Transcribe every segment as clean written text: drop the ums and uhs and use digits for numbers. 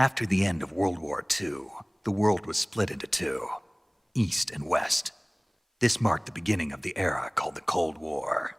After the end of World War II, the world was split into two, East and West. This marked the beginning of the era called the Cold War.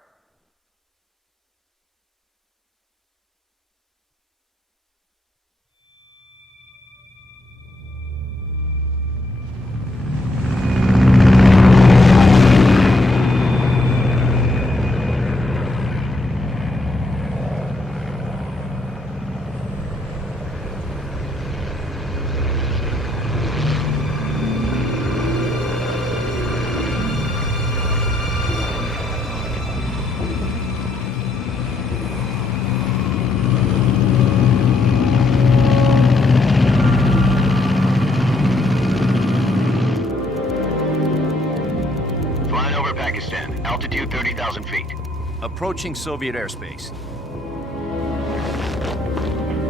Altitude 30,000 feet. Approaching Soviet airspace.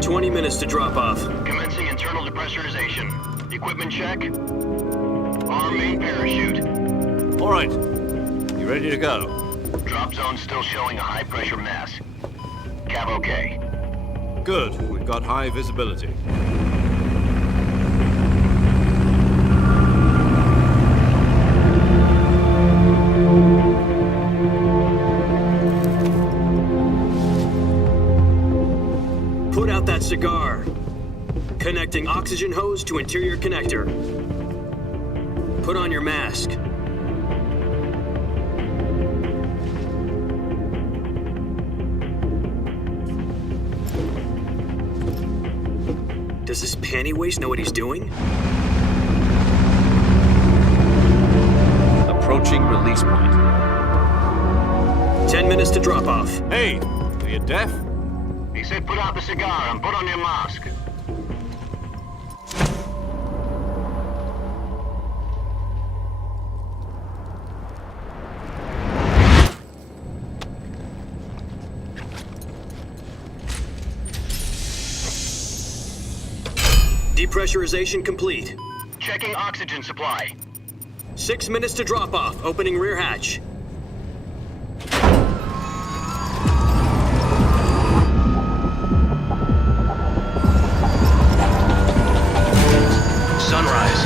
20 minutes to drop off. Commencing internal depressurization. Equipment check. Arm main parachute. All right. You ready to go? Drop zone still showing a high pressure mass. Cav okay. Good. We've got high visibility. Put out that cigar. Connecting oxygen hose to interior connector. Put on your mask. Does this panty waste know what he's doing? Approaching release point. 10 minutes to drop off. Hey, are you deaf? He said put out the cigar and put on your mask. Depressurization complete. Checking oxygen supply. 6 minutes to drop off. Opening rear hatch. Sunrise.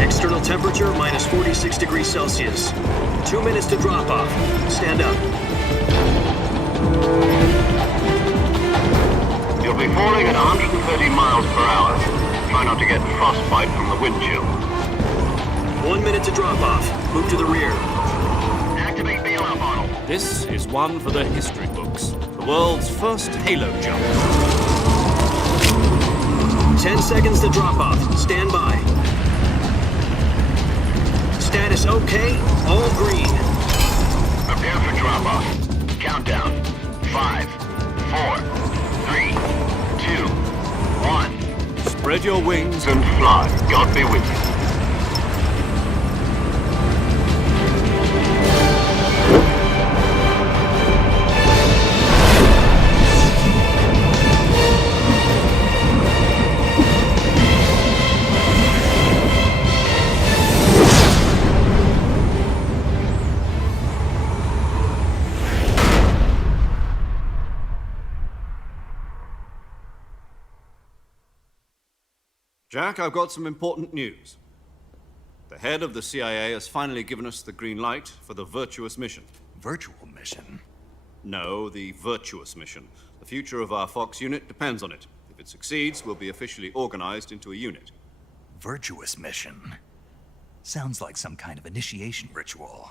External temperature minus 46 degrees Celsius. 2 minutes to drop off. Stand up. You'll be falling at 130 miles per hour. Try not to get frostbite from the wind chill. 1 minute to drop off. Move to the rear. Activate bailout model. This is one for the history books. The world's first halo jump. 10 seconds to drop off. Stand by. Status okay. All green. Prepare for drop off. Countdown. 5, 4, 3, 2, 1. Spread your wings And fly. God be with you. Jack, I've got some important news. The head of the CIA has finally given us the green light for the virtuous mission. Virtual mission? No, the virtuous mission. The future of our Fox unit depends on it. If it succeeds, we'll be officially organized into a unit. Virtuous mission? Sounds like some kind of initiation ritual.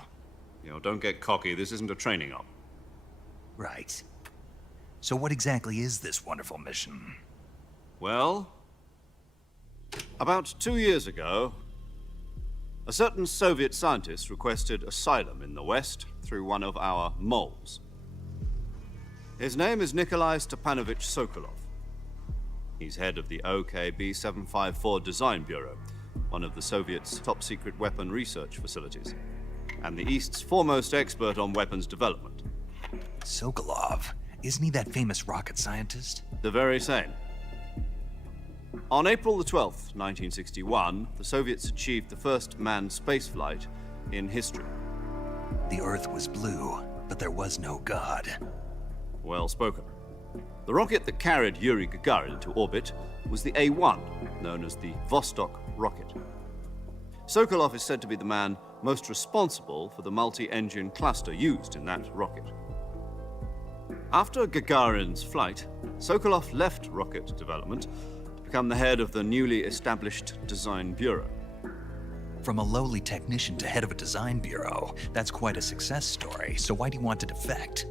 You know, don't get cocky. This isn't a training op. Right. So what exactly is this wonderful mission? Well, about 2 years ago, a certain Soviet scientist requested asylum in the West through one of our moles. His name is Nikolai Stepanovich Sokolov. He's head of the OKB 754 Design Bureau, one of the Soviets' top-secret weapon research facilities, and the East's foremost expert on weapons development. Sokolov? Isn't he that famous rocket scientist? The very same. On April the 12th, 1961, the Soviets achieved the first manned spaceflight in history. The Earth was blue, but there was no God. Well spoken. The rocket that carried Yuri Gagarin into orbit was the A-1, known as the Vostok rocket. Sokolov is said to be the man most responsible for the multi-engine cluster used in that rocket. After Gagarin's flight, Sokolov left rocket development to become the head of the newly established Design Bureau. From a lowly technician to head of a design bureau, that's quite a success story, so why do you want to defect?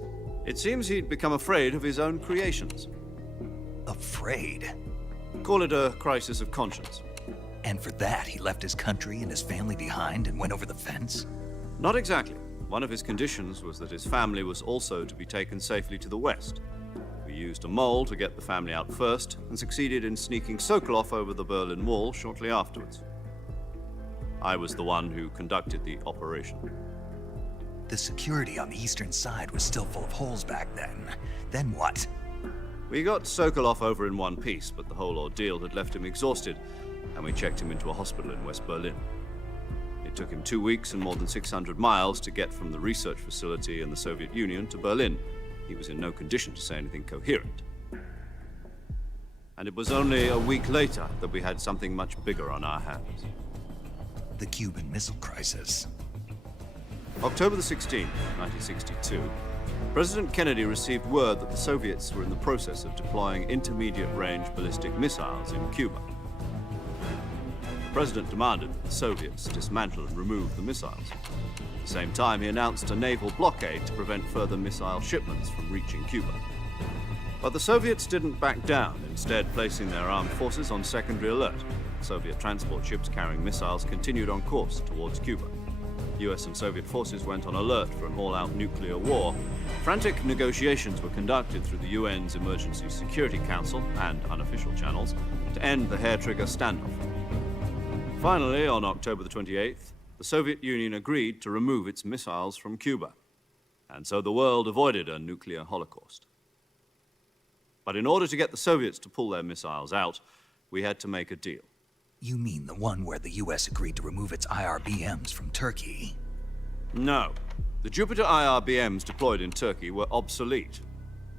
It seems he'd become afraid of his own creations. Afraid? Call it a crisis of conscience. And for that, he left his country and his family behind and went over the fence? Not exactly. One of his conditions was that his family was also to be taken safely to the west. We used a mole to get the family out first and succeeded in sneaking Sokolov over the Berlin Wall shortly afterwards. I was the one who conducted the operation. The security on the eastern side was still full of holes back then. Then what? We got Sokolov over in one piece, but the whole ordeal had left him exhausted, and we checked him into a hospital in West Berlin. It took him 2 weeks and more than 600 miles to get from the research facility in the Soviet Union to Berlin. He was in no condition to say anything coherent. And it was only a week later that we had something much bigger on our hands. The Cuban Missile Crisis. October the 16th, 1962, President Kennedy received word that the Soviets were in the process of deploying intermediate-range ballistic missiles in Cuba. The President demanded that the Soviets dismantle and remove the missiles. At the same time, he announced a naval blockade to prevent further missile shipments from reaching Cuba. But the Soviets didn't back down, instead placing their armed forces on secondary alert. Soviet transport ships carrying missiles continued on course towards Cuba. US and Soviet forces went on alert for an all-out nuclear war. Frantic negotiations were conducted through the UN's Emergency Security Council and unofficial channels to end the hair-trigger standoff. Finally, on October the 28th, the Soviet Union agreed to remove its missiles from Cuba, and so the world avoided a nuclear holocaust. But in order to get the Soviets to pull their missiles out, we had to make a deal. You mean the one where the US agreed to remove its IRBMs from Turkey? No. The Jupiter IRBMs deployed in Turkey were obsolete,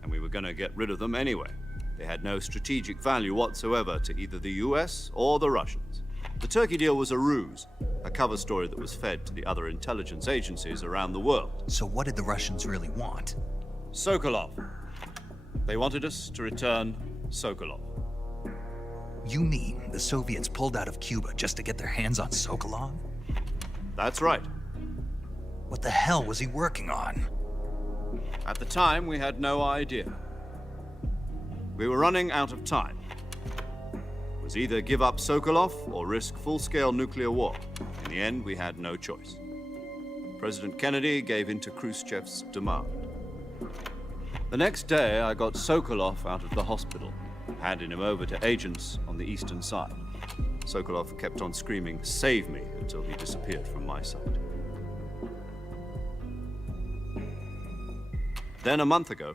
and we were going to get rid of them anyway. They had no strategic value whatsoever to either the US or the Russians. The Turkey deal was a ruse, a cover story that was fed to the other intelligence agencies around the world. So what did the Russians really want? Sokolov. They wanted us to return Sokolov. You mean the Soviets pulled out of Cuba just to get their hands on Sokolov? That's right. What the hell was he working on? At the time, we had no idea. We were running out of time. It was either give up Sokolov or risk full-scale nuclear war. In the end, we had no choice. President Kennedy gave in to Khrushchev's demand. The next day, I got Sokolov out of the hospital, handing him over to agents on the eastern side. Sokolov kept on screaming, "Save me," until he disappeared from my sight. Then a month ago,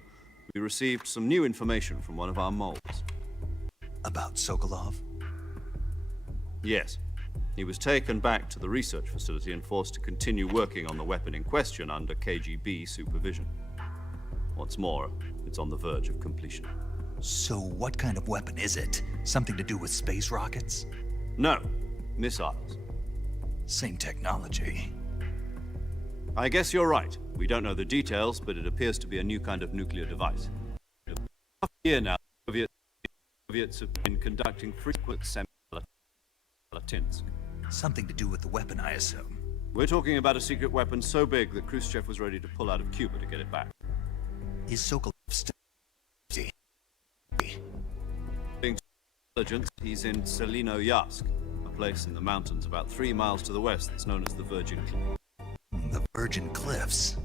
we received some new information from one of our moles. About Sokolov? Yes. He was taken back to the research facility and forced to continue working on the weapon in question under KGB supervision. What's more, it's on the verge of completion. So what kind of weapon is it? Something to do with space rockets? No, missiles. Same technology. I guess you're right. We don't know the details, but it appears to be a new kind of nuclear device. For half a year now, the Soviets have been conducting frequent semi-Latinsk. Something to do with the weapon, I assume. We're talking about a secret weapon so big that Khrushchev was ready to pull out of Cuba to get it back. Is Sokolov still... Intelligence, he's in Selino-Yarsk, a place in the mountains about 3 miles to the west that's known as the Virgin Cliffs. The Virgin Cliffs.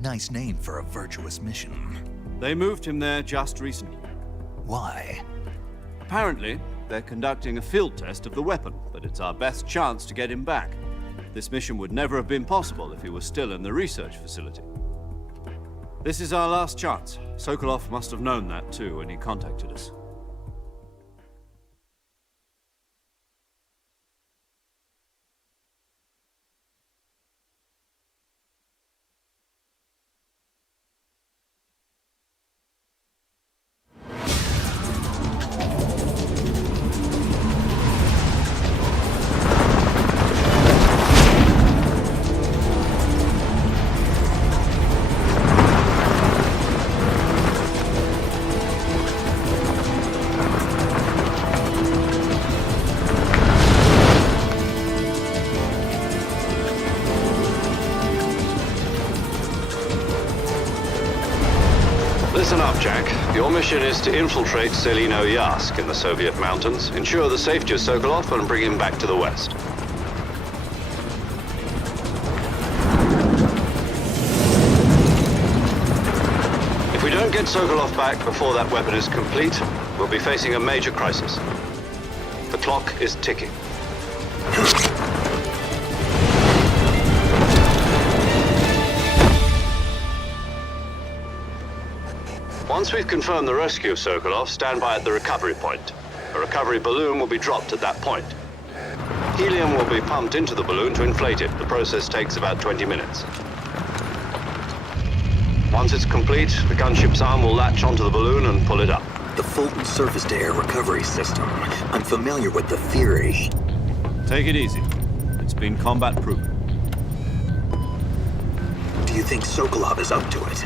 Nice name for a virtuous mission. They moved him there just recently. Why? Apparently, they're conducting a field test of the weapon, but it's our best chance to get him back. This mission would never have been possible if he was still in the research facility. This is our last chance. Sokolov must have known that too when he contacted us. Listen up, Jack. Your mission is to infiltrate Selino Yask in the Soviet mountains, ensure the safety of Sokolov, and bring him back to the West. If we don't get Sokolov back before that weapon is complete, we'll be facing a major crisis. The clock is ticking. Once we've confirmed the rescue of Sokolov, stand by at the recovery point. A recovery balloon will be dropped at that point. Helium will be pumped into the balloon to inflate it. The process takes about 20 minutes. Once it's complete, the gunship's arm will latch onto the balloon and pull it up. The Fulton surface-to-air recovery system. I'm familiar with the theory. Take it easy. It's been combat-proven. Do you think Sokolov is up to it?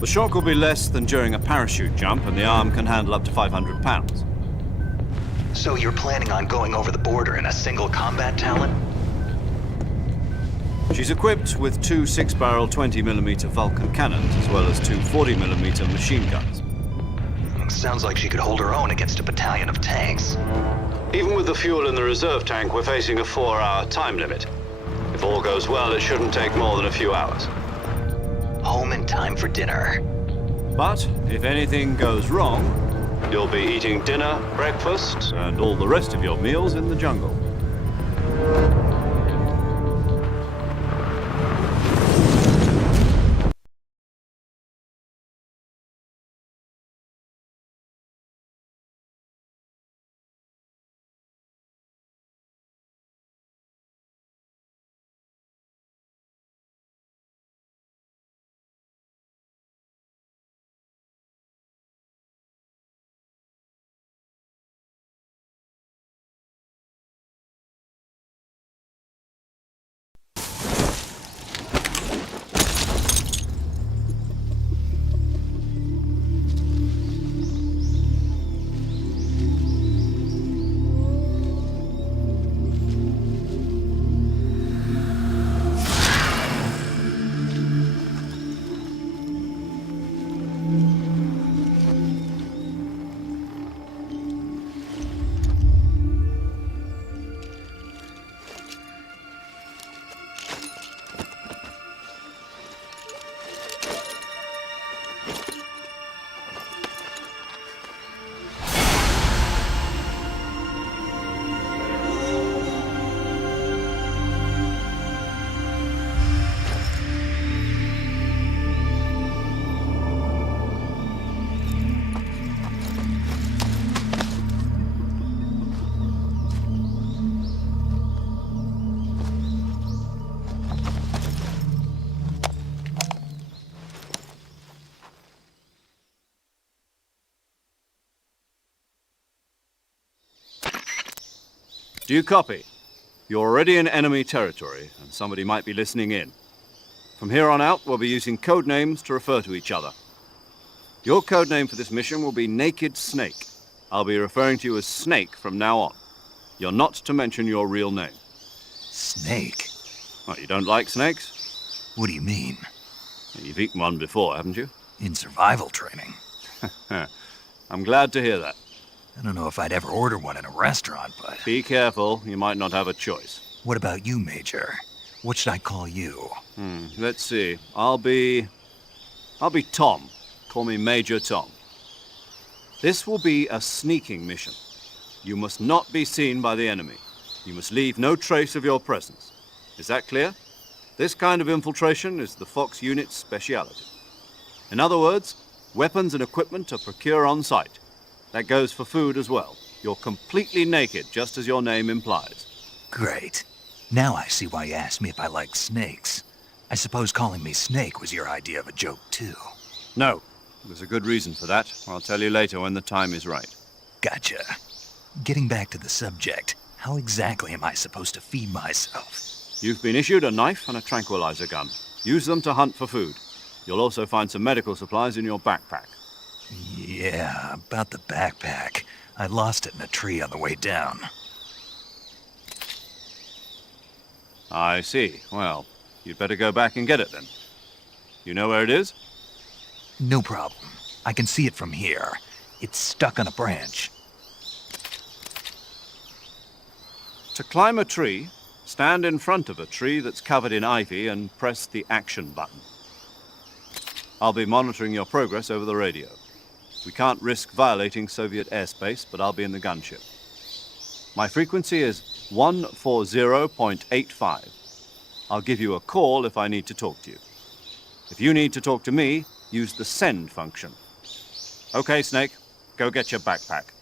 The shock will be less than during a parachute jump, and the arm can handle up to 500 pounds. So you're planning on going over the border in a single combat Talon? She's equipped with two 6-barrel 20mm Vulcan cannons, as well as two 40mm machine guns. Sounds like she could hold her own against a battalion of tanks. Even with the fuel in the reserve tank, we're facing a 4-hour time limit. If all goes well, it shouldn't take more than a few hours. Home in time for dinner. But if anything goes wrong, you'll be eating dinner, breakfast, and all the rest of your meals in the jungle. Do you copy? You're already in enemy territory, and somebody might be listening in. From here on out, we'll be using code names to refer to each other. Your code name for this mission will be Naked Snake. I'll be referring to you as Snake from now on. You're not to mention your real name. Snake? What, you don't like snakes? What do you mean? You've eaten one before, haven't you? In survival training? I'm glad to hear that. I don't know if I'd ever order one in a restaurant, but... Be careful, you might not have a choice. What about you, Major? What should I call you? Let's see. I'll be Tom. Call me Major Tom. This will be a sneaking mission. You must not be seen by the enemy. You must leave no trace of your presence. Is that clear? This kind of infiltration is the Fox unit's speciality. In other words, weapons and equipment are procured on site. That goes for food as well. You're completely naked, just as your name implies. Great. Now I see why you asked me if I like snakes. I suppose calling me Snake was your idea of a joke, too. No. There's a good reason for that. I'll tell you later when the time is right. Gotcha. Getting back to the subject, how exactly am I supposed to feed myself? You've been issued a knife and a tranquilizer gun. Use them to hunt for food. You'll also find some medical supplies in your backpack. Yeah, about the backpack. I lost it in a tree on the way down. I see. Well, you'd better go back and get it then. You know where it is? No problem. I can see it from here. It's stuck on a branch. To climb a tree, stand in front of a tree that's covered in ivy and press the action button. I'll be monitoring your progress over the radio. We can't risk violating Soviet airspace, but I'll be in the gunship. My frequency is 140.85. I'll give you a call if I need to talk to you. If you need to talk to me, use the send function. Okay, Snake, go get your backpack.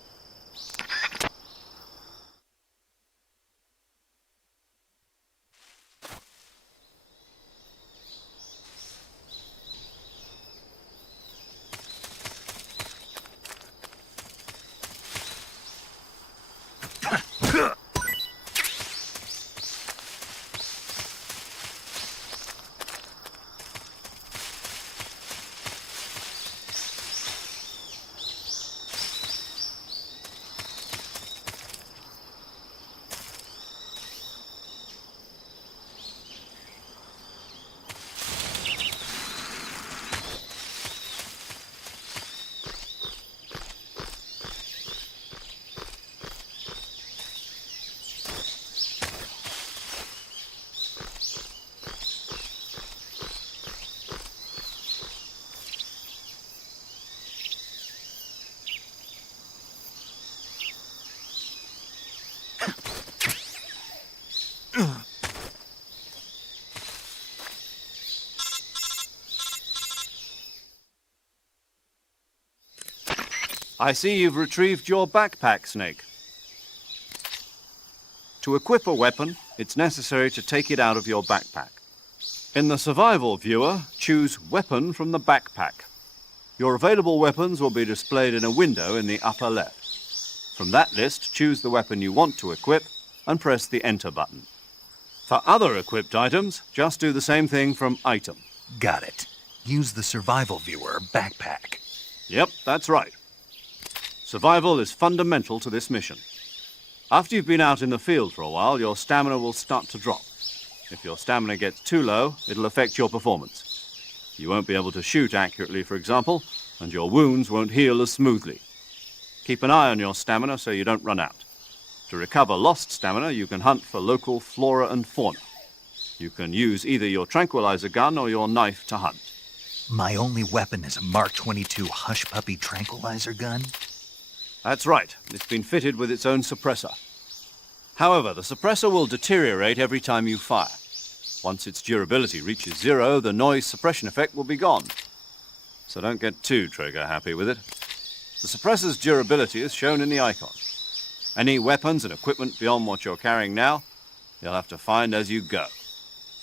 I see you've retrieved your backpack, Snake. To equip a weapon, it's necessary to take it out of your backpack. In the survival viewer, choose Weapon from the backpack. Your available weapons will be displayed in a window in the upper left. From that list, choose the weapon you want to equip and press the Enter button. For other equipped items, just do the same thing from Item. Got it. Use the survival viewer backpack. Yep, that's right. Survival is fundamental to this mission. After you've been out in the field for a while, your stamina will start to drop. If your stamina gets too low, it'll affect your performance. You won't be able to shoot accurately, for example, and your wounds won't heal as smoothly. Keep an eye on your stamina so you don't run out. To recover lost stamina, you can hunt for local flora and fauna. You can use either your tranquilizer gun or your knife to hunt. My only weapon is a Mark 22 Hush Puppy tranquilizer gun? That's right. It's been fitted with its own suppressor. However, the suppressor will deteriorate every time you fire. Once its durability reaches 0, the noise suppression effect will be gone. So don't get too trigger happy with it. The suppressor's durability is shown in the icon. Any weapons and equipment beyond what you're carrying now, you'll have to find as you go.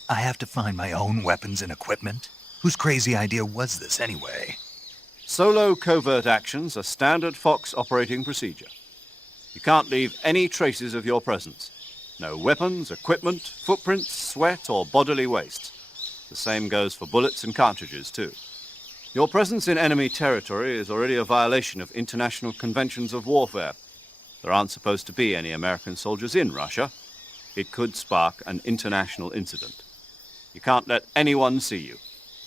I have to find my own weapons and equipment? Whose crazy idea was this anyway? Solo covert actions are standard Fox operating procedure. You can't leave any traces of your presence. No weapons, equipment, footprints, sweat, or bodily waste. The same goes for bullets and cartridges, too. Your presence in enemy territory is already a violation of international conventions of warfare. There aren't supposed to be any American soldiers in Russia. It could spark an international incident. You can't let anyone see you.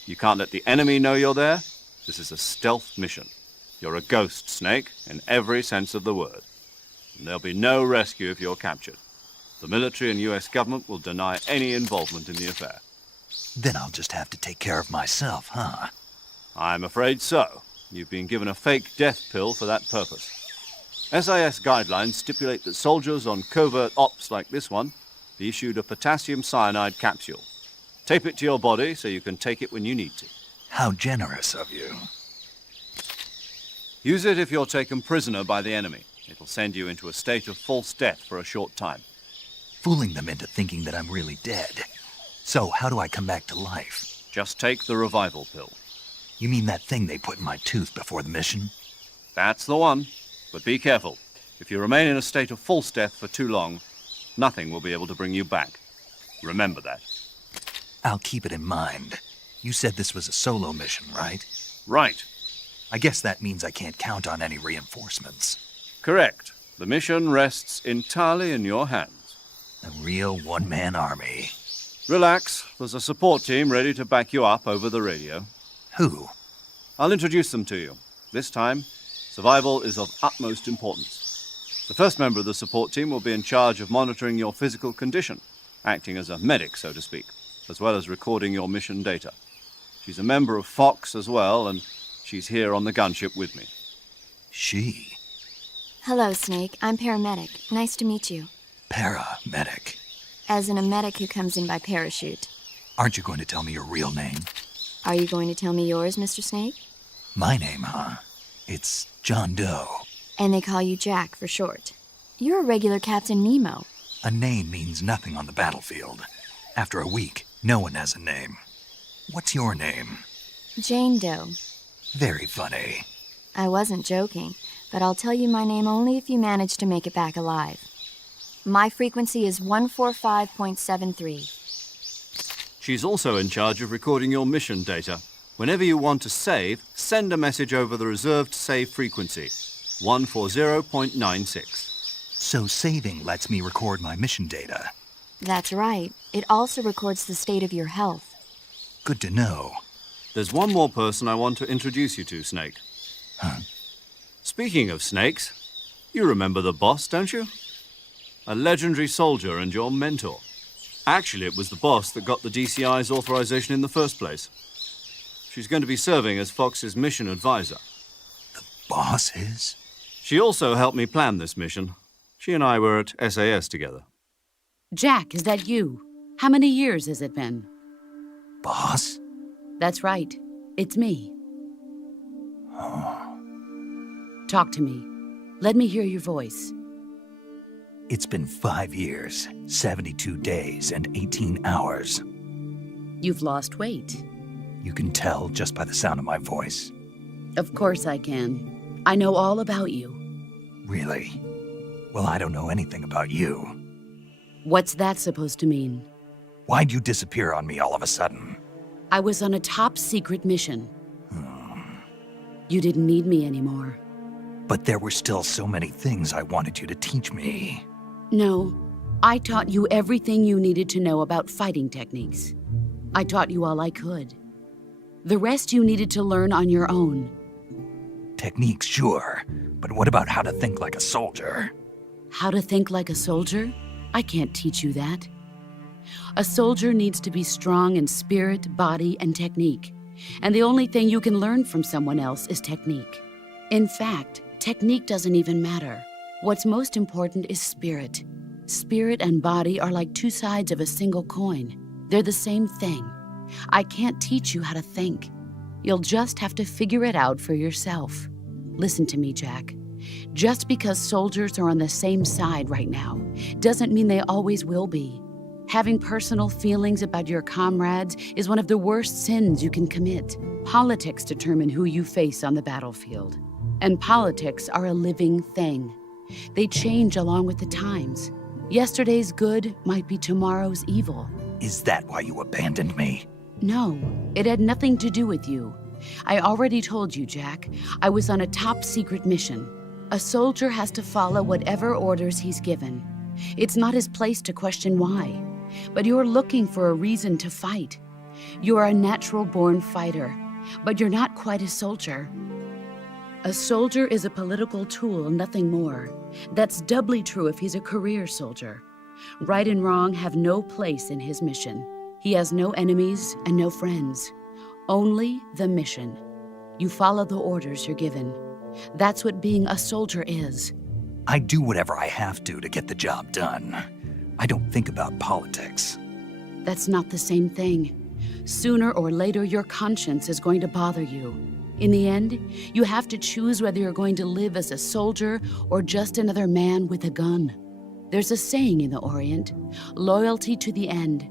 You can't let the enemy know you're there. This is a stealth mission. You're a ghost, Snake, in every sense of the word. And there'll be no rescue if you're captured. The military and US government will deny any involvement in the affair. Then I'll just have to take care of myself, huh? I'm afraid so. You've been given a fake death pill for that purpose. SIS guidelines stipulate that soldiers on covert ops like this one be issued a potassium cyanide capsule. Tape it to your body so you can take it when you need to. How generous of you. Use it if you're taken prisoner by the enemy. It'll send you into a state of false death for a short time. Fooling them into thinking that I'm really dead. So, how do I come back to life? Just take the revival pill. You mean that thing they put in my tooth before the mission? That's the one. But be careful. If you remain in a state of false death for too long, nothing will be able to bring you back. Remember that. I'll keep it in mind. You said this was a solo mission, right? Right. I guess that means I can't count on any reinforcements. Correct. The mission rests entirely in your hands. A real one-man army. Relax. There's a support team ready to back you up over the radio. Who? I'll introduce them to you. This time, survival is of utmost importance. The first member of the support team will be in charge of monitoring your physical condition, acting as a medic, so to speak, as well as recording your mission data. She's a member of Fox as well, and she's here on the gunship with me. She? Hello, Snake. I'm paramedic. Nice to meet you. Paramedic. As in a medic who comes in by parachute. Aren't you going to tell me your real name? Are you going to tell me yours, Mr. Snake? My name, huh? It's John Doe. And they call you Jack for short. You're a regular Captain Nemo. A name means nothing on the battlefield. After a week, no one has a name. What's your name? Jane Doe. Very funny. I wasn't joking, but I'll tell you my name only if you manage to make it back alive. My frequency is 145.73. She's also in charge of recording your mission data. Whenever you want to save, send a message over the reserved save frequency, 140.96. So saving lets me record my mission data. That's right. It also records the state of your health. Good to know. There's one more person I want to introduce you to, Snake. Huh? Speaking of snakes, you remember the boss, don't you? A legendary soldier and your mentor. Actually, it was the boss that got the DCI's authorization in the first place. She's going to be serving as Fox's mission advisor. The boss is? She also helped me plan this mission. She and I were at SAS together. Jack, is that you? How many years has it been? Boss? That's right. It's me. Talk to me. Let me hear your voice. It's been 5 years, 72 days, and 18 hours. You've lost weight. You can tell just by the sound of my voice. Of course I can. I know all about you. Really? Well, I don't know anything about you. What's that supposed to mean? Why'd you disappear on me all of a sudden? I was on a top-secret mission. You didn't need me anymore. But there were still so many things I wanted you to teach me. No, I taught you everything you needed to know about fighting techniques. I taught you all I could. The rest you needed to learn on your own. Techniques, sure. But what about how to think like a soldier? How to think like a soldier? I can't teach you that. A soldier needs to be strong in spirit, body, and technique. And the only thing you can learn from someone else is technique. In fact, technique doesn't even matter. What's most important is spirit. Spirit and body are like two sides of a single coin. They're the same thing. I can't teach you how to think. You'll just have to figure it out for yourself. Listen to me, Jack. Just because soldiers are on the same side right now doesn't mean they always will be. Having personal feelings about your comrades is one of the worst sins you can commit. Politics determine who you face on the battlefield. And politics are a living thing. They change along with the times. Yesterday's good might be tomorrow's evil. Is that why you abandoned me? No, it had nothing to do with you. I already told you, Jack. I was on a top-secret mission. A soldier has to follow whatever orders he's given. It's not his place to question why. But you're looking for a reason to fight. You're a natural-born fighter, but you're not quite a soldier. A soldier is a political tool, nothing more. That's doubly true if he's a career soldier. Right and wrong have no place in his mission. He has no enemies and no friends. Only the mission. You follow the orders you're given. That's what being a soldier is. I do whatever I have to get the job done. I don't think about politics. That's not the same thing. Sooner or later, your conscience is going to bother you. In the end, you have to choose whether you're going to live as a soldier or just another man with a gun. There's a saying in the Orient, loyalty to the end.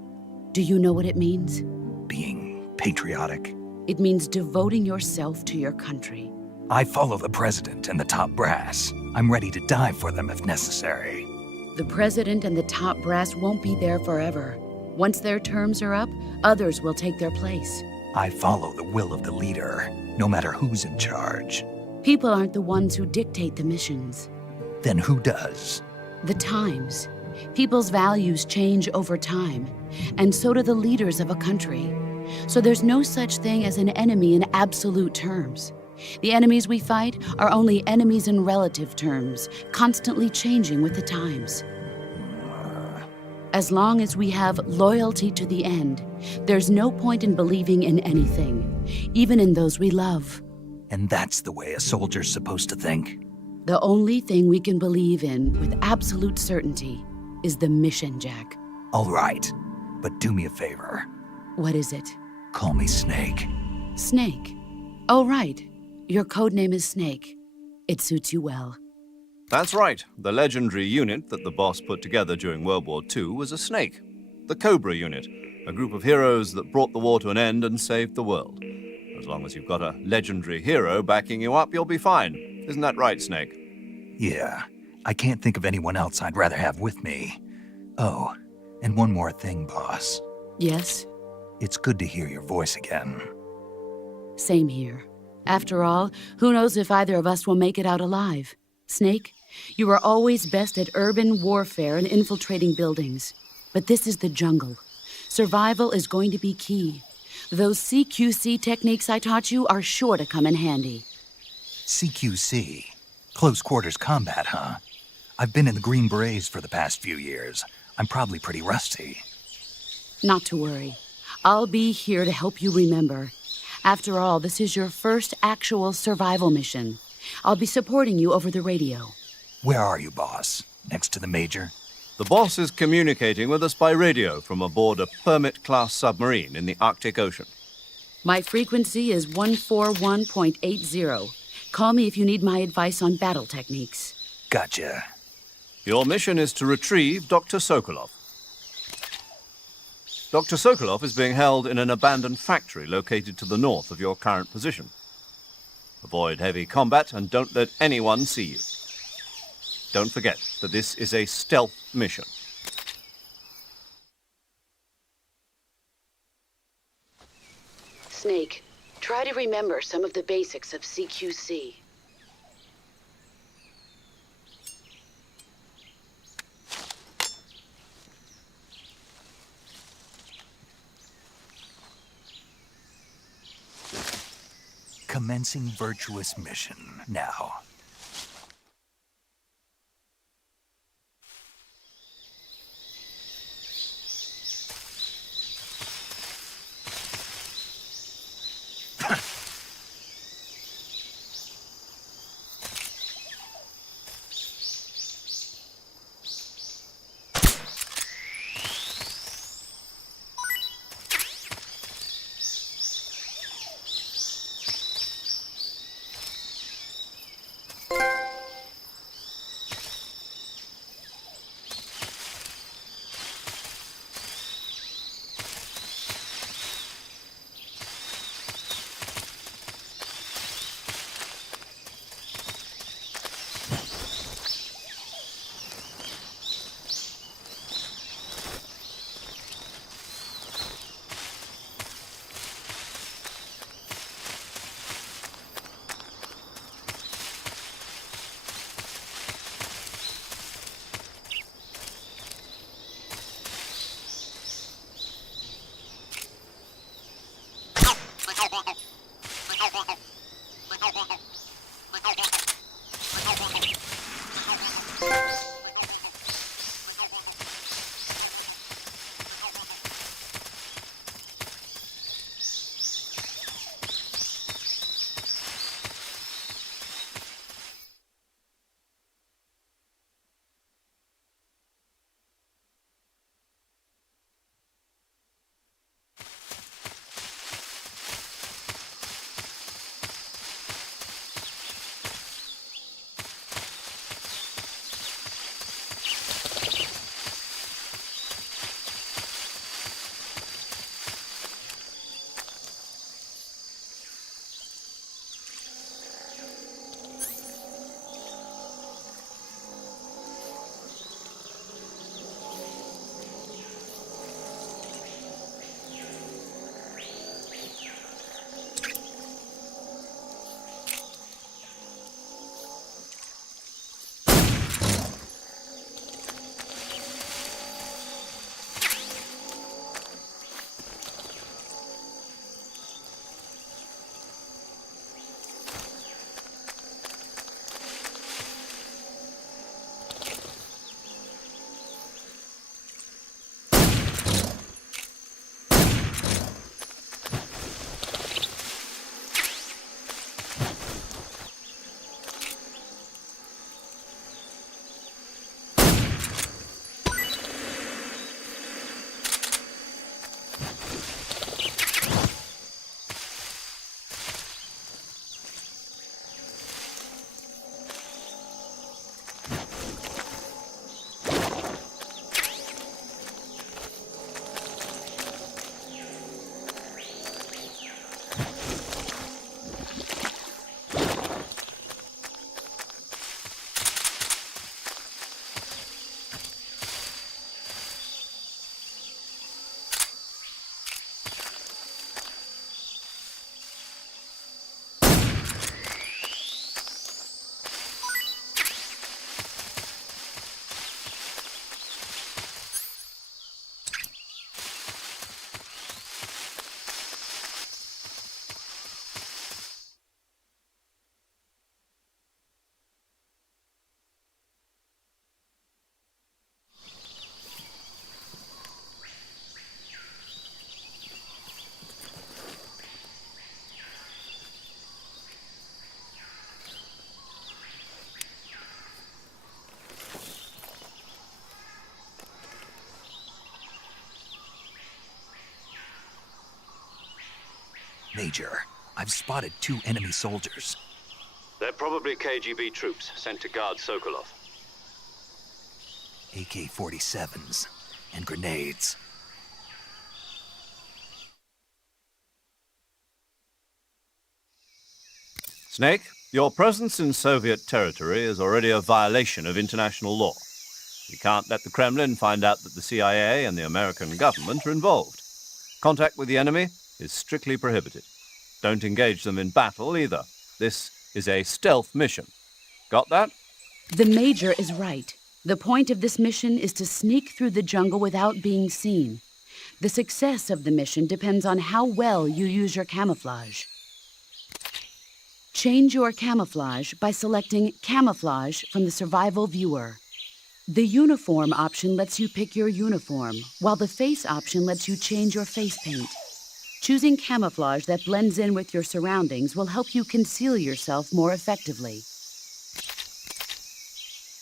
Do you know what it means? Being patriotic. It means devoting yourself to your country. I follow the president and the top brass. I'm ready to die for them if necessary. The president and the top brass won't be there forever. Once their terms are up, others will take their place. I follow the will of the leader, no matter who's in charge. People aren't the ones who dictate the missions. Then who does? The times. People's values change over time, and so do the leaders of a country. So there's no such thing as an enemy in absolute terms. The enemies we fight are only enemies in relative terms, constantly changing with the times. As long as we have loyalty to the end, there's no point in believing in anything, even in those we love. And that's the way a soldier's supposed to think? The only thing we can believe in with absolute certainty is the mission, Jack. All right, but do me a favor. What is it? Call me Snake. Snake. Oh, right. Your code name is Snake. It suits you well. That's right. The legendary unit that the boss put together during World War II was a snake. The Cobra unit, a group of heroes that brought the war to an end and saved the world. As long as you've got a legendary hero backing you up, you'll be fine. Isn't that right, Snake? Yeah, I can't think of anyone else I'd rather have with me. Oh, and one more thing, boss. Yes? It's good to hear your voice again. Same here. After all, who knows if either of us will make it out alive? Snake, you are always best at urban warfare and infiltrating buildings. But this is the jungle. Survival is going to be key. Those CQC techniques I taught you are sure to come in handy. CQC? Close quarters combat, huh? I've been in the Green Berets for the past few years. I'm probably pretty rusty. Not to worry. I'll be here to help you remember. After all, this is your first actual survival mission. I'll be supporting you over the radio. Where are you, boss? Next to the Major? The boss is communicating with us by radio from aboard a Permit-class submarine in the Arctic Ocean. My frequency is 141.80. Call me if you need my advice on battle techniques. Gotcha. Your mission is to retrieve Dr. Sokolov. Dr. Sokolov is being held in an abandoned factory located to the north of your current position. Avoid heavy combat and don't let anyone see you. Don't forget that this is a stealth mission. Snake, try to remember some of the basics of CQC. Commencing virtuous mission now. Major. I've spotted 2 enemy soldiers. They're probably KGB troops sent to guard Sokolov. AK-47s and grenades. Snake, your presence in Soviet territory is already a violation of international law. We can't let the Kremlin find out that the CIA and the American government are involved. Contact with the enemy is strictly prohibited. Don't engage them in battle either. This is a stealth mission. Got that? The Major is right. The point of this mission is to sneak through the jungle without being seen. The success of the mission depends on how well you use your camouflage. Change your camouflage by selecting Camouflage from the Survival Viewer. The Uniform option lets you pick your uniform, while the Face option lets you change your face paint. Choosing camouflage that blends in with your surroundings will help you conceal yourself more effectively.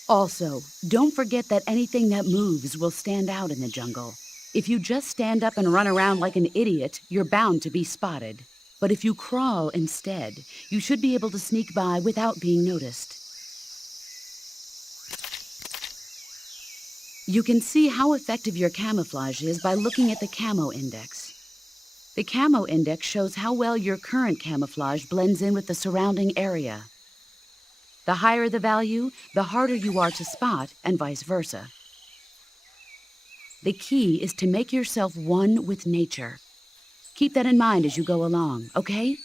Also, don't forget that anything that moves will stand out in the jungle. If you just stand up and run around like an idiot, you're bound to be spotted. But if you crawl instead, you should be able to sneak by without being noticed. You can see how effective your camouflage is by looking at the Camo Index. The Camo Index shows how well your current camouflage blends in with the surrounding area. The higher the value, the harder you are to spot, and vice versa. The key is to make yourself one with nature. Keep that in mind as you go along, okay?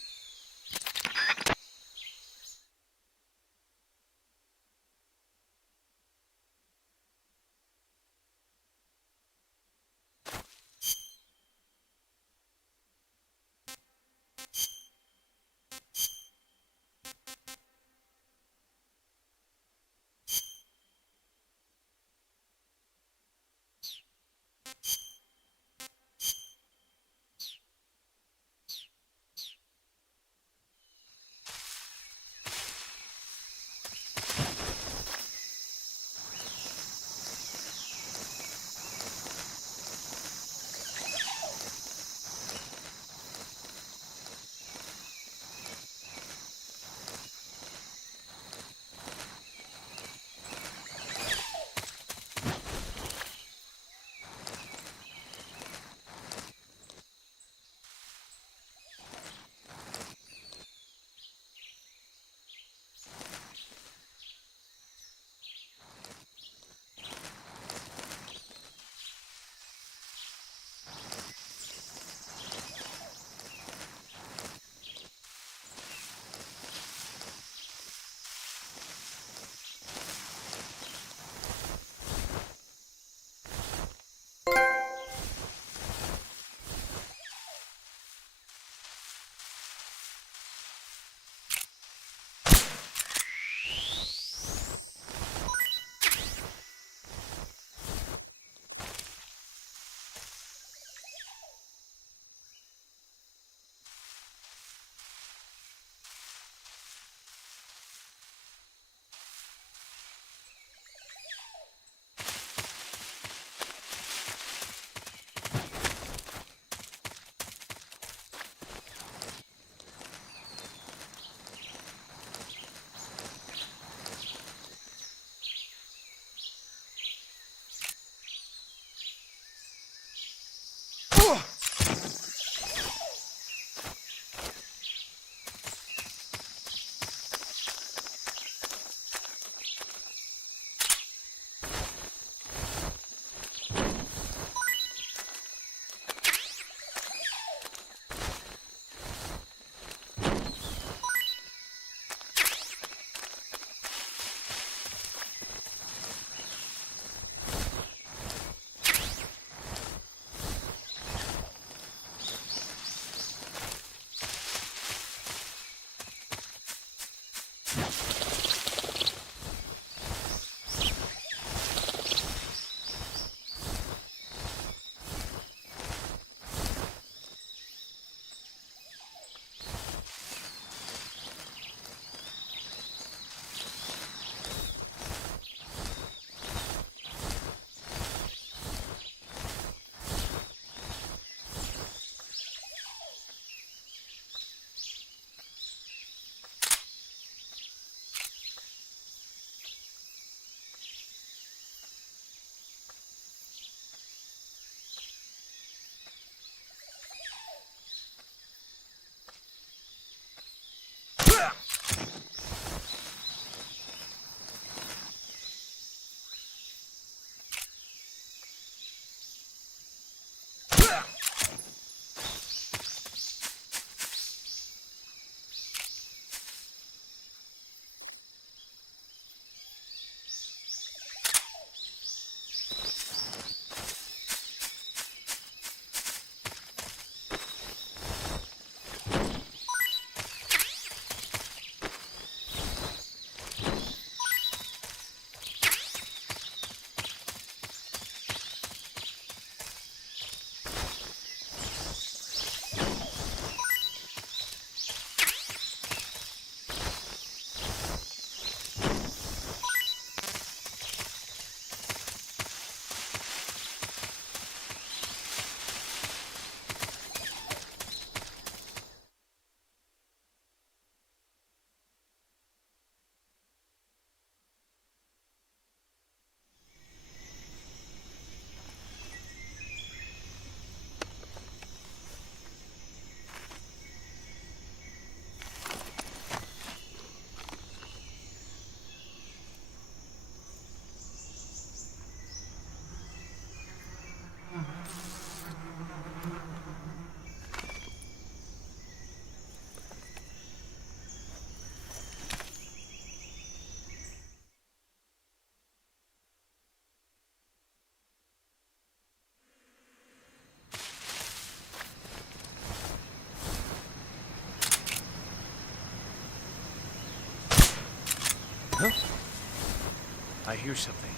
I hear something.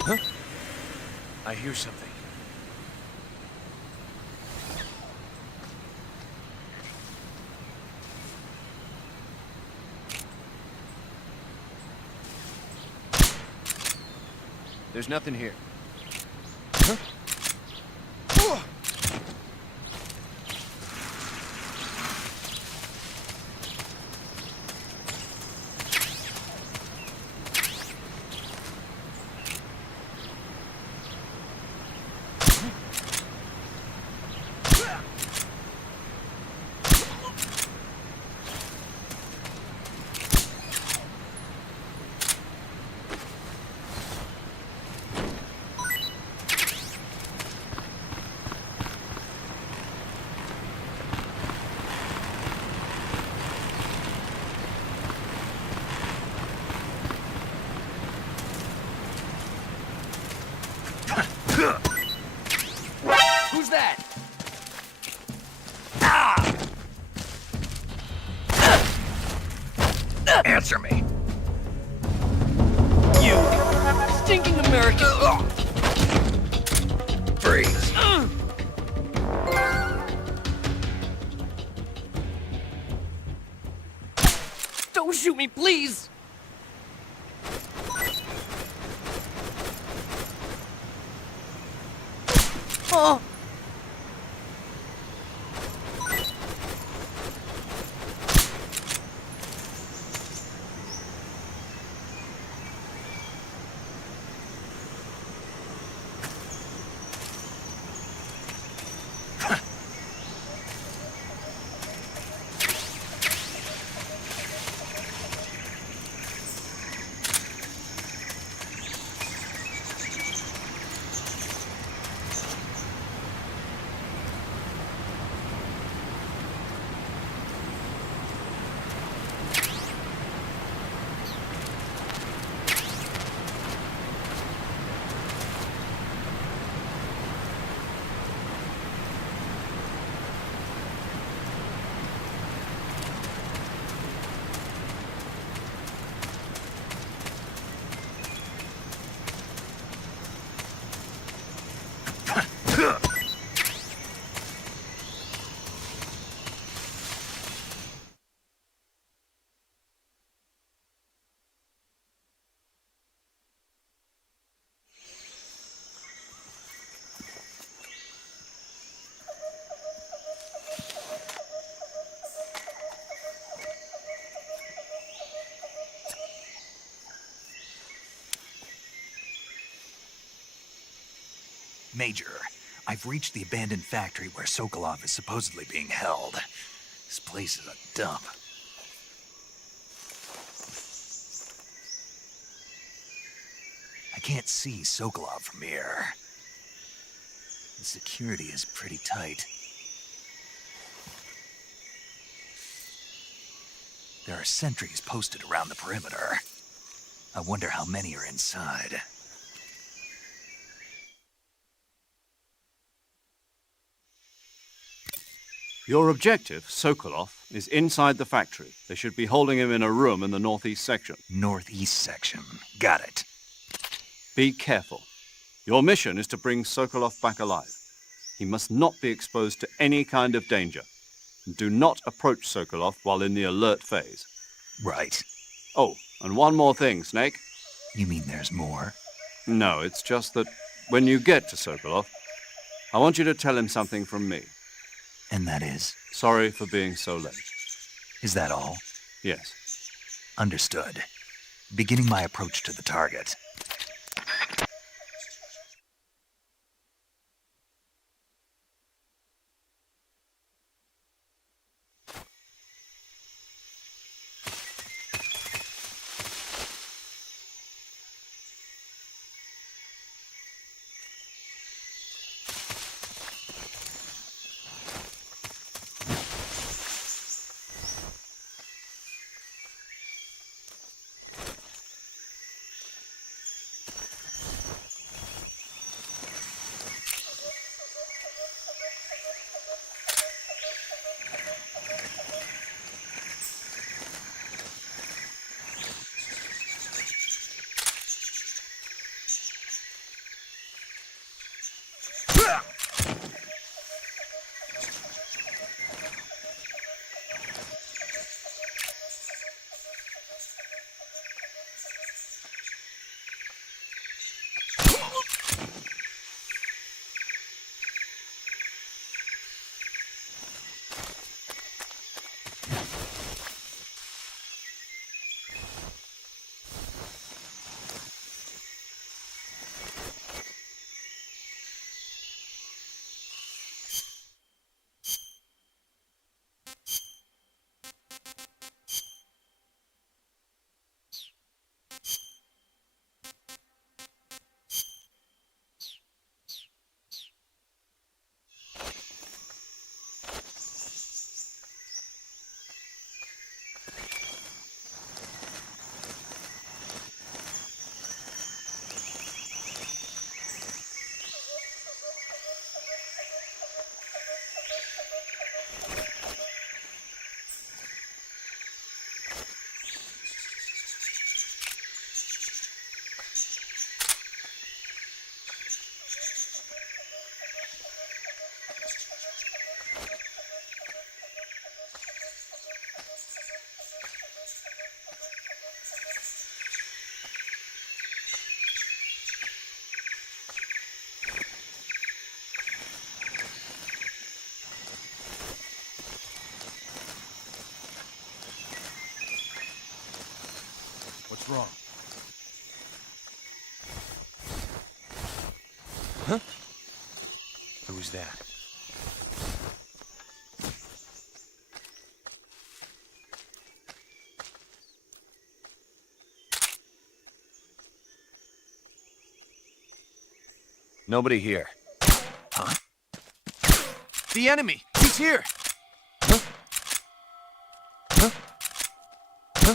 Huh? I hear something. There's nothing here. Huh? Who's that? Answer me. You stinking American! Freeze. Don't shoot me, please! Oh! Major, I've reached the abandoned factory where Sokolov is supposedly being held. This place is a dump. I can't see Sokolov from here. The security is pretty tight. There are sentries posted around the perimeter. I wonder how many are inside. Your objective, Sokolov, is inside the factory. They should be holding him in a room in the northeast section. Northeast section. Got it. Be careful. Your mission is to bring Sokolov back alive. He must not be exposed to any kind of danger. Do not approach Sokolov while in the alert phase. Right. Oh, and one more thing, Snake. You mean there's more? No, it's just that when you get to Sokolov, I want you to tell him something from me. And that is? Sorry for being so late. Is that all? Yes. Understood. Beginning my approach to the target. What's wrong? Huh? Who's that? Nobody here. Huh? The enemy! He's here! Huh? Huh? Huh?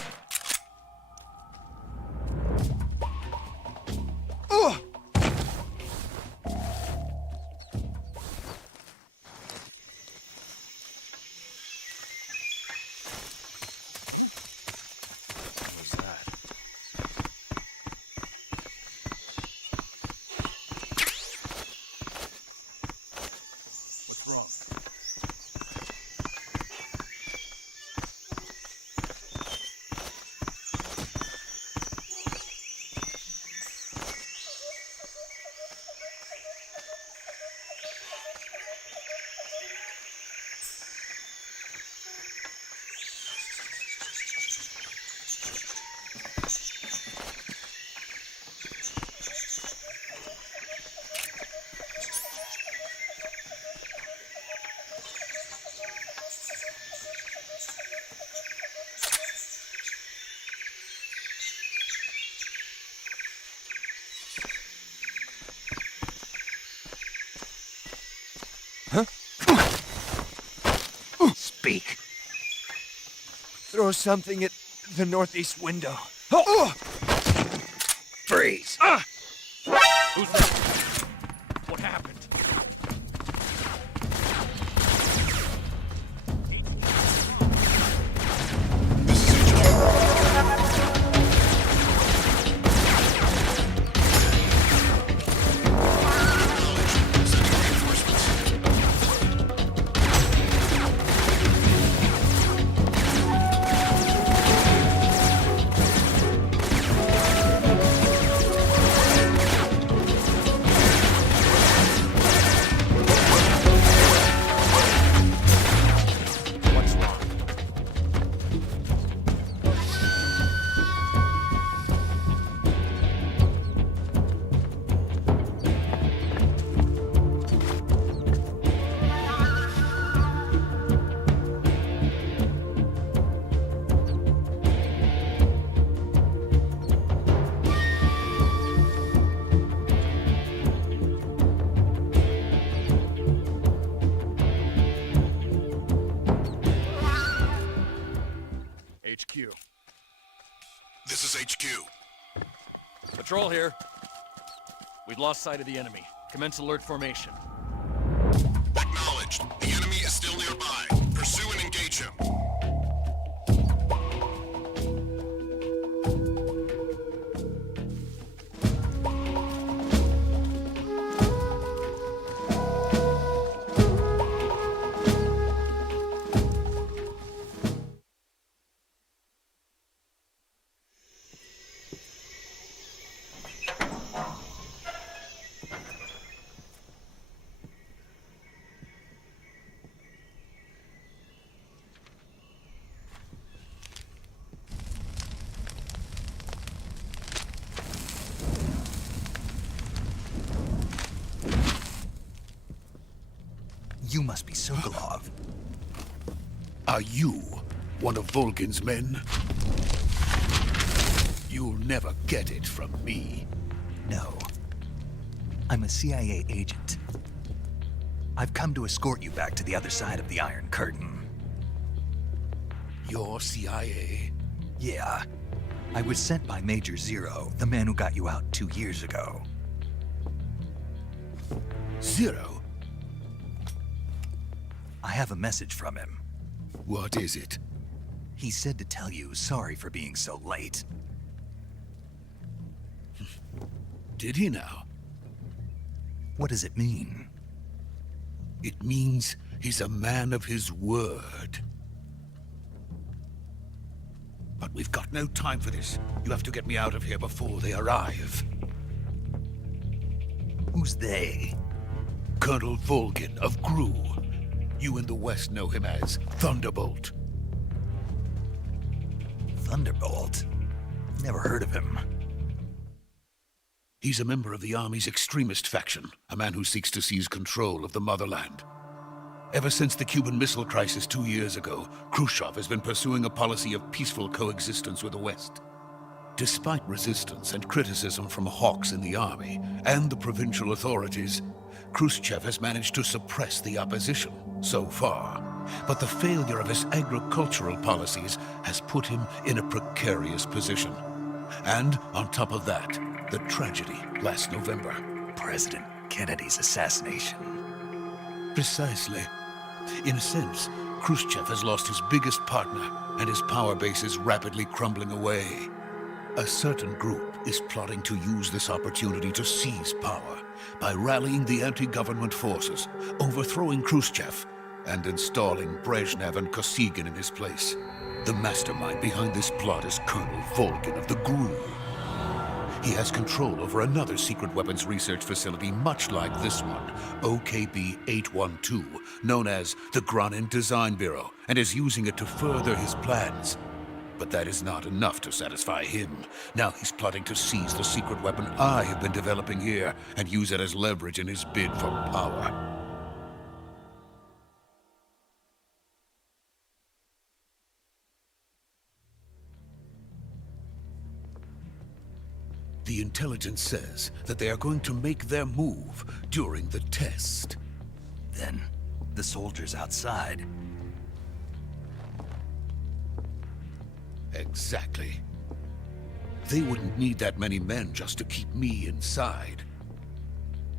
Ugh! What was that? What's wrong? Speak. Throw something at the northeast window. Freeze. Who's that? What happened? What's wrong? HQ. This is HQ. Patrol here. We've lost sight of the enemy. Commence alert formation. Acknowledged. The enemy is still nearby. Pursue and engage him. You must be Sokolov. Are you one of Volgin's men? You'll never get it from me. No. I'm a CIA agent. I've come to escort you back to the other side of the Iron Curtain. You're CIA? Yeah. I was sent by Major Zero, the man who got you out 2 years ago. Zero? I have a message from him. What is it? He said to tell you sorry for being so late. Did he now? What does it mean? It means he's a man of his word. But we've got no time for this. You have to get me out of here before they arrive. Who's they? Colonel Volgin of Gru. You in the West know him as Thunderbolt. Thunderbolt? Never heard of him. He's a member of the Army's extremist faction, a man who seeks to seize control of the motherland. Ever since the Cuban Missile Crisis 2 years ago, Khrushchev has been pursuing a policy of peaceful coexistence with the West. Despite resistance and criticism from hawks in the army and the provincial authorities, Khrushchev has managed to suppress the opposition so far. But the failure of his agricultural policies has put him in a precarious position. And on top of that, the tragedy last November. President Kennedy's assassination. Precisely. In a sense, Khrushchev has lost his biggest partner, and his power base is rapidly crumbling away. A certain group is plotting to use this opportunity to seize power by rallying the anti-government forces, overthrowing Khrushchev, and installing Brezhnev and Kosygin in his place. The mastermind behind this plot is Colonel Volgin of the GRU. He has control over another secret weapons research facility much like this one, OKB-812, known as the Granin Design Bureau, and is using it to further his plans. But that is not enough to satisfy him. Now he's plotting to seize the secret weapon I have been developing here and use it as leverage in his bid for power. The intelligence says that they are going to make their move during the test. Then, the soldiers outside. Exactly. They wouldn't need that many men just to keep me inside.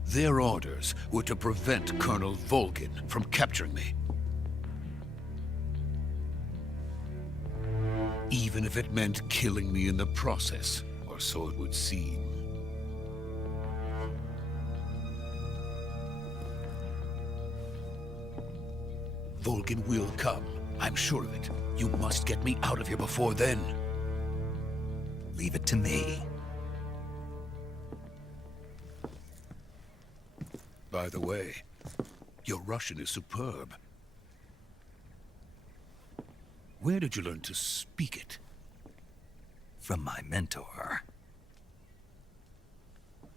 Their orders were to prevent Colonel Volgin from capturing me. Even if it meant killing me in the process. So it would seem. Volgin will come. I'm sure of it. You must get me out of here before then. Leave it to me. By the way, your Russian is superb. Where did you learn to speak it? From my mentor.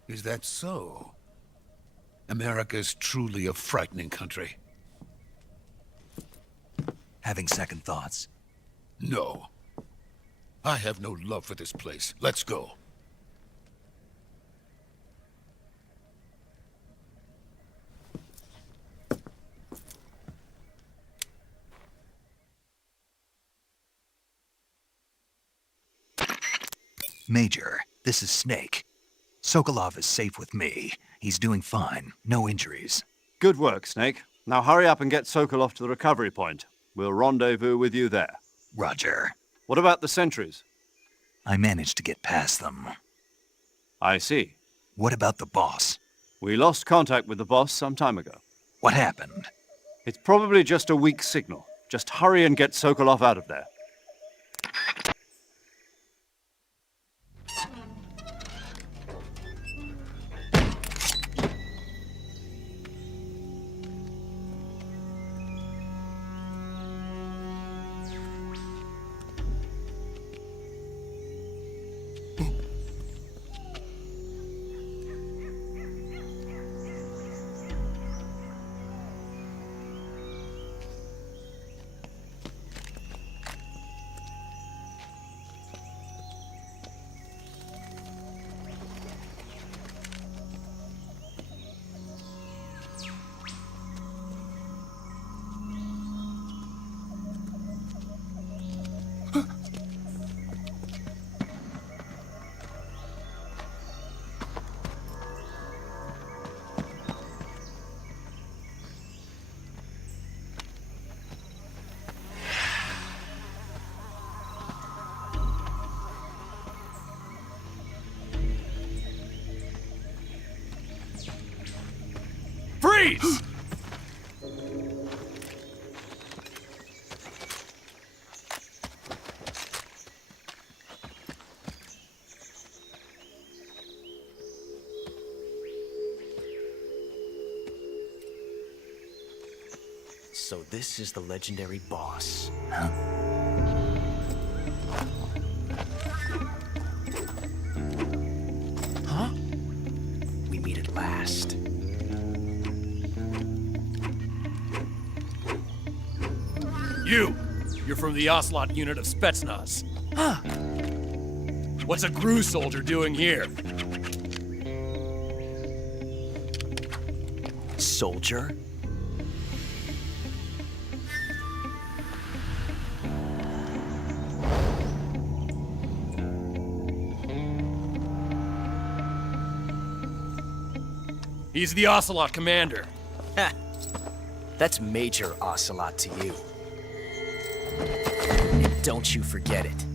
Is that so? America is truly a frightening country. Having second thoughts? No. I have no love for this place. Let's go. Major, this is Snake. Sokolov is safe with me. He's doing fine. No injuries. Good work, Snake. Now hurry up and get Sokolov to the recovery point. We'll rendezvous with you there. Roger. What about the sentries? I managed to get past them. I see. What about the boss? We lost contact with the boss some time ago. What happened? It's probably just a weak signal. Just hurry and get Sokolov out of there. Freeze! So this is the legendary boss. You're from the Ocelot unit of Spetsnaz. Huh. What's a GRU soldier doing here? Soldier? He's the Ocelot commander. Ha! That's Major Ocelot to you. And don't you forget it.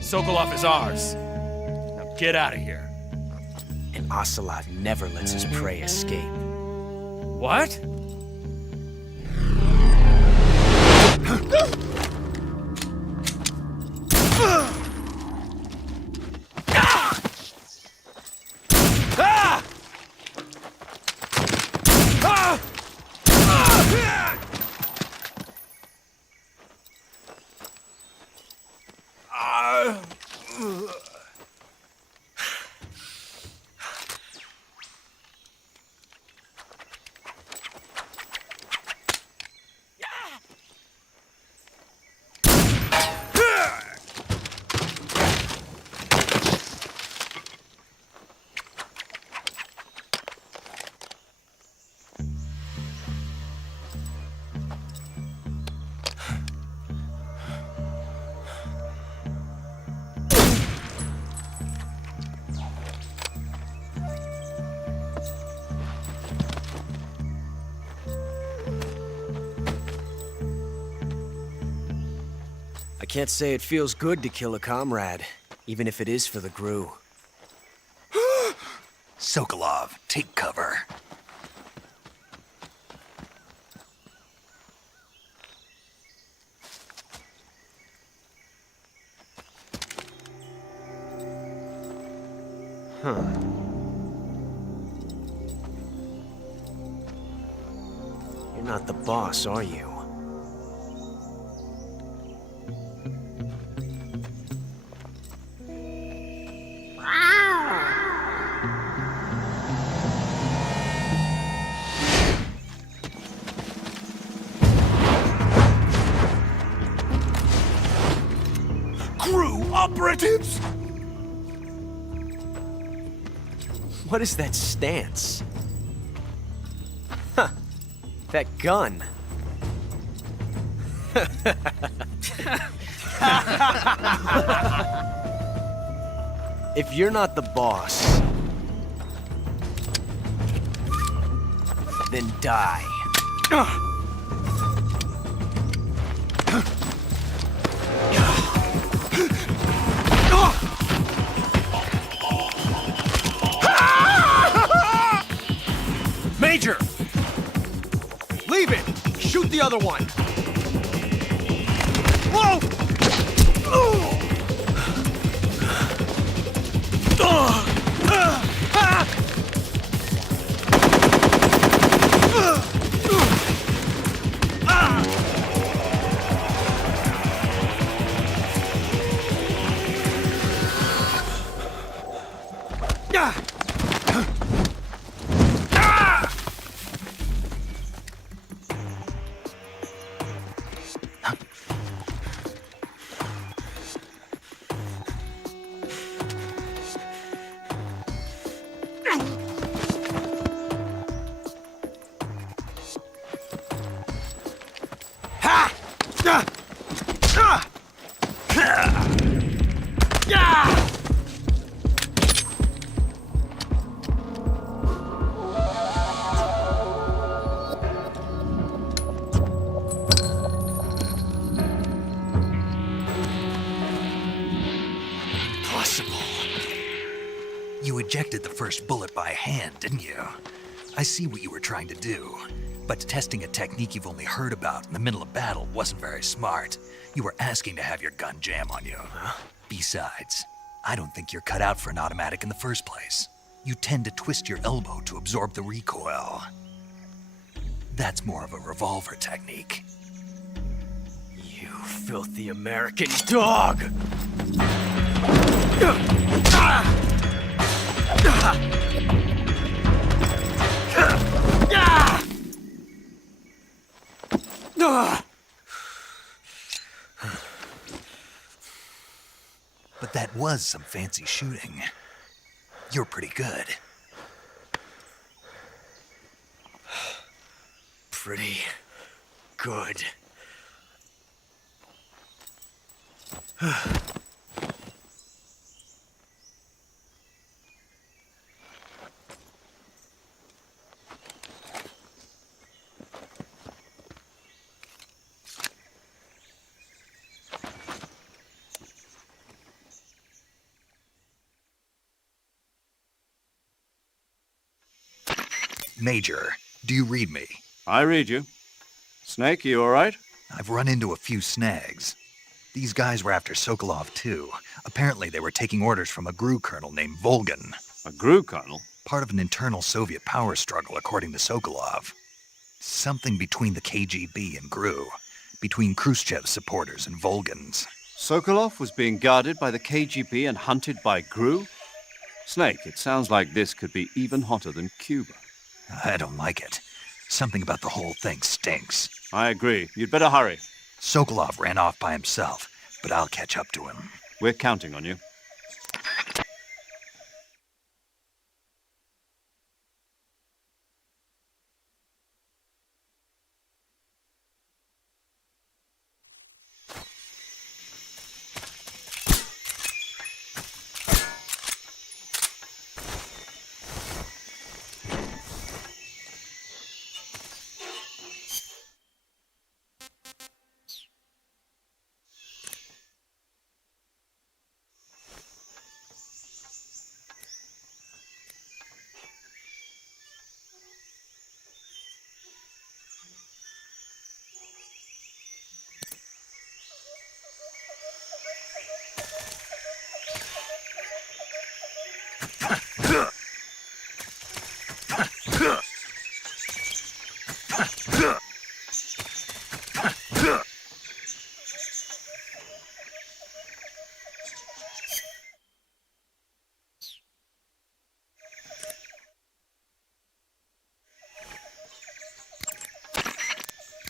Sokolov is ours. Now get out of here. And Ocelot never lets his prey escape. What? I can't say it feels good to kill a comrade, even if it is for the GRU. Sokolov, take cover. Huh. You're not the boss, are you? GRU operatives! What is that stance? Huh. That gun. If you're not the boss, then die. Major! Leave it! Shoot the other one! Whoa! You ejected the first bullet by hand, didn't you? I see what you were trying to do. But testing a technique you've only heard about in the middle of battle wasn't very smart. You were asking to have your gun jam on you. Huh? Besides, I don't think you're cut out for an automatic in the first place. You tend to twist your elbow to absorb the recoil. That's more of a revolver technique. You filthy American dog! was some fancy shooting. You're pretty good. Pretty good. Major, do you read me? I read you. Snake, you all right? I've run into a few snags. These guys were after Sokolov, too. Apparently, they were taking orders from a GRU colonel named Volgan. A GRU colonel? Part of an internal Soviet power struggle, according to Sokolov. Something between the KGB and GRU. Between Khrushchev's supporters and Volgan's. Sokolov was being guarded by the KGB and hunted by GRU? Snake, it sounds like this could be even hotter than Cuba. I don't like it. Something about the whole thing stinks. I agree. You'd better hurry. Sokolov ran off by himself, but I'll catch up to him. We're counting on you.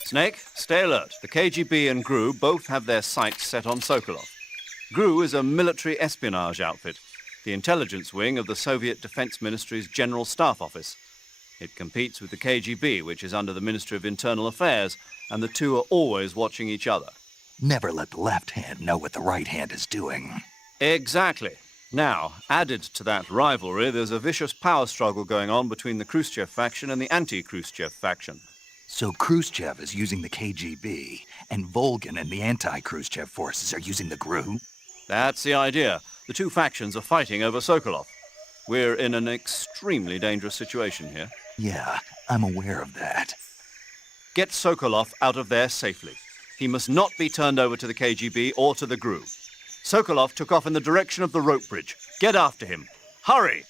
Snake, stay alert. The KGB and GRU both have their sights set on Sokolov. GRU is a military espionage outfit, the intelligence wing of the Soviet Defense Ministry's General Staff Office. It competes with the KGB, which is under the Ministry of Internal Affairs, and the two are always watching each other. Never let the left hand know what the right hand is doing. Exactly. Now, added to that rivalry, there's a vicious power struggle going on between the Khrushchev faction and the anti-Khrushchev faction. So Khrushchev is using the KGB, and Volgan and the anti-Khrushchev forces are using the GRU? That's the idea. The two factions are fighting over Sokolov. We're in an extremely dangerous situation here. Yeah, I'm aware of that. Get Sokolov out of there safely. He must not be turned over to the KGB or to the GRU. Sokolov took off in the direction of the rope bridge. Get after him. Hurry!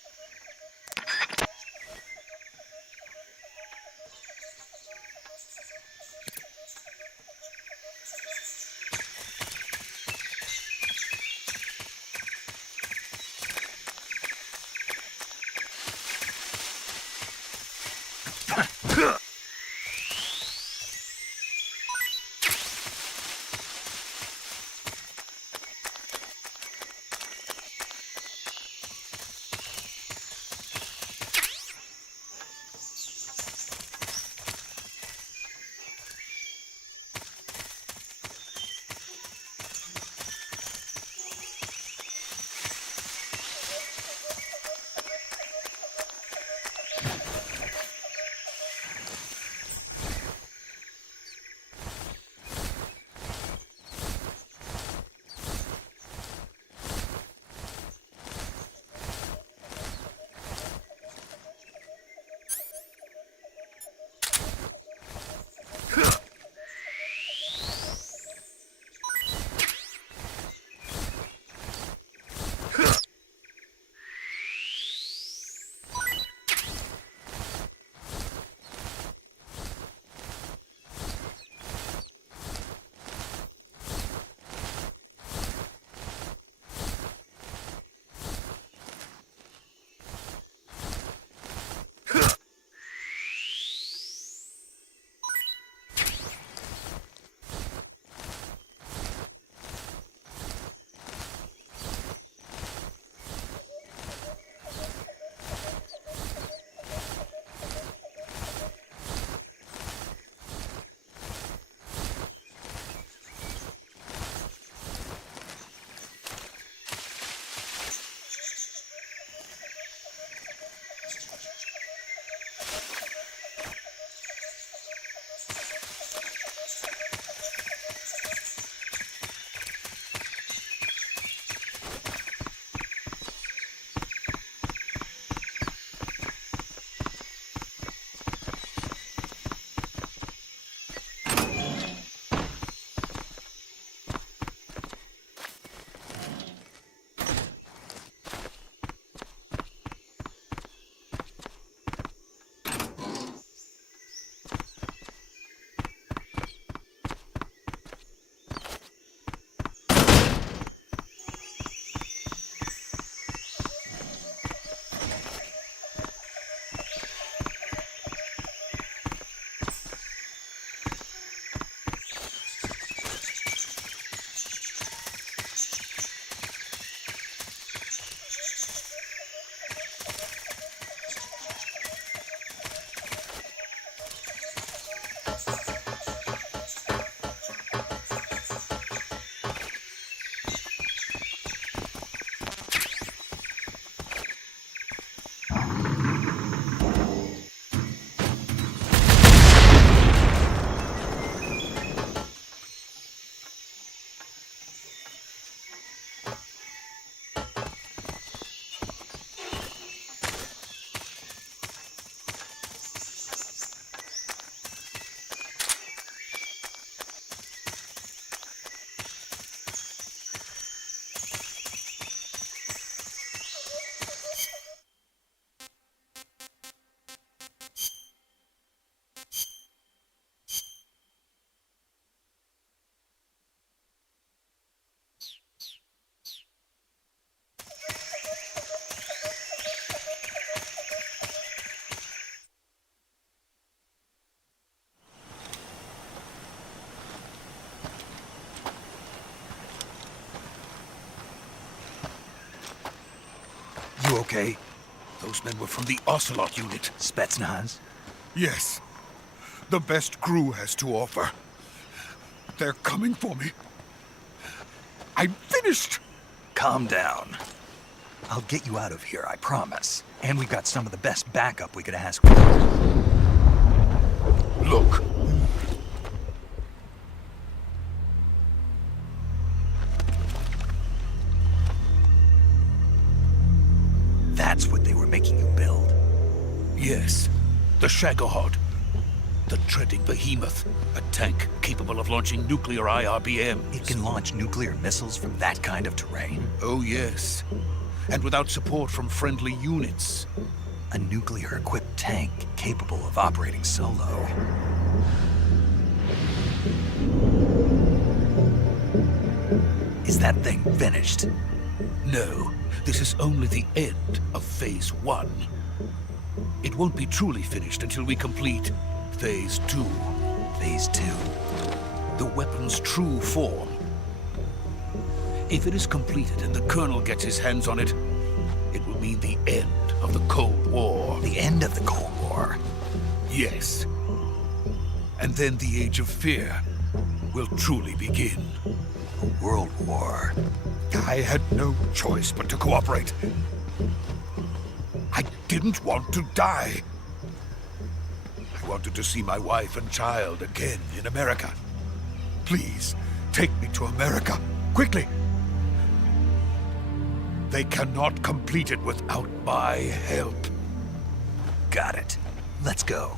okay? Those men were from the Ocelot unit. Spetsnaz? Yes. The best Gru has to offer. They're coming for me. I'm finished! Calm down. I'll get you out of here, I promise. And we've got some of the best backup we could ask for. Look. That's what they were making you build? Yes. The Shagohod. The treading behemoth. A tank capable of launching nuclear IRBMs. It can launch nuclear missiles from that kind of terrain? Oh, yes. And without support from friendly units. A nuclear-equipped tank capable of operating solo. Is that thing finished? No. This is only the end of Phase 1. It won't be truly finished until we complete Phase 2. Phase 2? The weapon's true form. If it is completed and the Colonel gets his hands on it, it will mean the end of the Cold War. The end of the Cold War? Yes. And then the Age of Fear will truly begin. A world war. I had no choice but to cooperate. I didn't want to die. I wanted to see my wife and child again in America. Please, take me to America, quickly. They cannot complete it without my help. Got it. Let's go.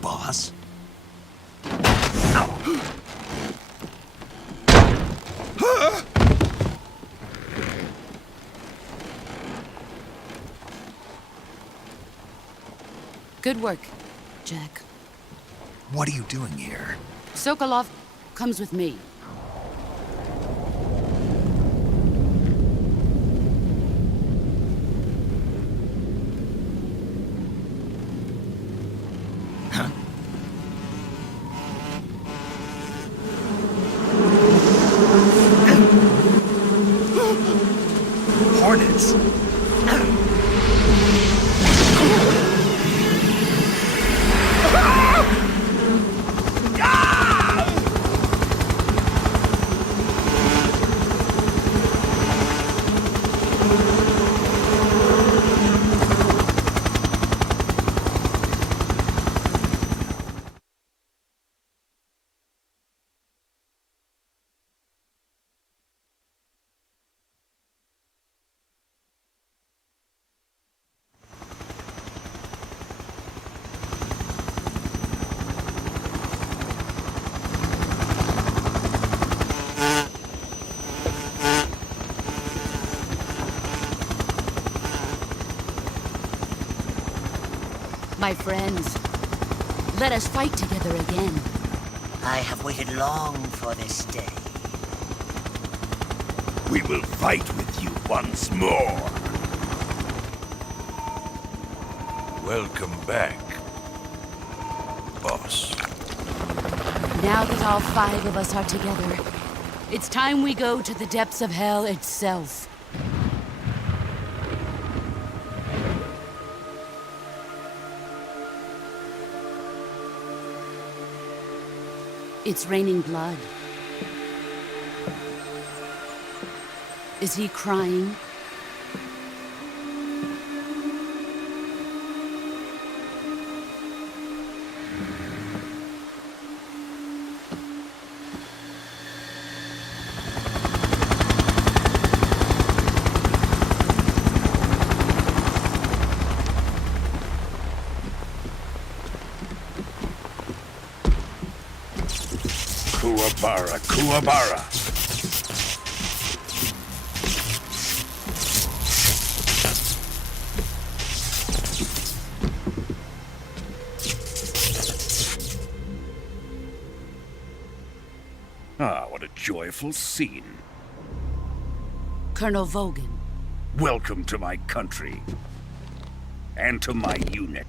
Boss? Good work, Jack. What are you doing here? Sokolov comes with me. Hornets? My friends, let us fight together again. I have waited long for this day. We will fight with you once more. Welcome back, boss. Now that all 5 of us are together, it's time we go to the depths of hell itself. It's raining blood. Is he crying? Kuwabara, Kuwabara. Ah, what a joyful scene. Colonel Vogan. Welcome to my country. And to my unit.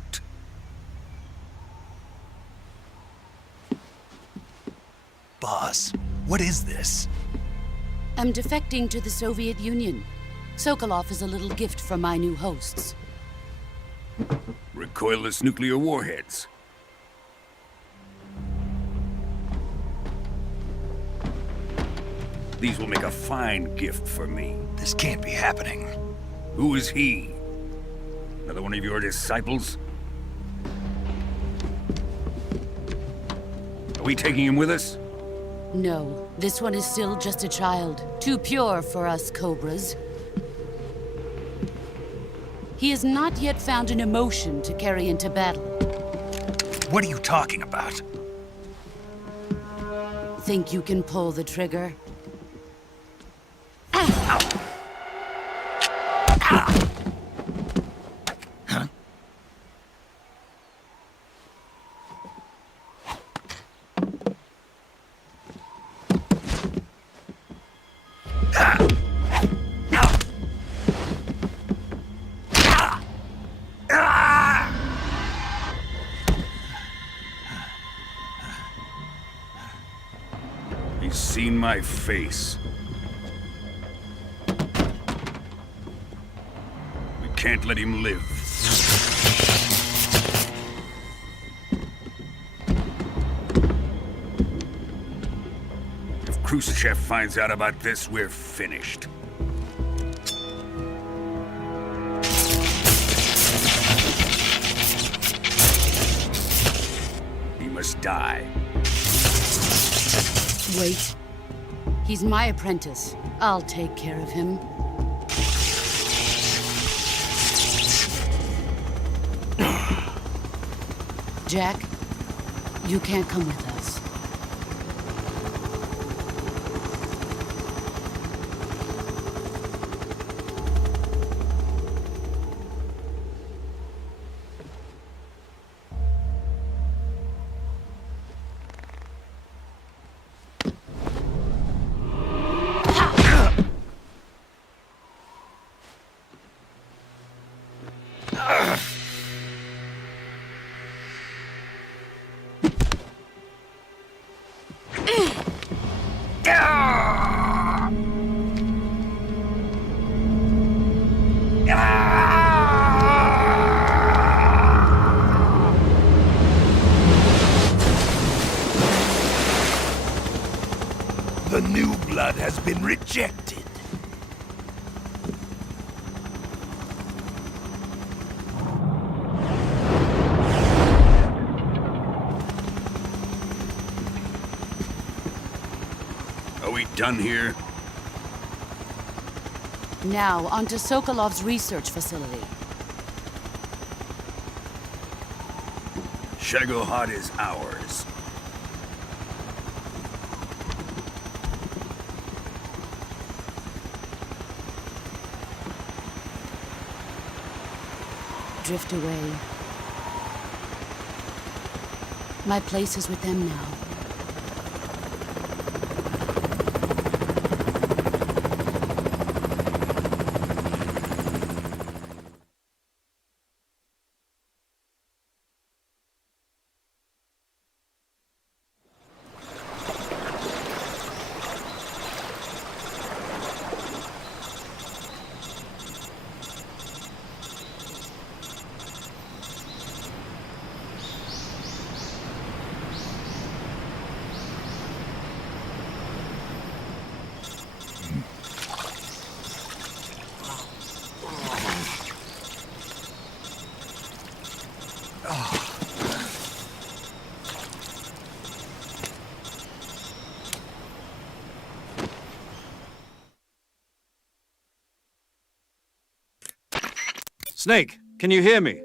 Boss, what is this? I'm defecting to the Soviet Union. Sokolov is a little gift from my new hosts. Recoilless nuclear warheads. These will make a fine gift for me. This can't be happening. Who is he? Another one of your disciples? Are we taking him with us? No, this one is still just a child. Too pure for us Cobras. He has not yet found an emotion to carry into battle. What are you talking about? Think you can pull the trigger? He's seen my face. We can't let him live. If Khrushchev finds out about this, we're finished. He must die. Wait. He's my apprentice. I'll take care of him. Jack, you can't come with us. The new blood has been rejected. Are we done here? Now, onto Sokolov's research facility. Shagohod is ours. Drift away. My place is with them now. Snake, can you hear me?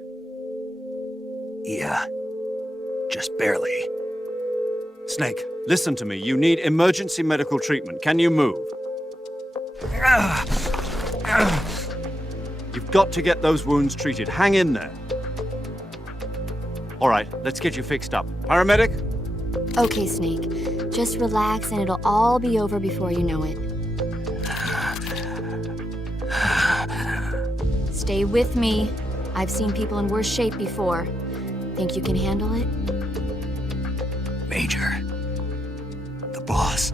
Yeah. Just barely. Snake, listen to me. You need emergency medical treatment. Can you move? You've got to get those wounds treated. Hang in there. All right, let's get you fixed up. Paramedic? Okay, Snake. Just relax and it'll all be over before you know it. Stay with me. I've seen people in worse shape before. Think you can handle it? Major. The boss.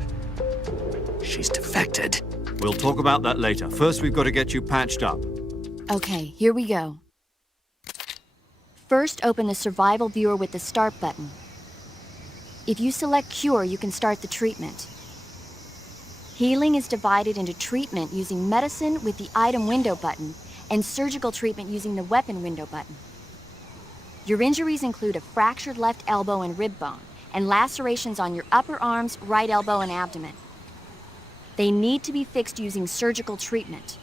She's defected. We'll talk about that later. First, we've got to get you patched up. Okay, here we go. First, open the survival viewer with the start button. If you select cure, you can start the treatment. Healing is divided into treatment using medicine with the item window button and surgical treatment using the weapon window button. Your injuries include a fractured left elbow and rib bone and lacerations on your upper arms, right elbow, and abdomen. They need to be fixed using surgical treatment.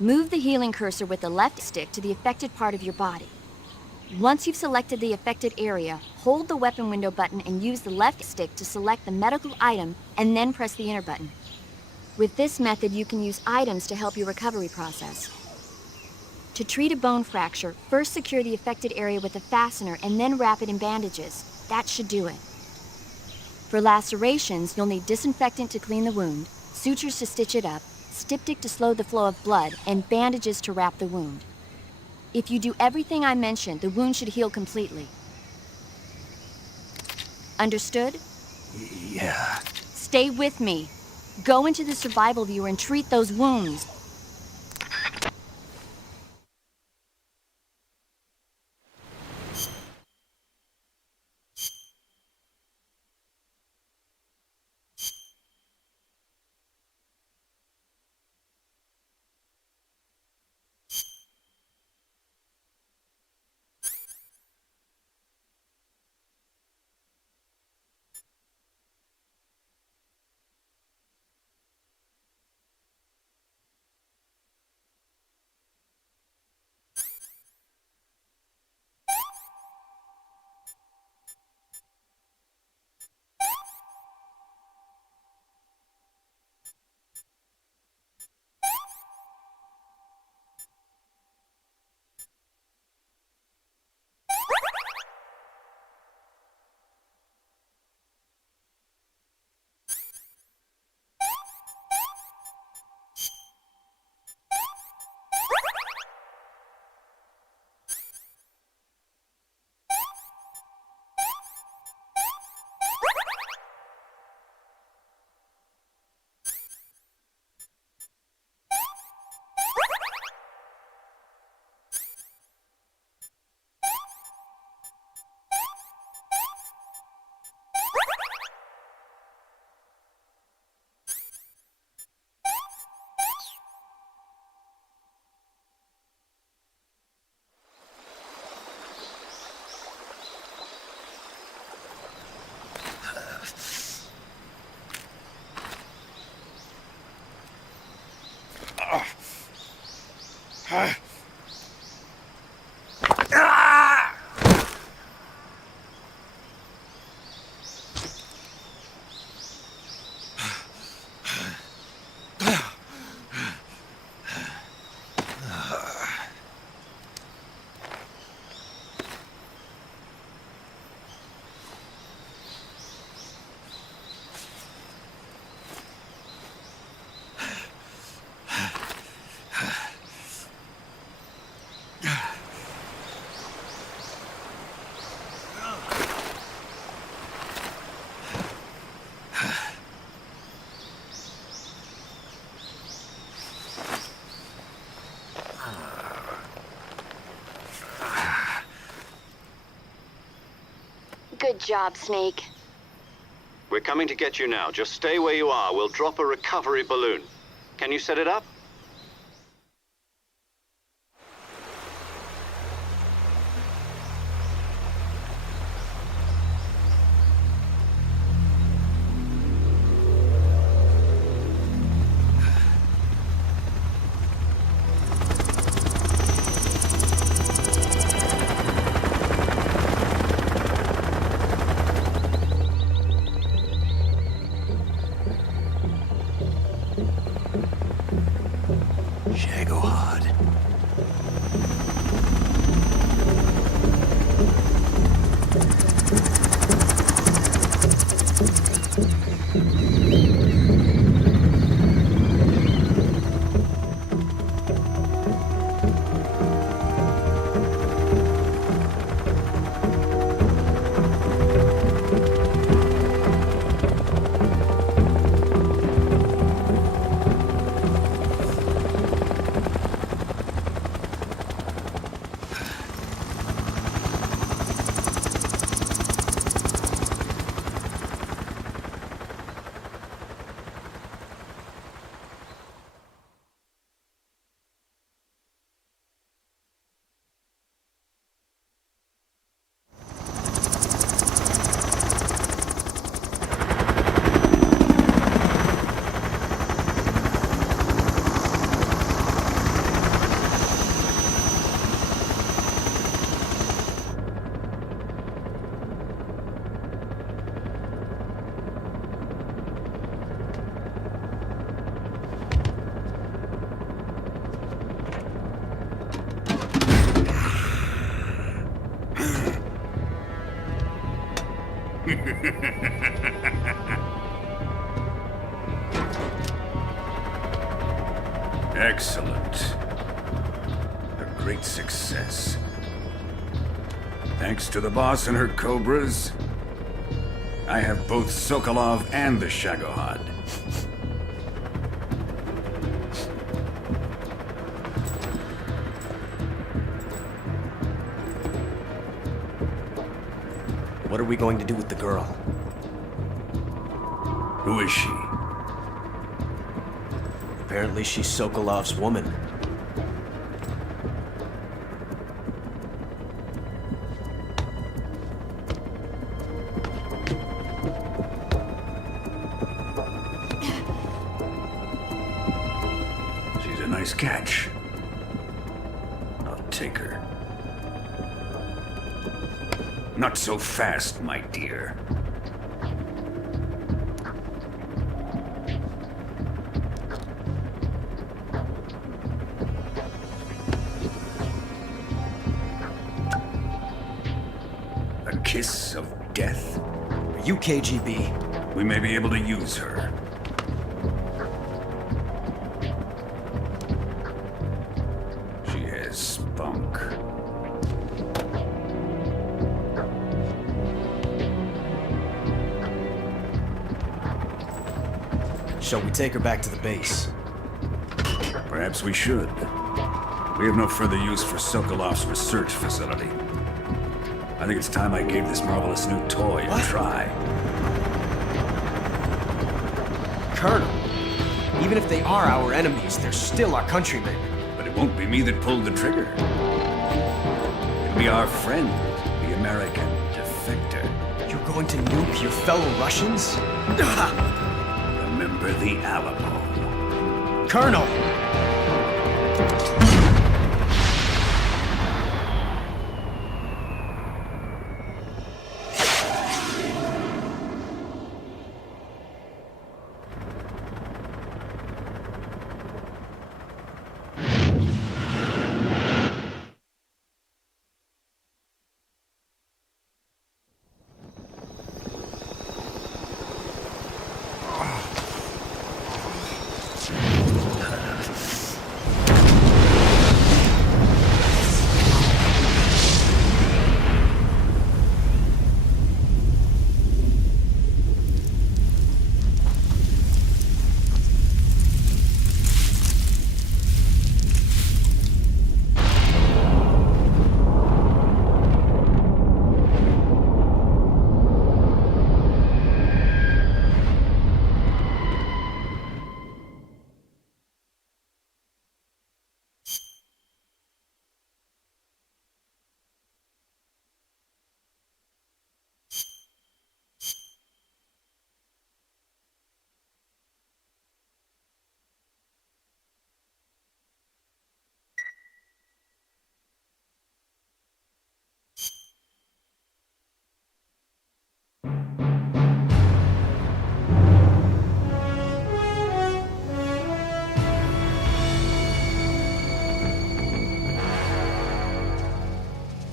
Move the healing cursor with the left stick to the affected part of your body. Once you've selected the affected area, hold the weapon window button and use the left stick to select the medical item and then press the enter button. With this method, you can use items to help your recovery process. To treat a bone fracture, first secure the affected area with a fastener and then wrap it in bandages. That should do it. For lacerations, you'll need disinfectant to clean the wound, sutures to stitch it up, styptic to slow the flow of blood, and bandages to wrap the wound. If you do everything I mentioned, the wound should heal completely. Understood? Yeah. Stay with me. Go into the survival viewer and treat those wounds. Good job, Snake. We're coming to get you now. Just stay where you are. We'll drop a recovery balloon. Can you set it up? Excellent. A great success. Thanks to the boss and her cobras, I have both Sokolov and the Shagohod. What are we going to do with the girl? Who is she? Apparently she's Sokolov's woman. She's a nice catch. I'll take her. Not so fast, my dear. A kiss of death? Are you KGB? We may be able to use her. She has spunk. Shall we take her back to the base? Perhaps we should. We have no further use for Sokolov's research facility. I think it's time I gave this marvelous new toy a try. Colonel, even if they are our enemies, they're still our countrymen. But it won't be me that pulled the trigger. It'll be our friend, the American defector. You're going to nuke your fellow Russians? Remember the Alamo. Colonel!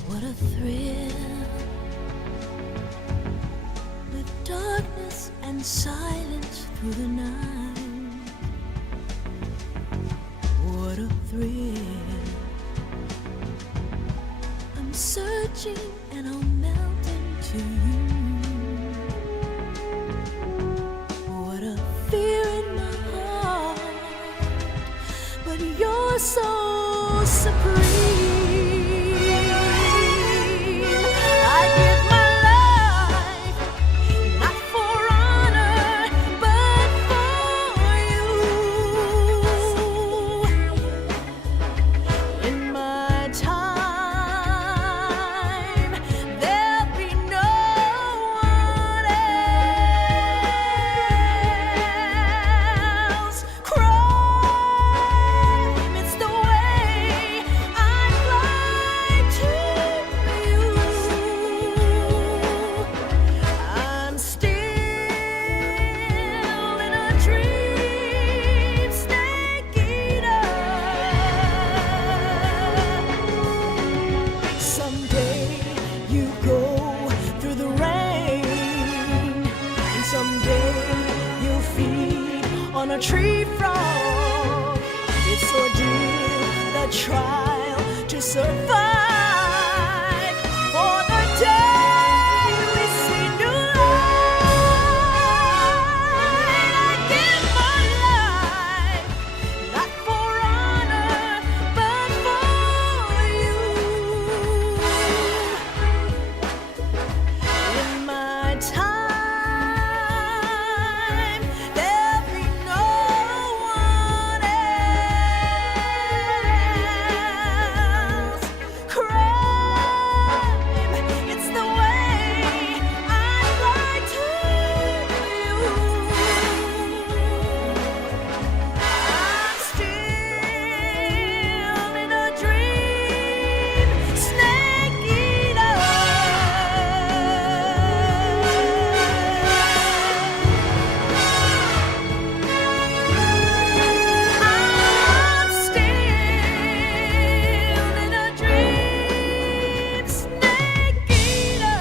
What a thrill, with darkness and silence through the night. What a thrill, I'm searching and I'll melt into you. What a fear in my heart, but you're so supreme. No on a tree frog. It's ordeal, the trial to survive. For the day we see new light, I give my life, not for honor, but for you. In my time, there'll be no one else. Crime, it's the way I'd lie to you. I'm still in a dream, snake eater. I'm still in a dream, snake eater.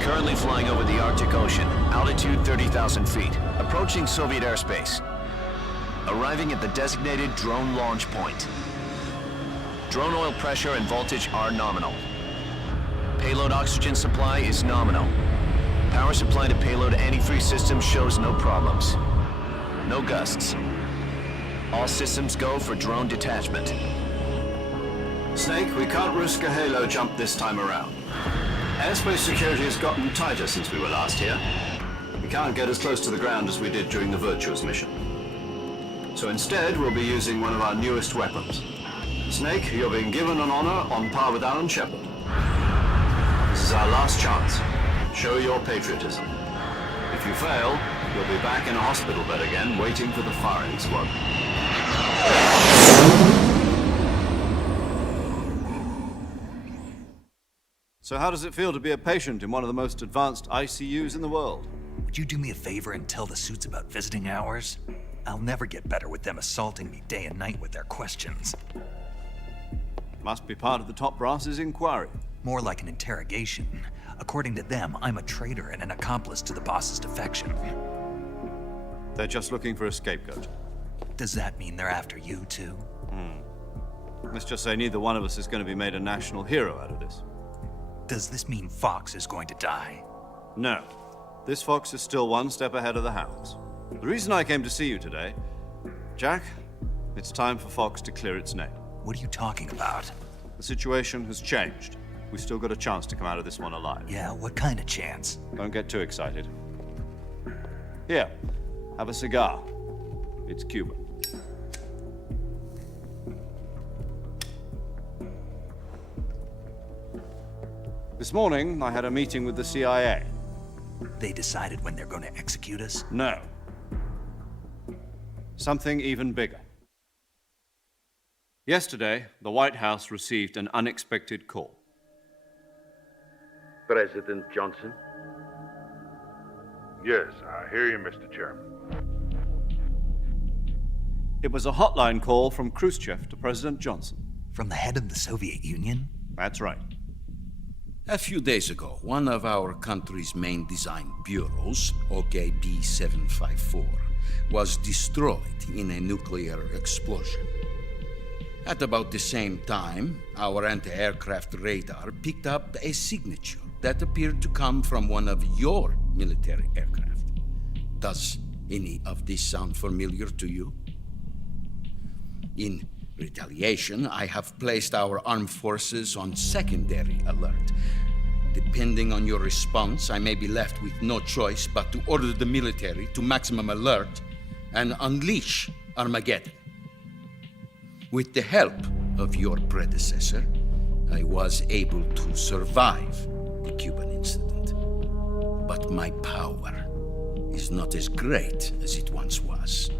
Currently flying over the Arctic Ocean, altitude 30,000 feet, approaching Soviet airspace. Arriving at the designated drone launch point. Drone oil pressure and voltage are nominal. Payload oxygen supply is nominal. Power supply to payload antifreeze system shows no problems. No gusts. All systems go for drone detachment. Snake, we can't risk a halo jump this time around. Airspace security has gotten tighter since we were last here. We can't get as close to the ground as we did during the Virtuous mission. So instead, we'll be using one of our newest weapons. Snake, you're being given an honor on par with Alan Shepard. This is our last chance. Show your patriotism. If you fail, you'll be back in a hospital bed again, waiting for the firing squad. So how does it feel to be a patient in one of the most advanced ICUs in the world? Would you do me a favor and tell the suits about visiting hours? I'll never get better with them assaulting me day and night with their questions. Must be part of the top brass's inquiry. More like an interrogation. According to them, I'm a traitor and an accomplice to the boss's defection. They're just looking for a scapegoat. Does that mean they're after you, too? Let's just say neither one of us is going to be made a national hero out of this. Does this mean Fox is going to die? No. This fox is still one step ahead of the hounds. The reason I came to see you today, Jack, it's time for Fox to clear its name. What are you talking about? The situation has changed. We've still got a chance to come out of this one alive. Yeah, what kind of chance? Don't get too excited. Here, have a cigar. It's Cuban. This morning, I had a meeting with the CIA. They decided when they're going to execute us? No. Something even bigger. Yesterday, the White House received an unexpected call. President Johnson? Yes, I hear you, Mr. Chairman. It was a hotline call from Khrushchev to President Johnson. From the head of the Soviet Union? That's right. A few days ago, one of our country's main design bureaus, OKB 754, was destroyed in a nuclear explosion. At about the same time, our anti-aircraft radar picked up a signature that appeared to come from one of your military aircraft. Does any of this sound familiar to you? In retaliation, I have placed our armed forces on secondary alert. Depending on your response, I may be left with no choice but to order the military to maximum alert and unleash Armageddon. With the help of your predecessor, I was able to survive the Cuban incident. But my power is not as great as it once was.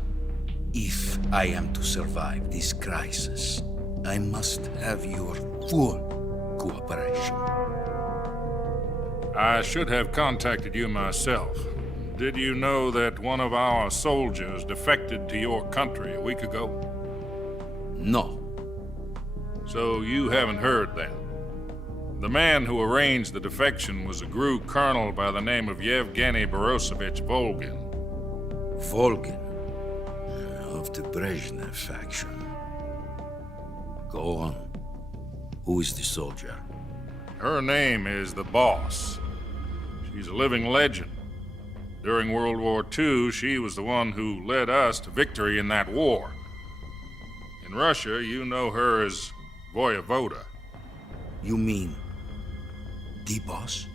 If I am to survive this crisis, I must have your full cooperation. I should have contacted you myself. Did you know that one of our soldiers defected to your country a week ago? No. So you haven't heard then? The man who arranged the defection was a GRU colonel by the name of Yevgeny Borosovich Volgin. Volgin? Of the Brezhnev faction. Go on. Who is the soldier? Her name is the Boss. She's a living legend. During World War II, she was the one who led us to victory in that war. In Russia, you know her as Voyevoda. You mean the Boss?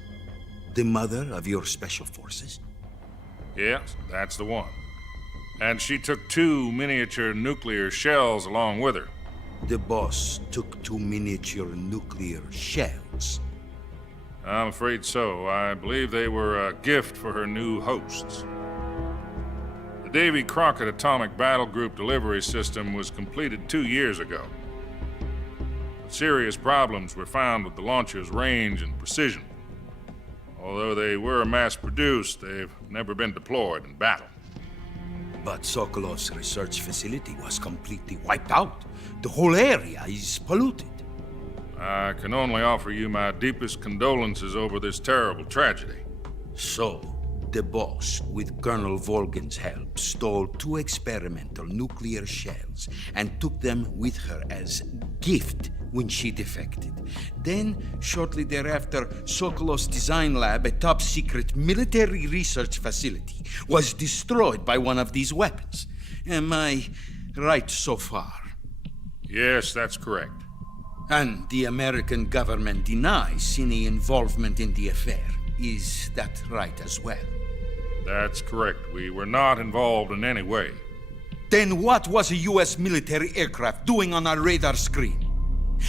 The mother of your special forces? Yes, that's the one. And she took 2 miniature nuclear shells along with her. The Boss took 2 miniature nuclear shells? I'm afraid so. I believe they were a gift for her new hosts. The Davy Crockett Atomic Battle Group delivery system was completed 2 years ago. But serious problems were found with the launcher's range and precision. Although they were mass-produced, they've never been deployed in battle. But Sokolov's research facility was completely wiped out. The whole area is polluted. I can only offer you my deepest condolences over this terrible tragedy. So, the Boss, with Colonel Volgin's help, stole 2 experimental nuclear shells and took them with her as gift when she defected. Then, shortly thereafter, Sokolov's design lab, a top-secret military research facility, was destroyed by one of these weapons. Am I right so far? Yes, that's correct. And the American government denies any involvement in the affair. Is that right as well? That's correct. We were not involved in any way. Then what was a U.S. military aircraft doing on our radar screen?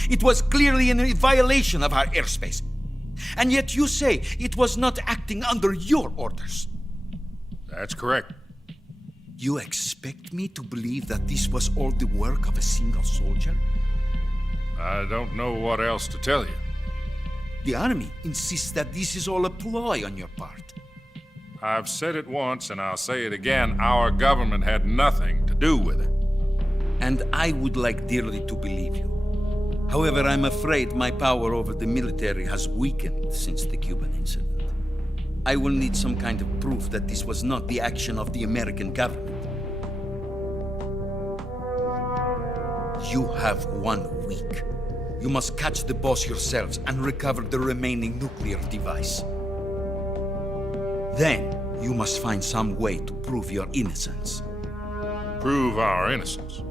It was clearly in violation of our airspace. And yet you say it was not acting under your orders. That's correct. You expect me to believe that this was all the work of a single soldier? I don't know what else to tell you. The army insists that this is all a ploy on your part. I've said it once and I'll say it again. Our government had nothing to do with it. And I would like dearly to believe you. However, I'm afraid my power over the military has weakened since the Cuban incident. I will need some kind of proof that this was not the action of the American government. You have 1 week. You must catch the Boss yourselves and recover the remaining nuclear device. Then, you must find some way to prove your innocence. Prove our innocence?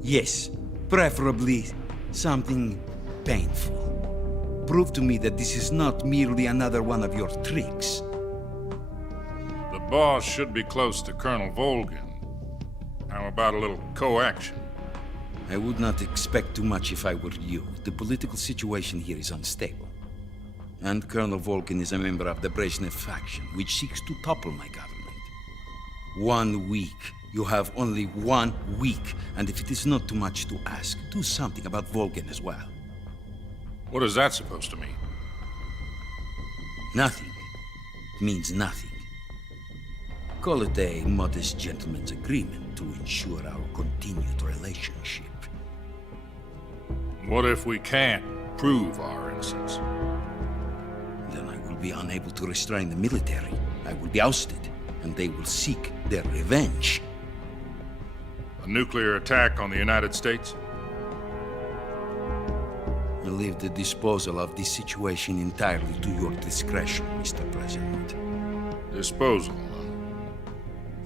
Yes, preferably something painful. Prove to me that this is not merely another one of your tricks. The Boss should be close to Colonel Volgin. How about a little coaction? I would not expect too much if I were you. The political situation here is unstable. And Colonel Volgin is a member of the Brezhnev faction, which seeks to topple my government. 1 week. You have only 1 week, and if it is not too much to ask, do something about Volgin as well. What is that supposed to mean? Nothing. It means nothing. Call it a modest gentleman's agreement to ensure our continued relationship. What if we can't prove our innocence? Then I will be unable to restrain the military. I will be ousted, and they will seek their revenge. A nuclear attack on the United States? I leave the disposal of this situation entirely to your discretion, Mr. President. Disposal?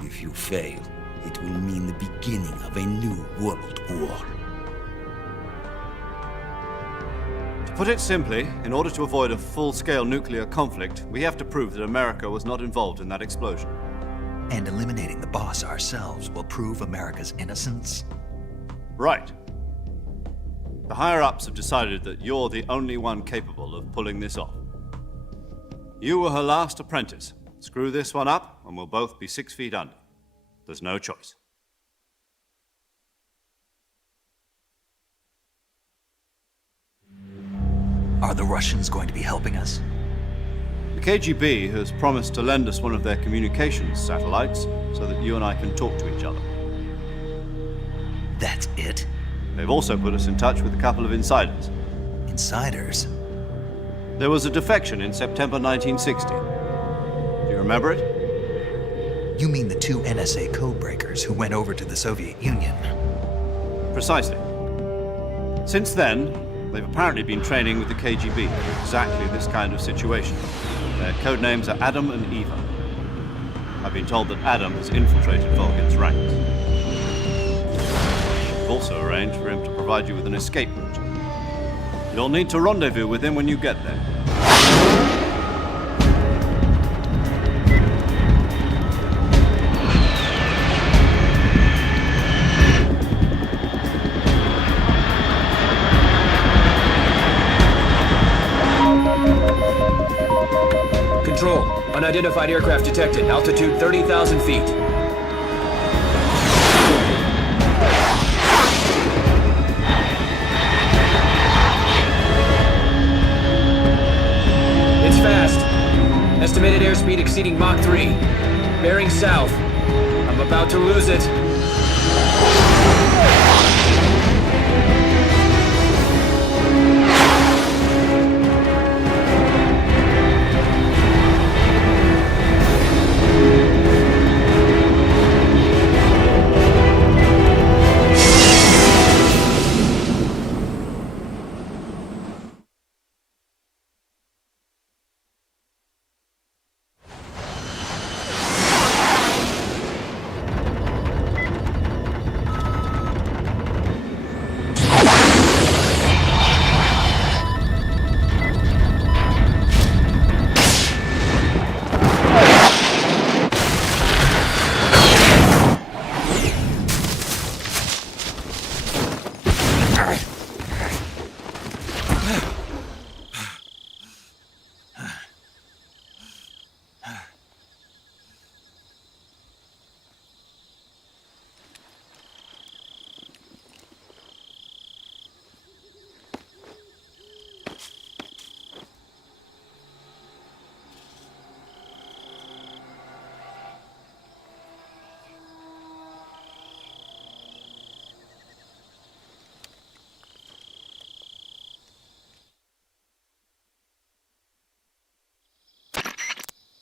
If you fail, it will mean the beginning of a new world war. To put it simply, in order to avoid a full-scale nuclear conflict, we have to prove that America was not involved in that explosion. And eliminating the Boss ourselves will prove America's innocence? Right. The higher-ups have decided that you're the only one capable of pulling this off. You were her last apprentice, Screw this one up, and we'll both be 6 feet under. There's no choice. Are the Russians going to be helping us? The KGB has promised to lend us one of their communications satellites so that you and I can talk to each other. That's it? They've also put us in touch with a couple of insiders. Insiders? There was a defection in September 1960. Do you remember it? You mean the 2 NSA codebreakers who went over to the Soviet Union? Precisely. Since then, they've apparently been training with the KGB for exactly this kind of situation. Their code names are Adam and Eva. I've been told that Adam has infiltrated Volgin's ranks. We've also arranged for him to provide you with an escape route. You'll need to rendezvous with him when you get there. Control, unidentified aircraft detected. Altitude 30,000 feet. It's fast. Estimated airspeed exceeding Mach 3. Bearing south. I'm about to lose it.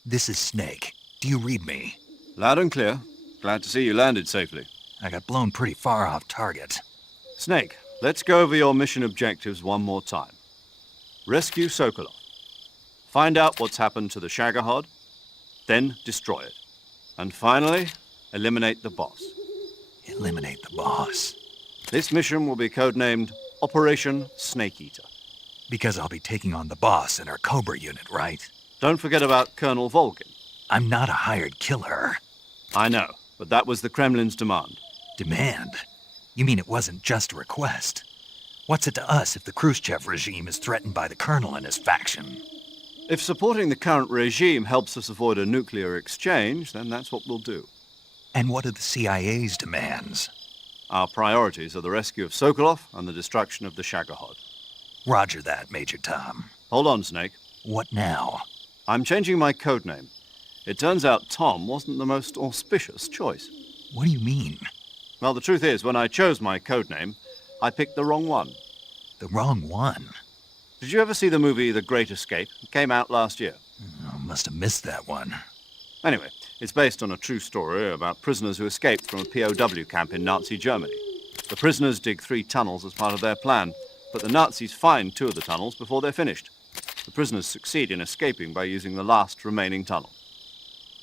This is Snake. Do you read me? Loud and clear. Glad to see you landed safely. I got blown pretty far off target. Snake, let's go over your mission objectives one more time. Rescue Sokolov. Find out what's happened to the Shagohod, then destroy it. And finally, eliminate the boss. Eliminate the boss? This mission will be codenamed Operation Snake Eater. Because I'll be taking on the boss in our Cobra unit, right? Don't forget about Colonel Volgin. I'm not a hired killer. I know, but that was the Kremlin's demand. Demand? You mean it wasn't just a request? What's it to us if the Khrushchev regime is threatened by the Colonel and his faction? If supporting the current regime helps us avoid a nuclear exchange, then that's what we'll do. And what are the CIA's demands? Our priorities are the rescue of Sokolov and the destruction of the Shagohod. Roger that, Major Tom. Hold on, Snake. What now? I'm changing my codename. It turns out Tom wasn't the most auspicious choice. What do you mean? Well, the truth is, when I chose my codename, I picked the wrong one. The wrong one? Did you ever see the movie The Great Escape? It came out last year. Oh, must have missed that one. Anyway, it's based on a true story about prisoners who escaped from a POW camp in Nazi Germany. The prisoners dig 3 tunnels as part of their plan, but the Nazis find 2 of the tunnels before they're finished. The prisoners succeed in escaping by using the last remaining tunnel.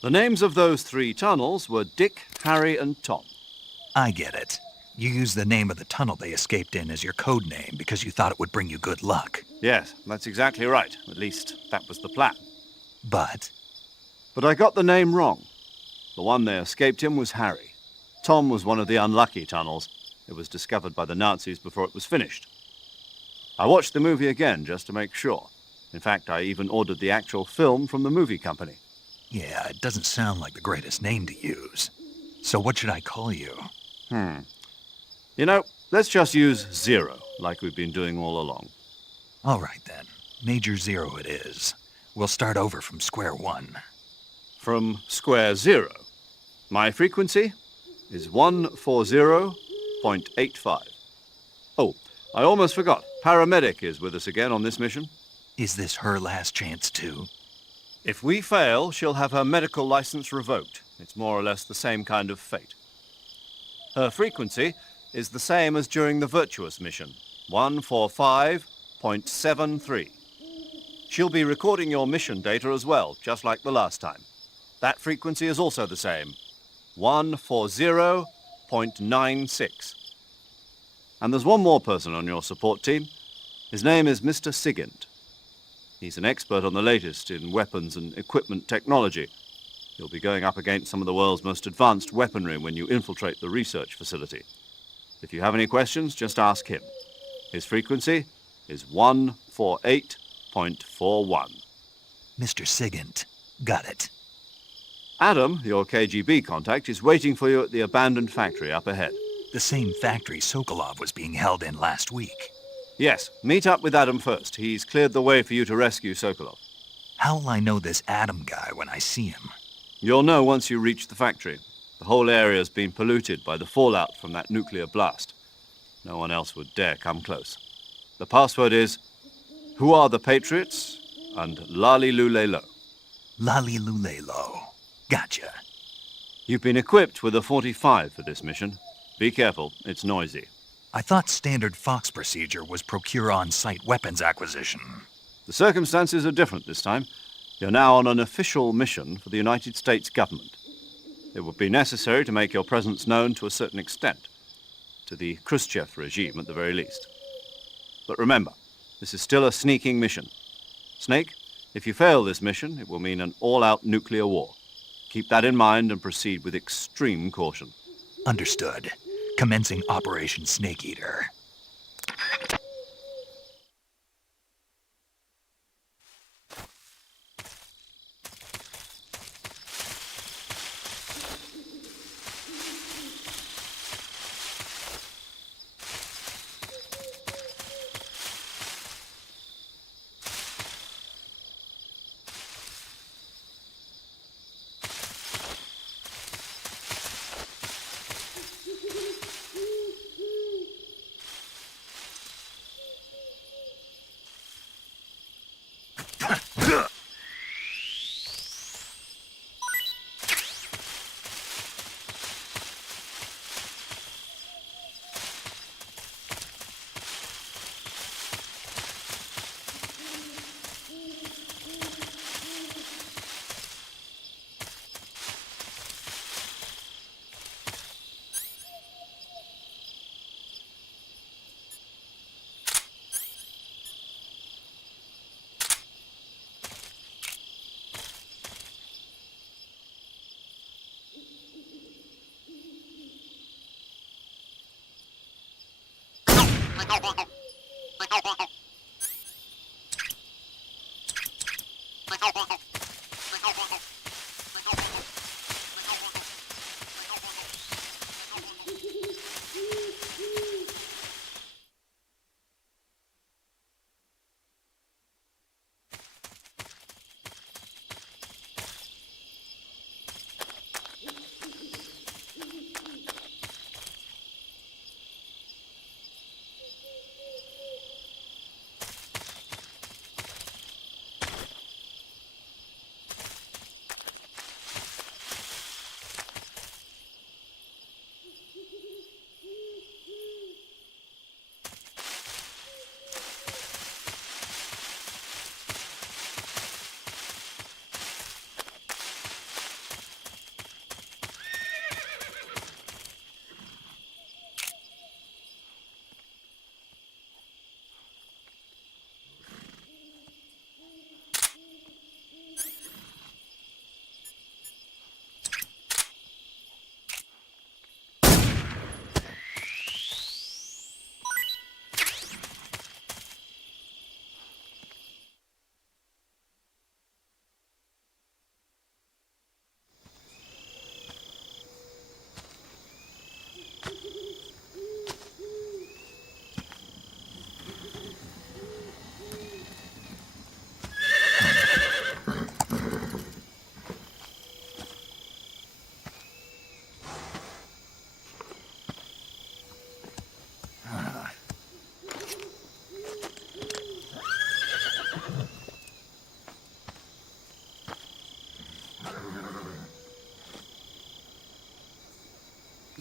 The names of those 3 tunnels were Dick, Harry, and Tom. I get it. You used the name of the tunnel they escaped in as your code name because you thought it would bring you good luck. Yes, that's exactly right. At least, that was the plan. But I got the name wrong. The one they escaped in was Harry. Tom was one of the unlucky tunnels. It was discovered by the Nazis before it was finished. I watched the movie again just to make sure. In fact, I even ordered the actual film from the movie company. Yeah, it doesn't sound like the greatest name to use. So what should I call you? You know, let's just use Zero, like we've been doing all along. All right then. Major Zero it is. We'll start over from square one. From square zero. My frequency is 140.85. Oh, I almost forgot. Paramedic is with us again on this mission. Is this her last chance too? If we fail, she'll have her medical license revoked. It's more or less the same kind of fate. Her frequency is the same as during the Virtuous mission, 145.73. She'll be recording your mission data as well, just like the last time. That frequency is also the same, 140.96. And there's one more person on your support team. His name is Mr. Sigint. He's an expert on the latest in weapons and equipment technology. You'll be going up against some of the world's most advanced weaponry when you infiltrate the research facility. If you have any questions, just ask him. His frequency is 148.41. Mr. Sigint. Got it. Adam, your KGB contact, is waiting for you at the abandoned factory up ahead. The same factory Sokolov was being held in last week. Yes, meet up with Adam first. He's cleared the way for you to rescue Sokolov. How'll I know this Adam guy when I see him? You'll know once you reach the factory. The whole area's been polluted by the fallout from that nuclear blast. No one else would dare come close. The password is, "Who are the Patriots?" and Lali Lulelo. Lali Lulelo. Gotcha. You've been equipped with a 45 for this mission. Be careful, it's noisy. I thought standard Fox procedure was procure on-site weapons acquisition. The circumstances are different this time. You're now on an official mission for the United States government. It would be necessary to make your presence known to a certain extent, to the Khrushchev regime at the very least. But remember, this is still a sneaking mission. Snake, if you fail this mission, it will mean an all-out nuclear war. Keep that in mind and proceed with extreme caution. Understood. Commencing Operation Snake Eater.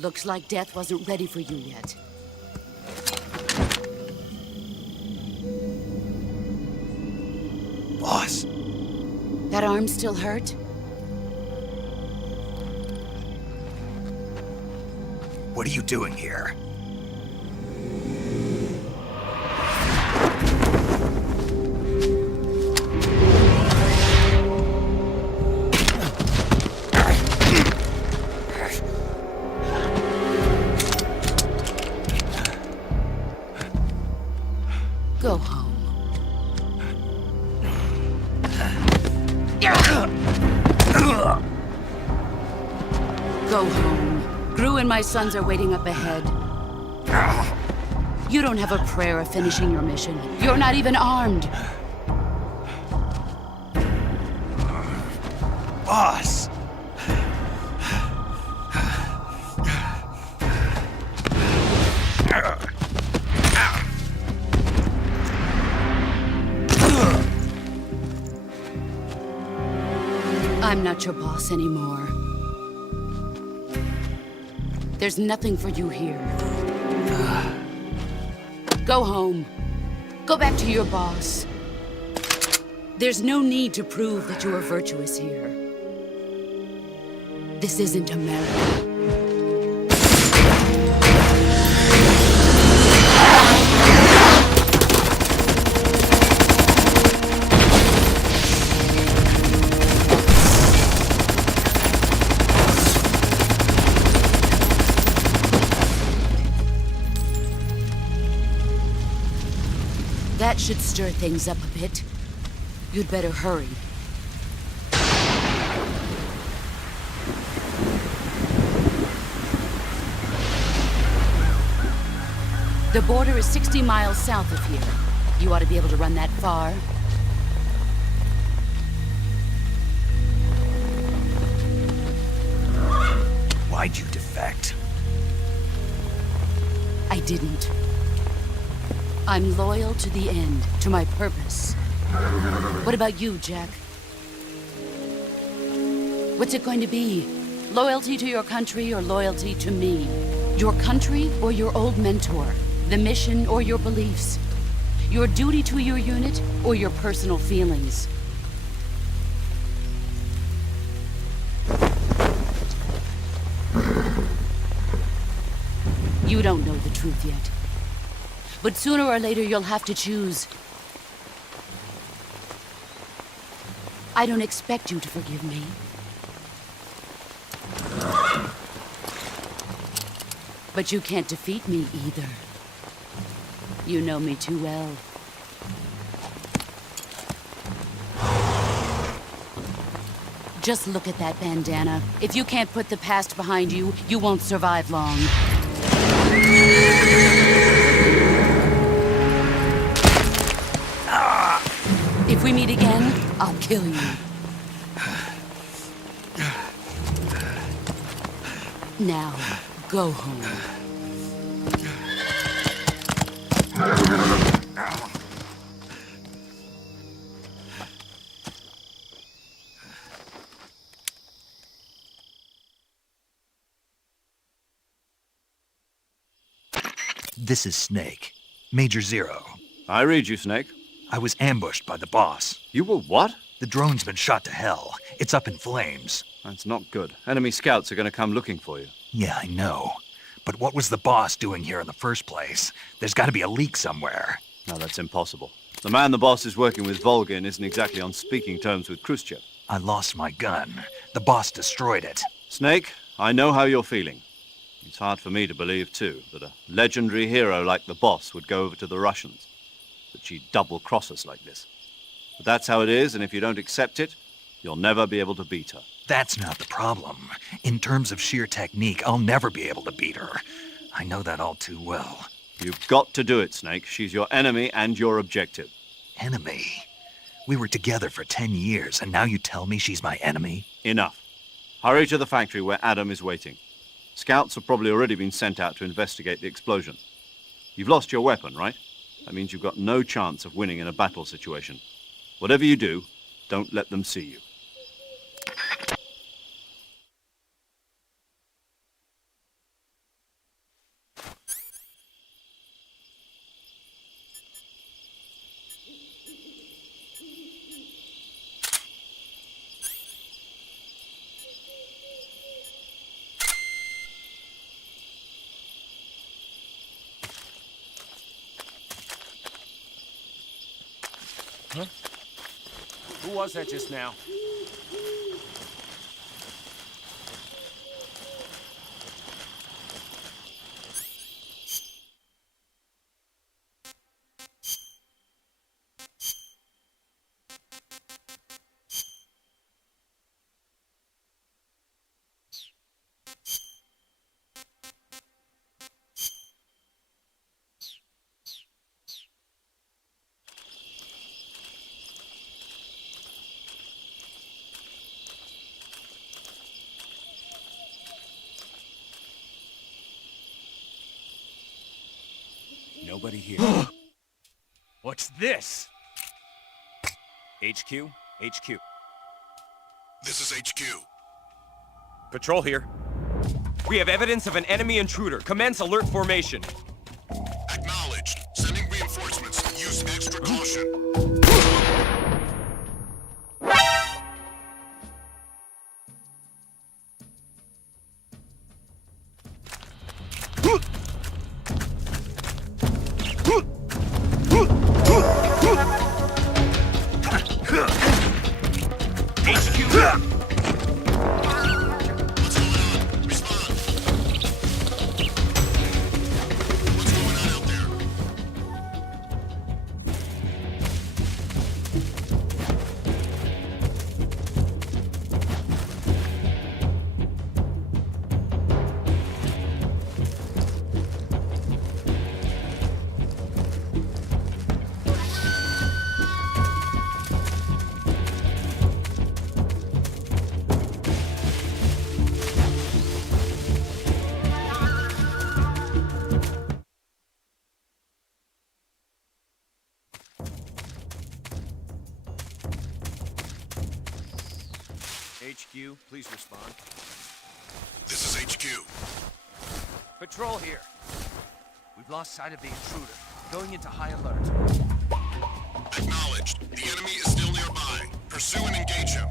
Looks like death wasn't ready for you yet. Boss. That arm still hurt? What are you doing here? Go home. Go home. Gru and my sons are waiting up ahead. You don't have a prayer of finishing your mission. You're not even armed. Boss! I'm not your boss anymore. There's nothing for you here. Go home. Go back to your boss. There's no need to prove that you are virtuous here. This isn't America. That should stir things up a bit. You'd better hurry. The border is 60 miles south of here. You ought to be able to run that far. Why'd you defect? I didn't. I'm loyal to the end, to my purpose. What about you, Jack? What's it going to be? Loyalty to your country or loyalty to me? Your country or your old mentor? The mission or your beliefs? Your duty to your unit or your personal feelings? You don't know the truth yet. But sooner or later, you'll have to choose. I don't expect you to forgive me. But you can't defeat me either. You know me too well. Just look at that bandana. If you can't put the past behind you, you won't survive long. If we meet again, I'll kill you. Now, go home. This is Snake. Major Zero. I read you, Snake. I was ambushed by the boss. You were what? The drone's been shot to hell. It's up in flames. That's not good. Enemy scouts are going to come looking for you. Yeah, I know. But what was the boss doing here in the first place? There's got to be a leak somewhere. No, that's impossible. The man the boss is working with, Volgin, isn't exactly on speaking terms with Khrushchev. I lost my gun. The boss destroyed it. Snake, I know how you're feeling. It's hard for me to believe, too, that a legendary hero like the boss would go over to the Russians. That she'd double-cross us like this. But that's how it is, and if you don't accept it, you'll never be able to beat her. That's not the problem. In terms of sheer technique, I'll never be able to beat her. I know that all too well. You've got to do it, Snake. She's your enemy and your objective. Enemy? We were together for 10 years, and now you tell me she's my enemy? Enough. Hurry to the factory where Adam is waiting. Scouts have probably already been sent out to investigate the explosion. You've lost your weapon, right? That means you've got no chance of winning in a battle situation. Whatever you do, don't let them see you. Who was that just now? Nobody here. What's this? HQ? HQ. This is HQ. Patrol here. We have evidence of an enemy intruder. Commence alert formation. Acknowledged. Sending reinforcements. Use extra caution. HQ, please respond. This is HQ. Patrol here. We've lost sight of the intruder. Going into high alert. Acknowledged. The enemy is still nearby. Pursue and engage him.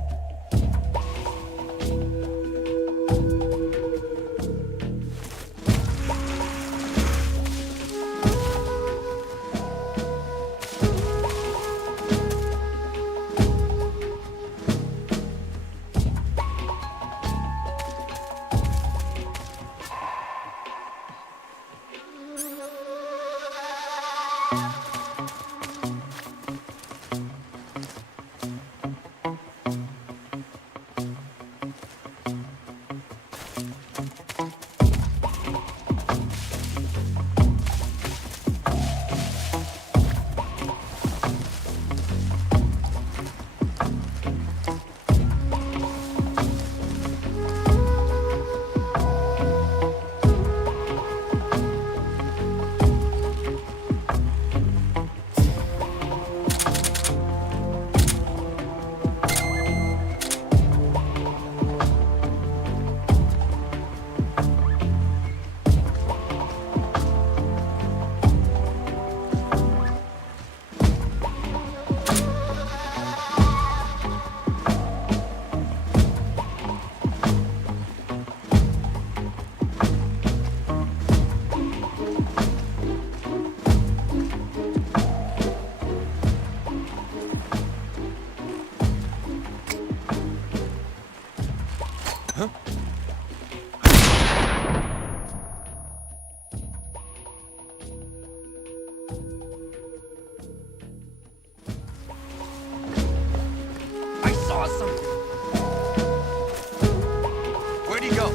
Where'd he go?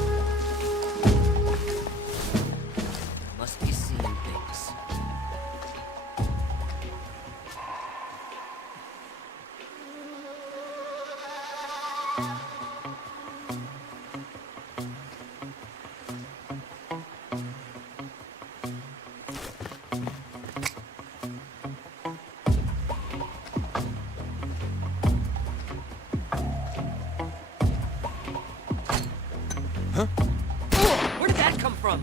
Must be seeing things. Where did that come from?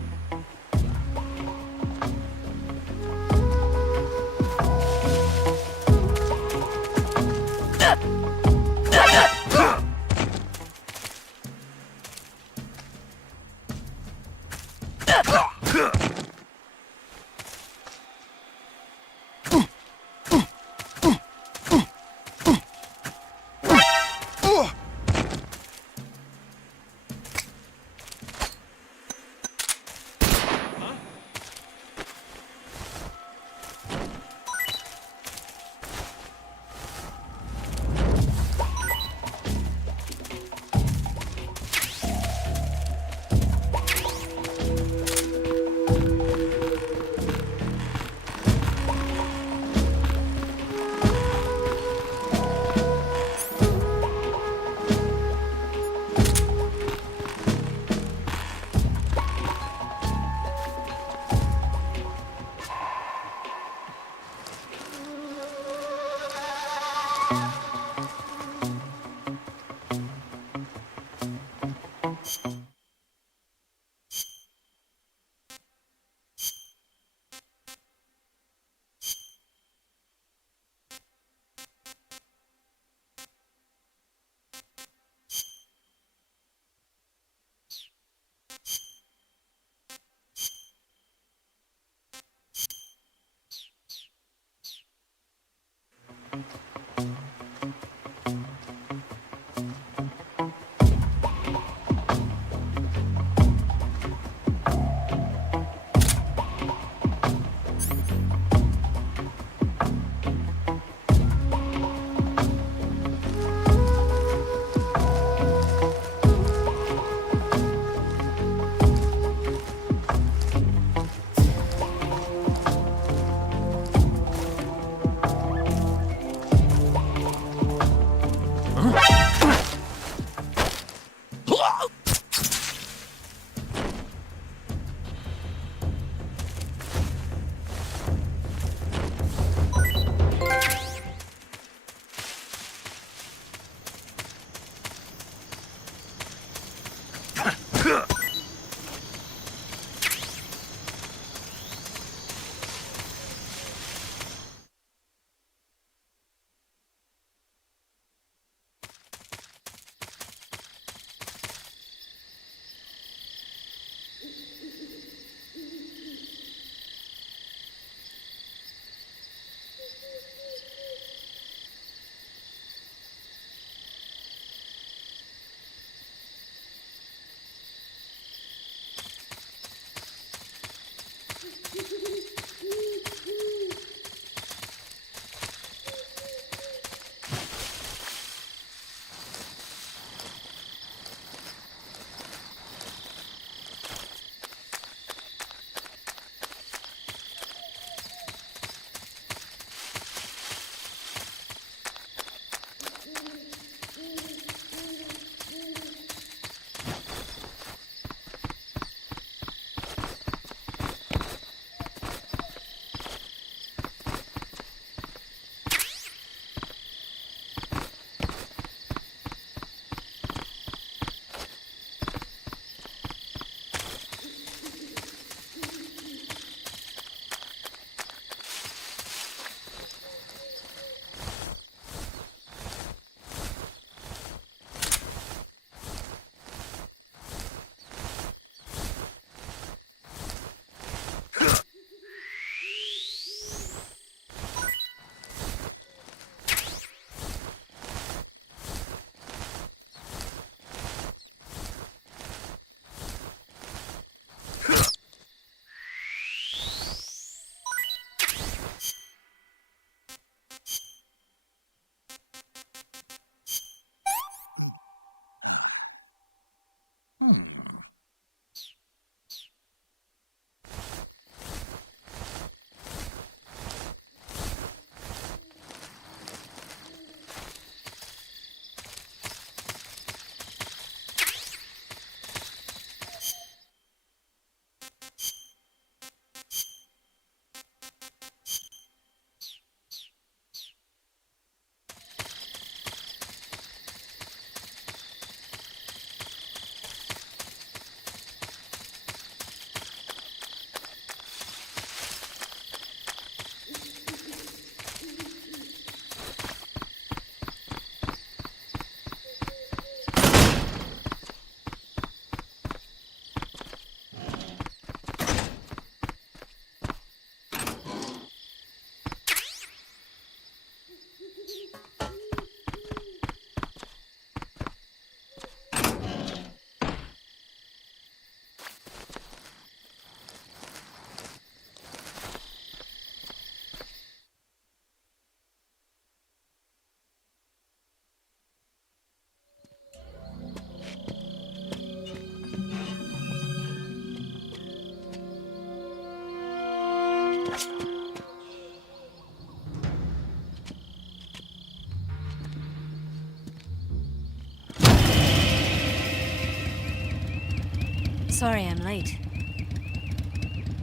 Sorry I'm late.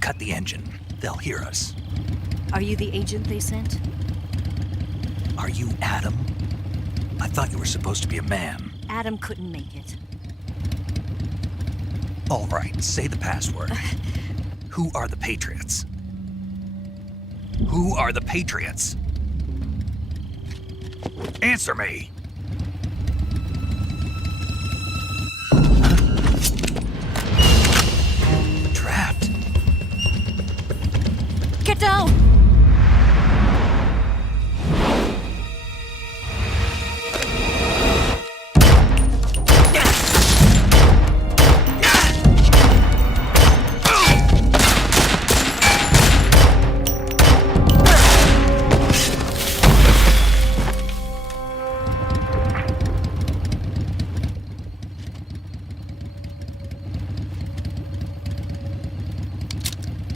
Cut the engine. They'll hear us. Are you the agent they sent? Are you Adam? I thought you were supposed to be a man. Adam couldn't make it. All right, say the password. Who are the Patriots? Who are the Patriots? Answer me! Trapped. Get down!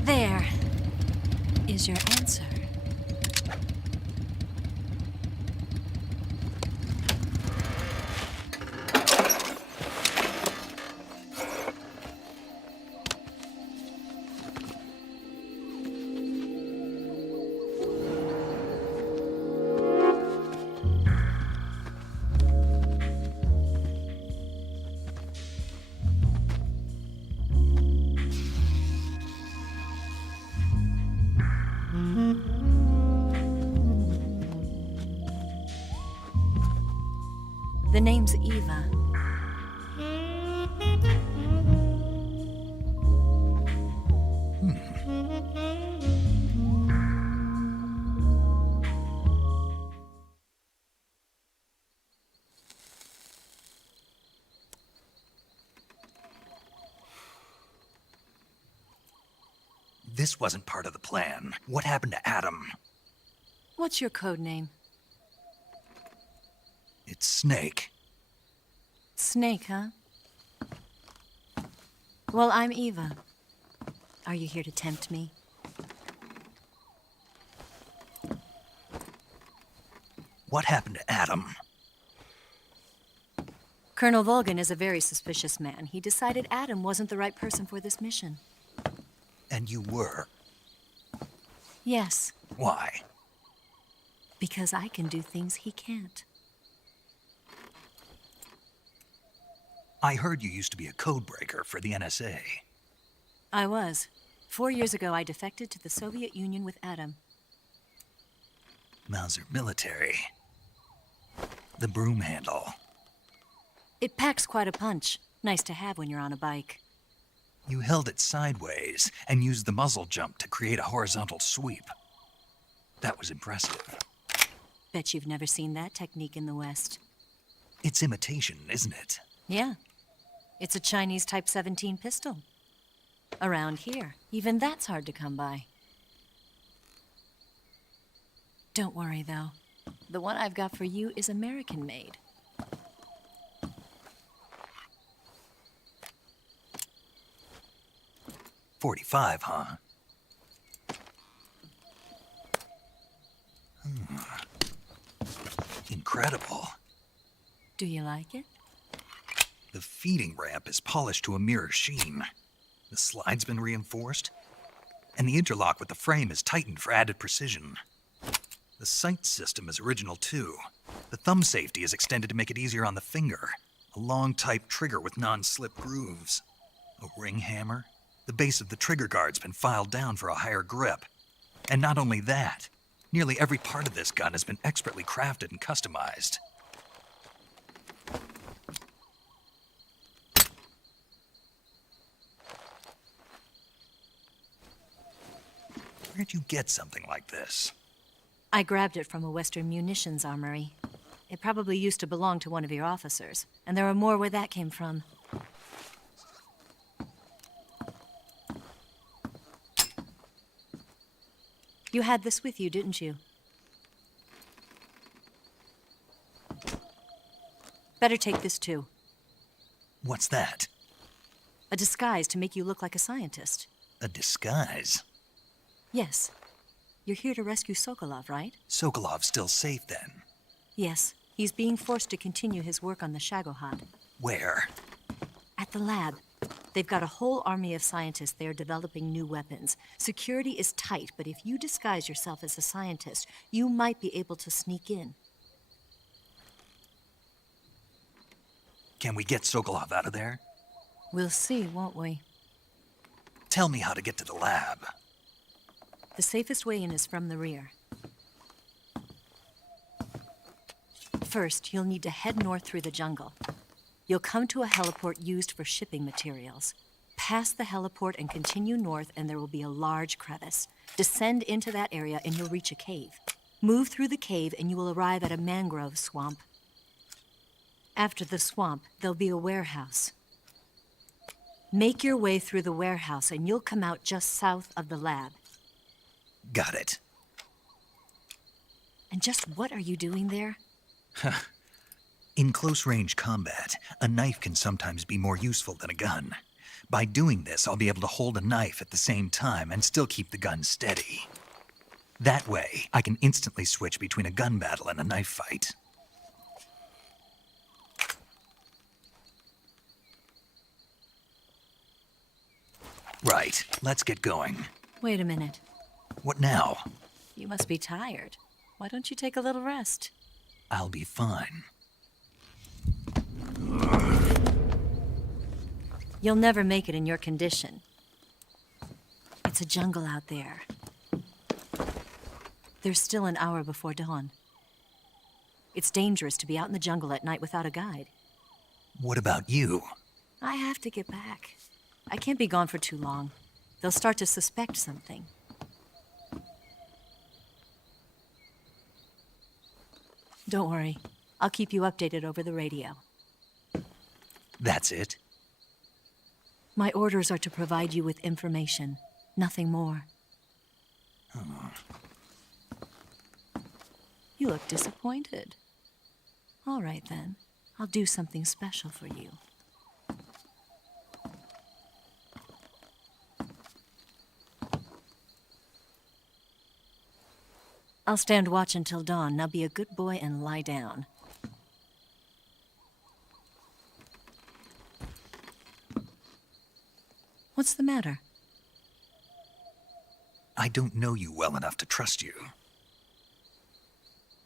There is your answer. The name's Eva. This wasn't part of the plan. What happened to Adam? What's your code name? It's Snake. Snake, huh? Well, I'm Eva. Are you here to tempt me? What happened to Adam? Colonel Volgan is a very suspicious man. He decided Adam wasn't the right person for this mission. And you were? Yes, Why? because I can do things he can't. I heard you used to be a codebreaker for the NSA. I was. 4 years ago, I defected to the Soviet Union with Adam. Mauser military. The broom handle. It packs quite a punch. Nice to have when you're on a bike. You held it sideways and used the muzzle jump to create a horizontal sweep. That was impressive. Bet you've never seen that technique in the West. It's imitation, isn't it? Yeah. It's a Chinese Type 17 pistol. Around here, even that's hard to come by. Don't worry, though. The one I've got for you is American-made. .45, huh? Incredible. Do you like it? The feeding ramp is polished to a mirror sheen. The slide's been reinforced, and the interlock with the frame is tightened for added precision. The sight system is original too. The thumb safety is extended to make it easier on the finger. A long type trigger with non-slip grooves. A ring hammer. The base of the trigger guard's been filed down for a higher grip. And not only that, nearly every part of this gun has been expertly crafted and customized. Where'd you get something like this? I grabbed it from a Western munitions armory. It probably used to belong to one of your officers, and there are more where that came from. You had this with you, didn't you? Better take this too. What's that? A disguise to make you look like a scientist. A disguise? Yes. You're here to rescue Sokolov, right? Sokolov's still safe then? Yes. He's being forced to continue his work on the Shagohod. Where? At the lab. They've got a whole army of scientists there developing new weapons. Security is tight, but if you disguise yourself as a scientist, you might be able to sneak in. Can we get Sokolov out of there? We'll see, won't we? Tell me how to get to the lab. The safest way in is from the rear. First, you'll need to head north through the jungle. You'll come to a heliport used for shipping materials. Pass the heliport and continue north, and there will be a large crevice. Descend into that area, and you'll reach a cave. Move through the cave, and you will arrive at a mangrove swamp. After the swamp, there'll be a warehouse. Make your way through the warehouse, and you'll come out just south of the lab. Got it. And just what are you doing there? In close-range combat, a knife can sometimes be more useful than a gun. By doing this, I'll be able to hold a knife at the same time and still keep the gun steady. That way, I can instantly switch between a gun battle and a knife fight. Right, let's get going. Wait a minute. What now? You must be tired. Why don't you take a little rest? I'll be fine. You'll never make it in your condition. It's a jungle out there. There's still an hour before dawn. It's dangerous to be out in the jungle at night without a guide. What about you? I have to get back. I can't be gone for too long. They'll start to suspect something. Don't worry. I'll keep you updated over the radio. That's it? My orders are to provide you with information, nothing more. You look disappointed. All right, then. I'll do something special for you. I'll stand watch until dawn. Now be a good boy and lie down. What's the matter? I don't know you well enough to trust you.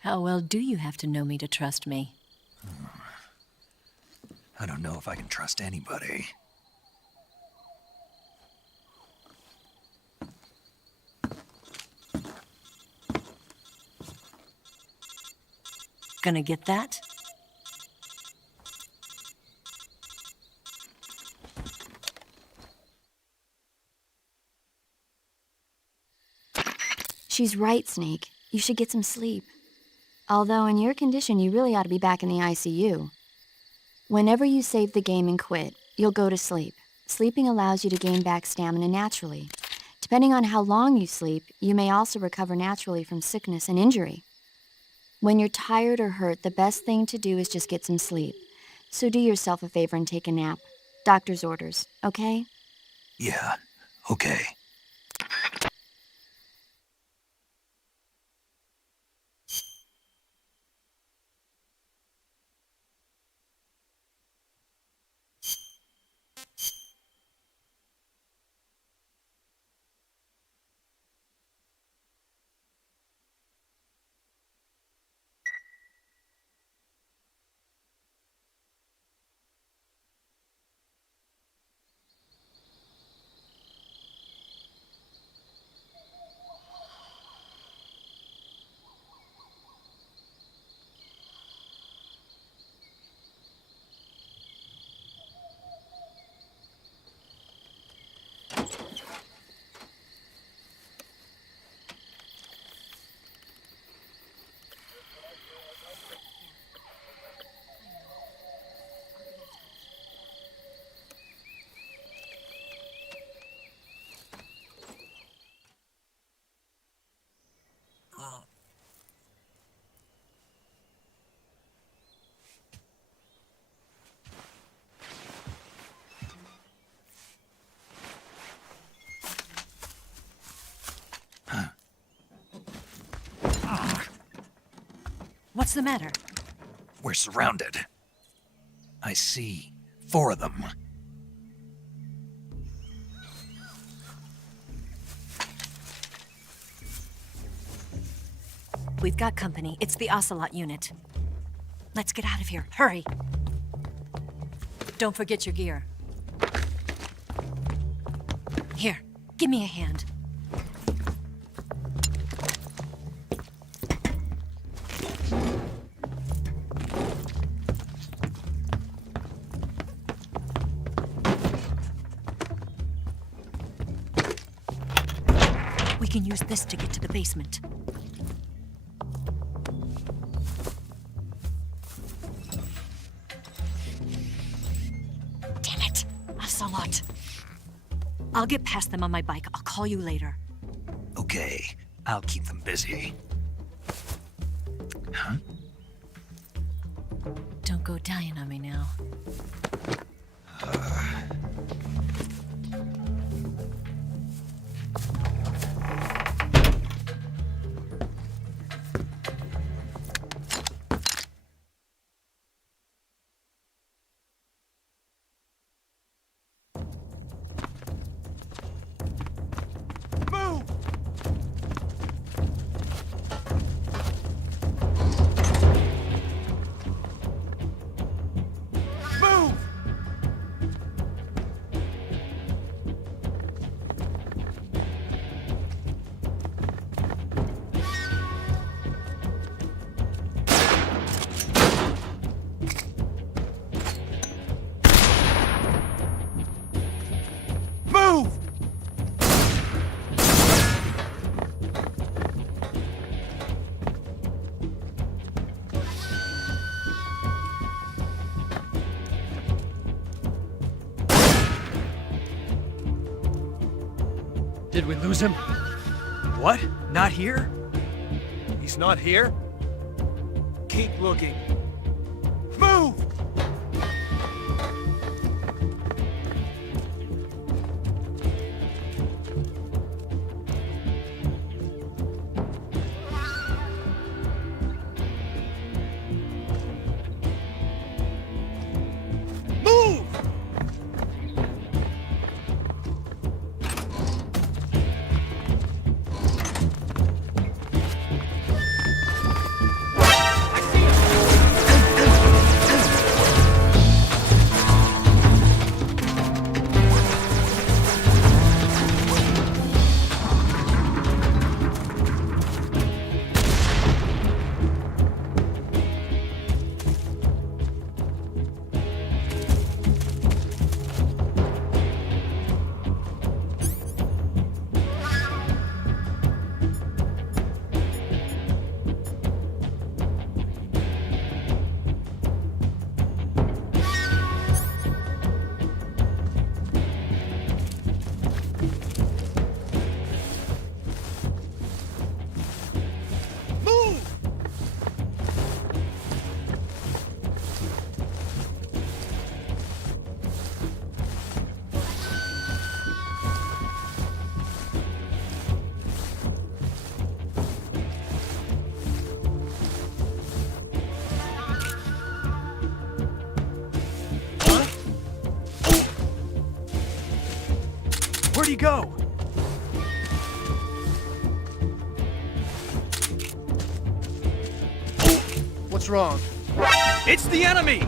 How well do you have to know me to trust me? I don't know if I can trust anybody. Gonna get that? She's right, Snake. You should get some sleep. Although in your condition, you really ought to be back in the ICU. Whenever you save the game and quit, you'll go to sleep. Sleeping allows you to gain back stamina naturally. Depending on how long you sleep, you may also recover naturally from sickness and injury. When you're tired or hurt, the best thing to do is just get some sleep. So do yourself a favor and take a nap. Doctor's orders, okay? Yeah, okay. What's the matter? We're surrounded. I see 4 of them. We've got company. It's the Ocelot unit. Let's get out of here. Hurry. Don't forget your gear. Here, give me a hand. We can use this to get to the basement. Damn it! Ocelot. I'll get past them on my bike. I'll call you later. Okay, I'll keep them busy. Huh? Don't go dying on me now. Did we lose him? What? Not here? He's not here? Keep looking. Move! Move! Where'd he go? What's wrong? It's the enemy!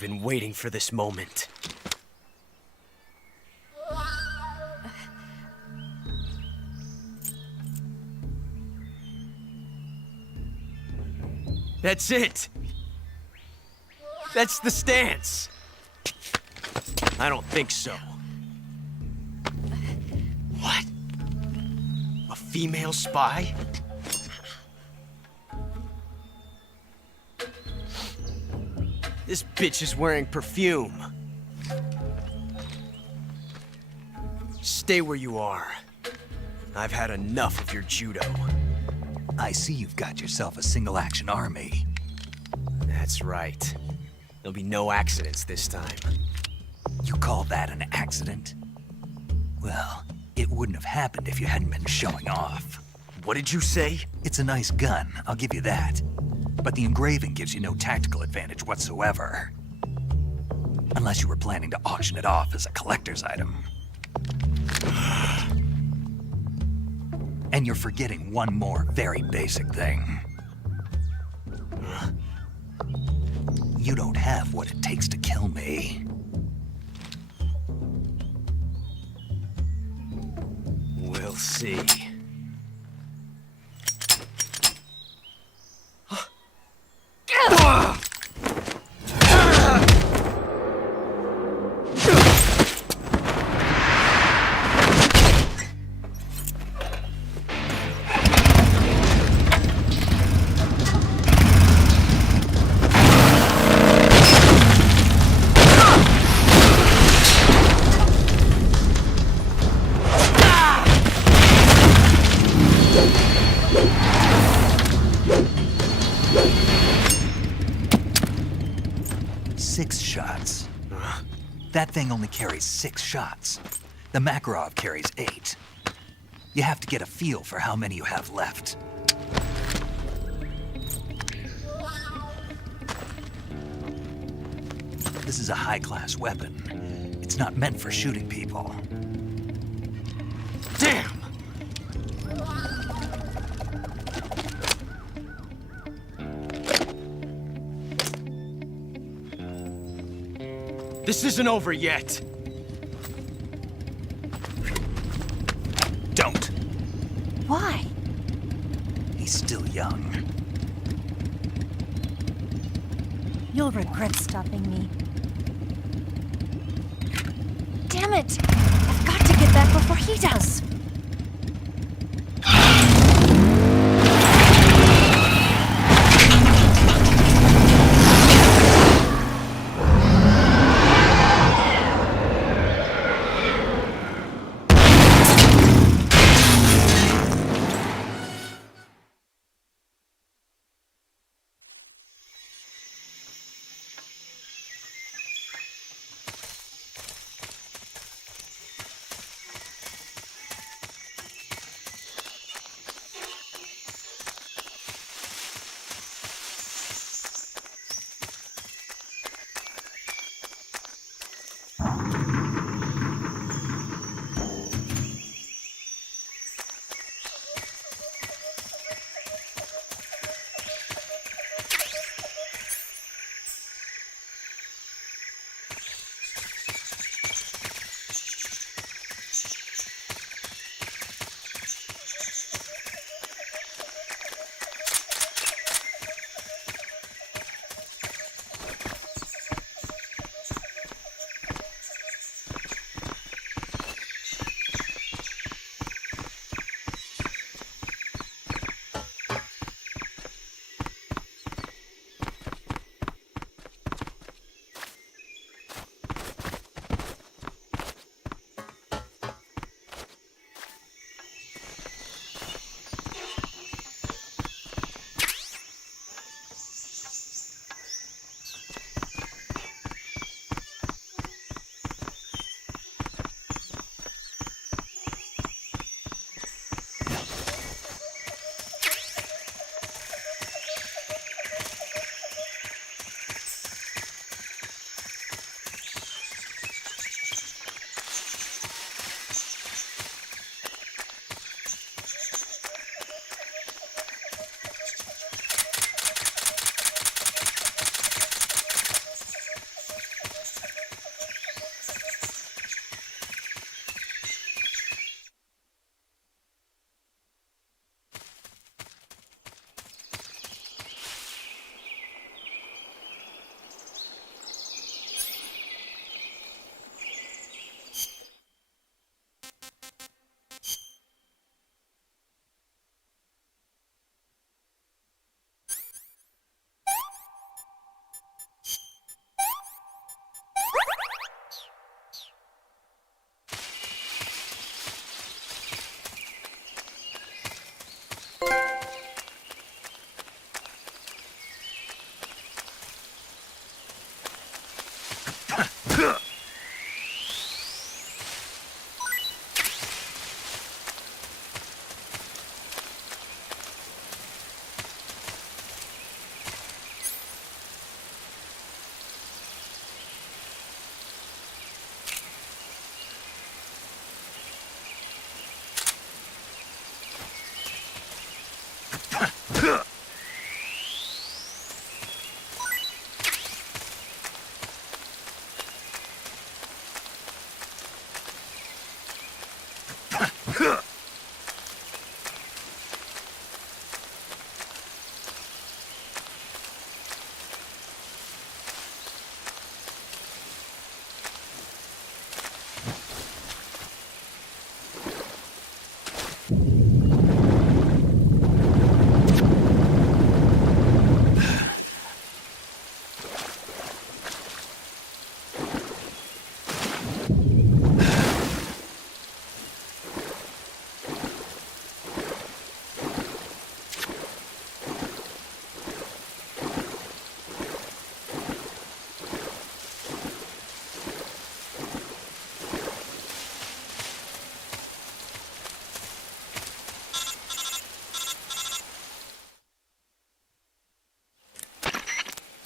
been waiting for this moment. That's it! That's the stance! I don't think so. What? A female spy? This bitch is wearing perfume. Stay where you are. I've had enough of your judo. I see you've got yourself a single-action army. That's right. There'll be no accidents this time. You call that an accident? Well, it wouldn't have happened if you hadn't been showing off. What did you say? It's a nice gun, I'll give you that. But the engraving gives you no tactical advantage whatsoever. Unless you were planning to auction it off as a collector's item. And you're forgetting one more very basic thing. You don't have what it takes to kill me. We'll see. That thing only carries 6 shots. The Makarov carries 8. You have to get a feel for how many you have left. This is a high-class weapon. It's not meant for shooting people. Damn! This isn't over yet. Don't. Why? He's still young. You'll regret stopping me. Damn it! I've got to get back before he does.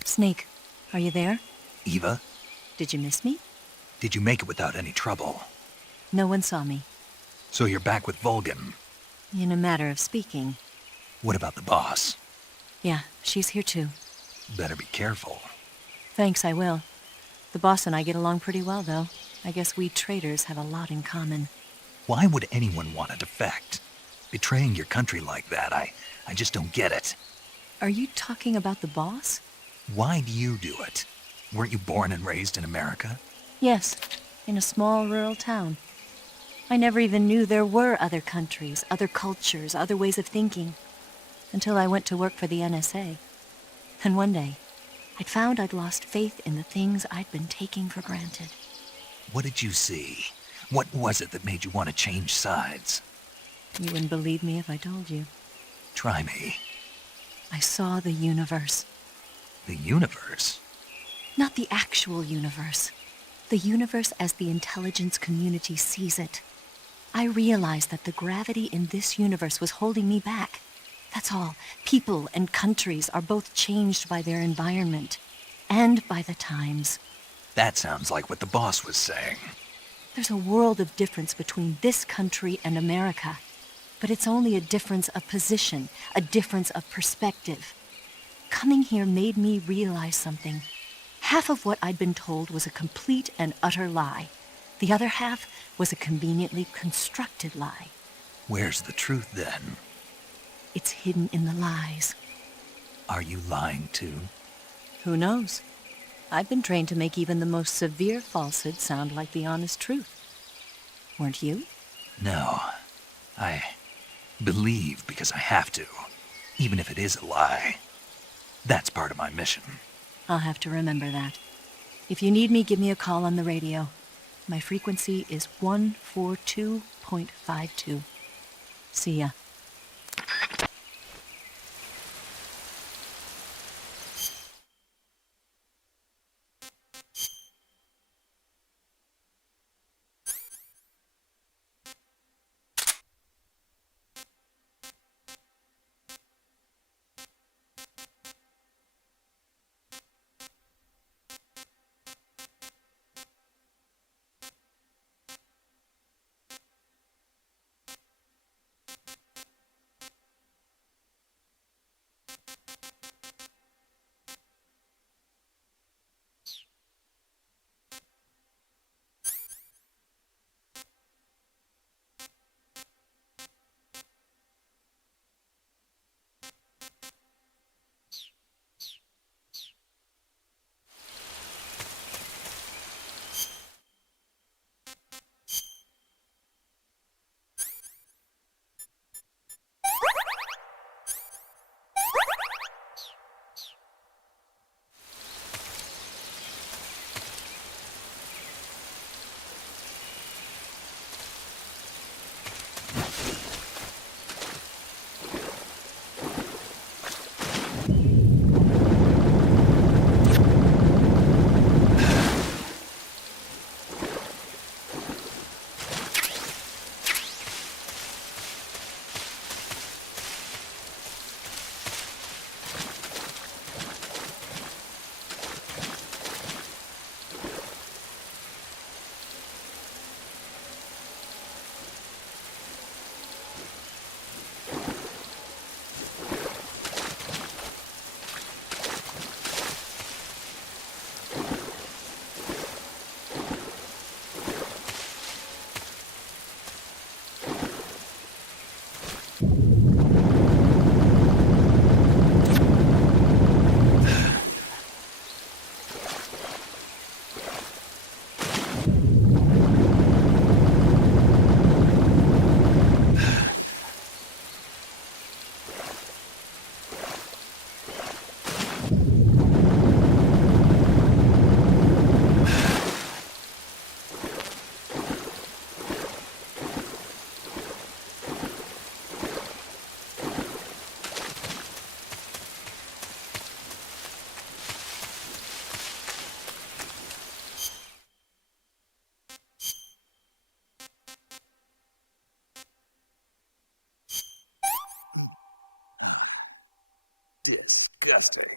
Snake, are you there? Eva, Did you miss me? did you make it without any trouble? No one saw me. So you're back with Vulcan. In a matter of speaking. What about the boss? Yeah, she's here too. Better be careful. Thanks, I will. The boss and I get along pretty well, though. I guess we traitors have a lot in common. Why would anyone want to defect? Betraying your country like that, I just don't get it. Are you talking about the boss? Why do you do it? Weren't you born and raised in America? Yes, in a small rural town. I never even knew there were other countries, other cultures, other ways of thinking, until I went to work for the NSA. And one day, I'd found I'd lost faith in the things I'd been taking for granted. What did you see? What was it that made you want to change sides? You wouldn't believe me if I told you. Try me. I saw the universe. The universe? Not the actual universe. The universe as the intelligence community sees it. I realized that the gravity in this universe was holding me back. That's all. People and countries are both changed by their environment and by the times. That sounds like what the boss was saying. There's a world of difference between this country and America. But it's only a difference of position, a difference of perspective. Coming here made me realize something. Half of what I'd been told was a complete and utter lie. The other half was a conveniently constructed lie. Where's the truth, then? It's hidden in the lies. Are you lying, too? Who knows? I've been trained to make even the most severe falsehood sound like the honest truth. Weren't you? No. I believe because I have to, even if it is a lie. That's part of my mission. I'll have to remember that. If you need me, give me a call on the radio. My frequency is 142.52. See ya. Disgusting.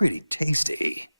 Pretty tasty.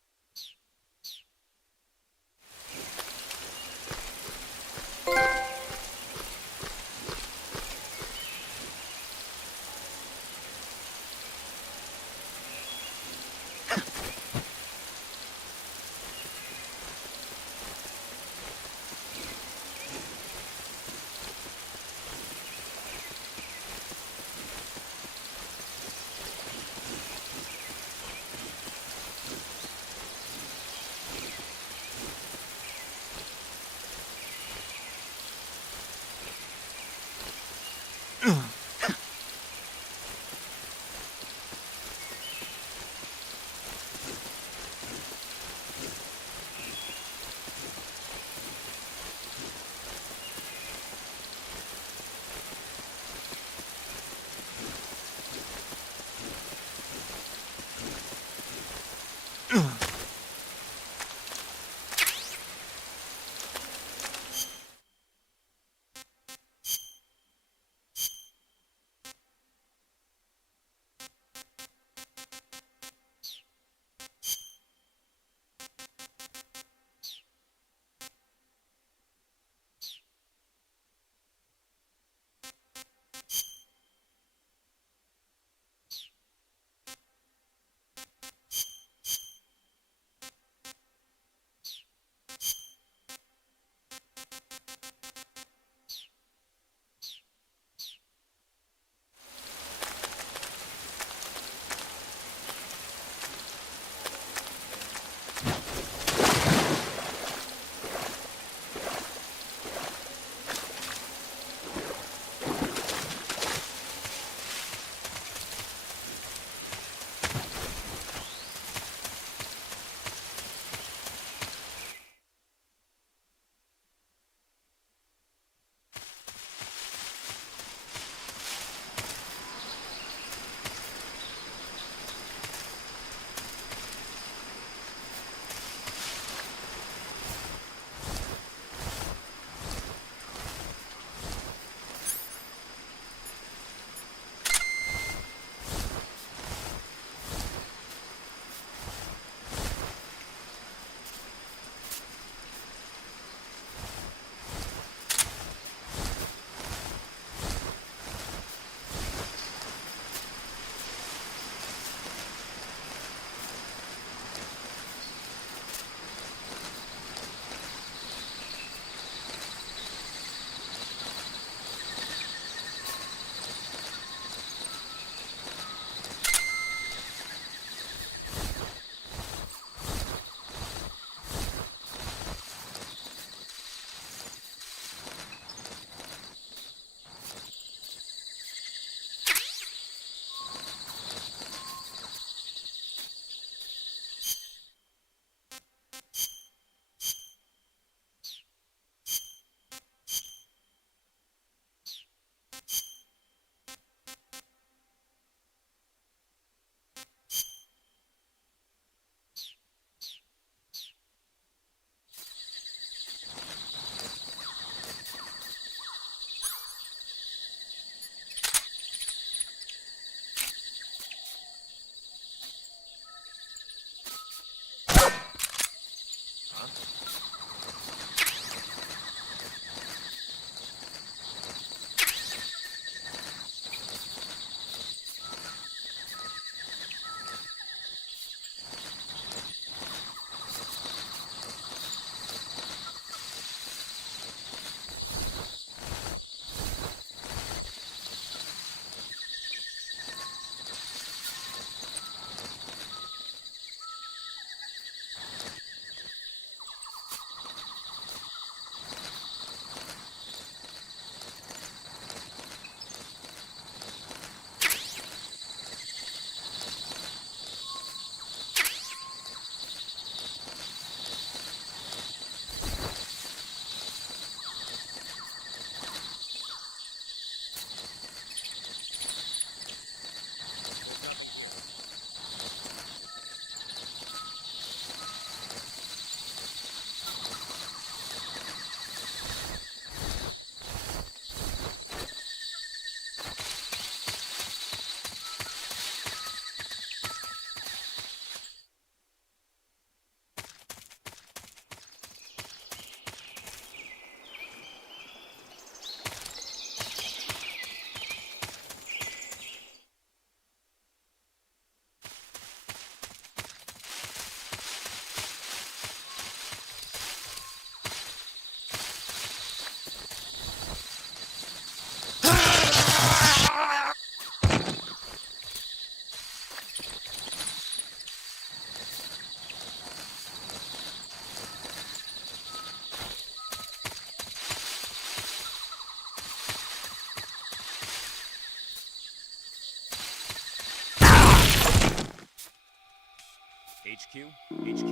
HQ? HQ.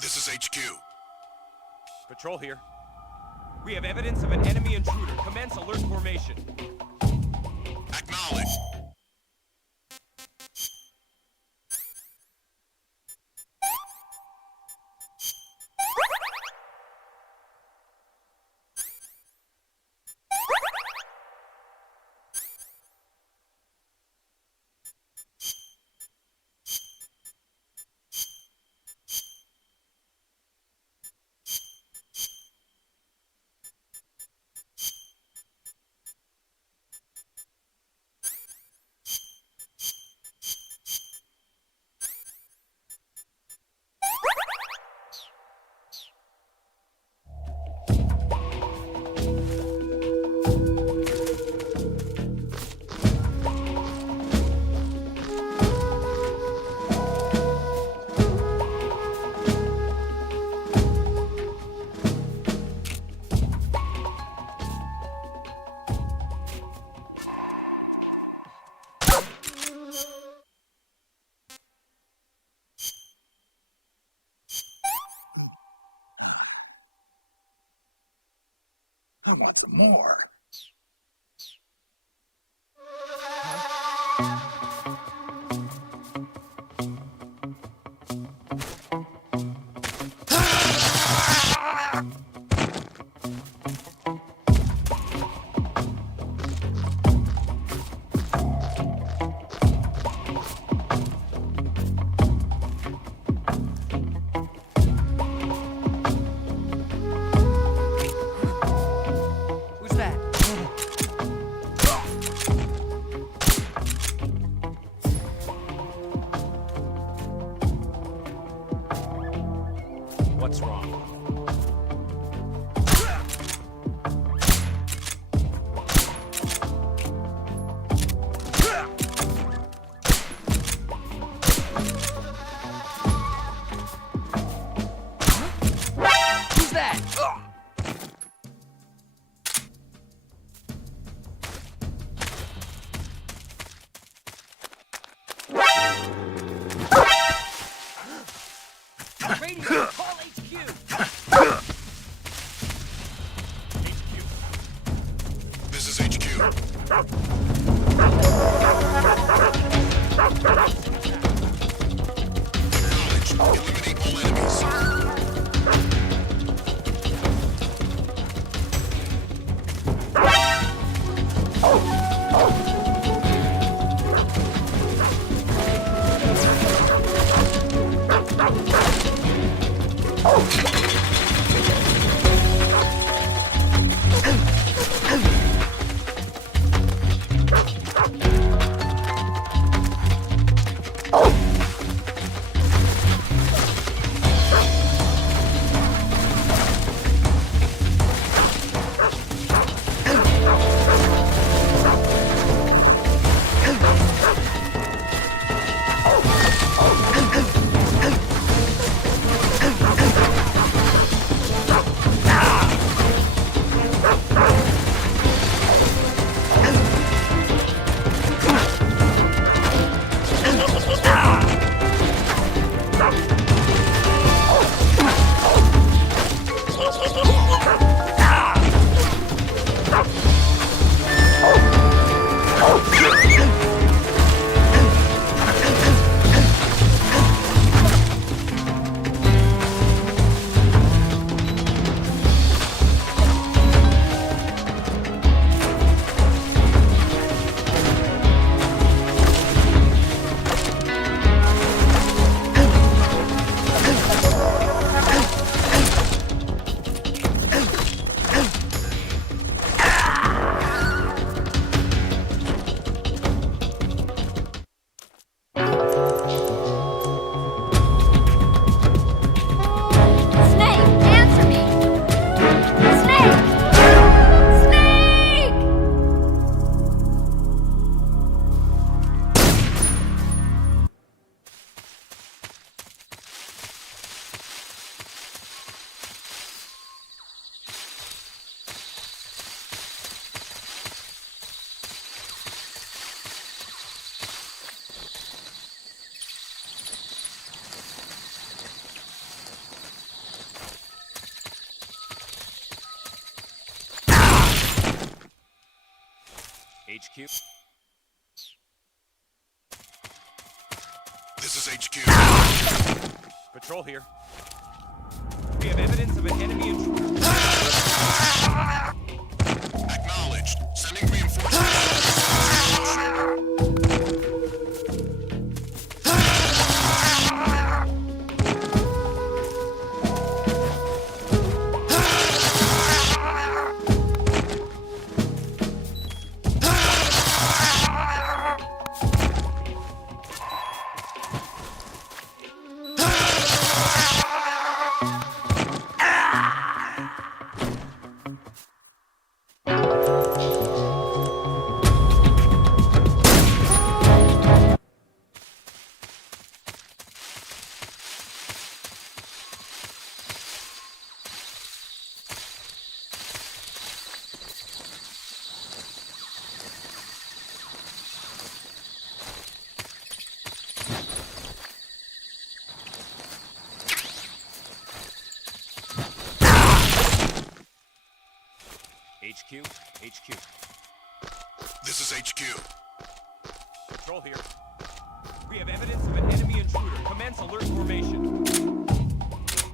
This is HQ. Patrol here. We have evidence of an enemy intruder. Commence alert formation. Acknowledged. I want some more. Who's that? What's wrong? Who's that? Radio, call HQ. This is HQ. Acknowledged. Eliminate all enemies. HQ. This is HQ. Patrol here. We have evidence of an enemy intruder. Acknowledged. Sending reinforcements. HQ. This is HQ. Patrol here. We have evidence of an enemy intruder. Commence alert formation.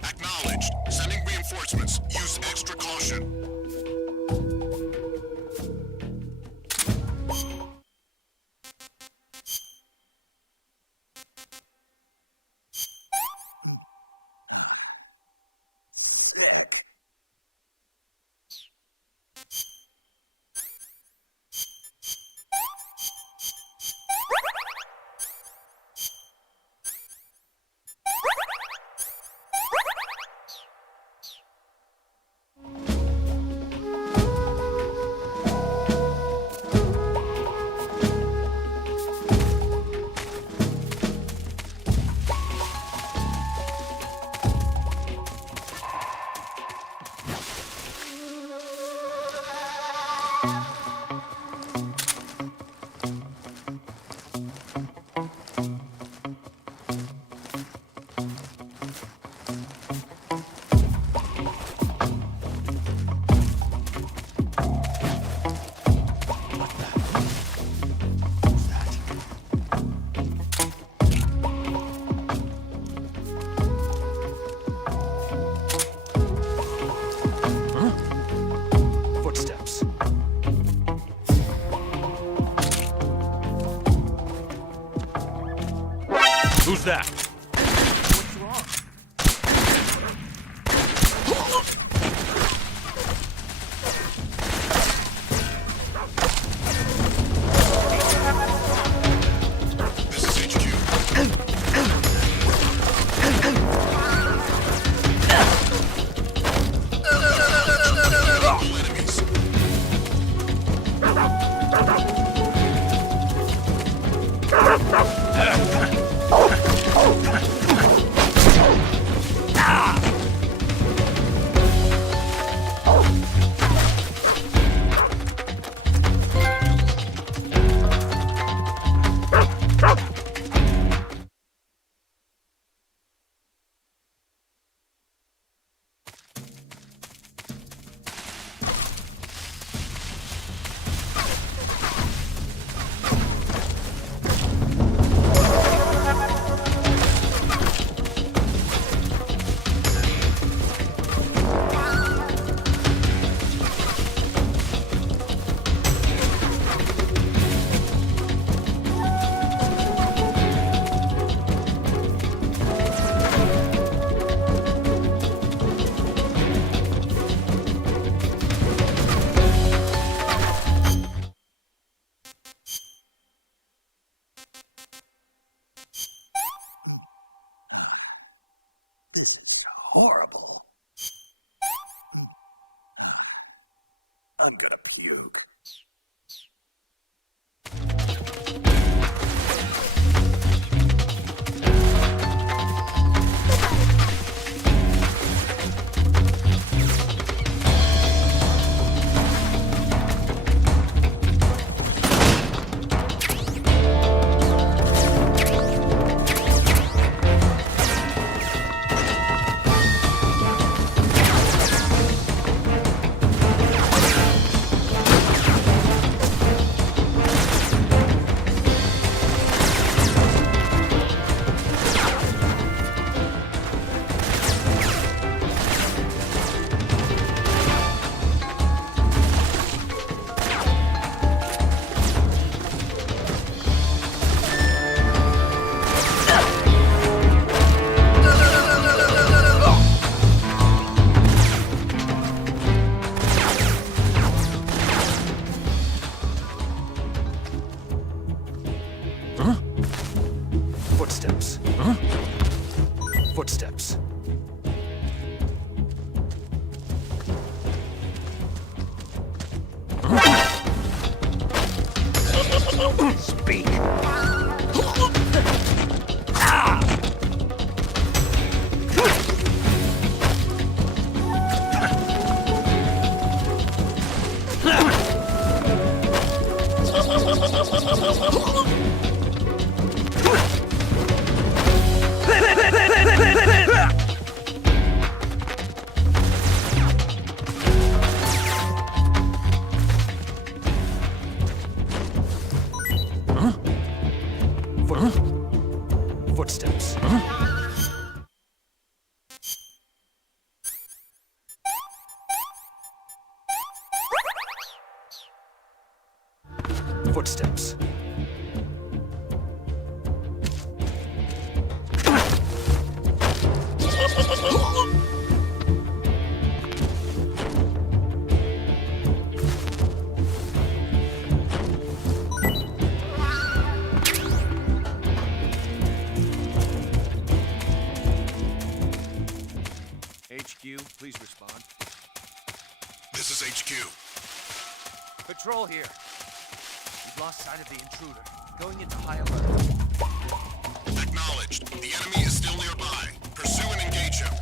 Acknowledged. Sending reinforcements. Use extra caution. Footsteps. Who's that? What's wrong? This is HQ. Enemies. This is horrible. I'm gonna puke. Footsteps. Huh? Footsteps. Speak. Footsteps. Footsteps. HQ, please respond. This is HQ. Patrol here. We've lost sight of the intruder. Going into high alert. Acknowledged. The enemy is still nearby. Pursue and engage him.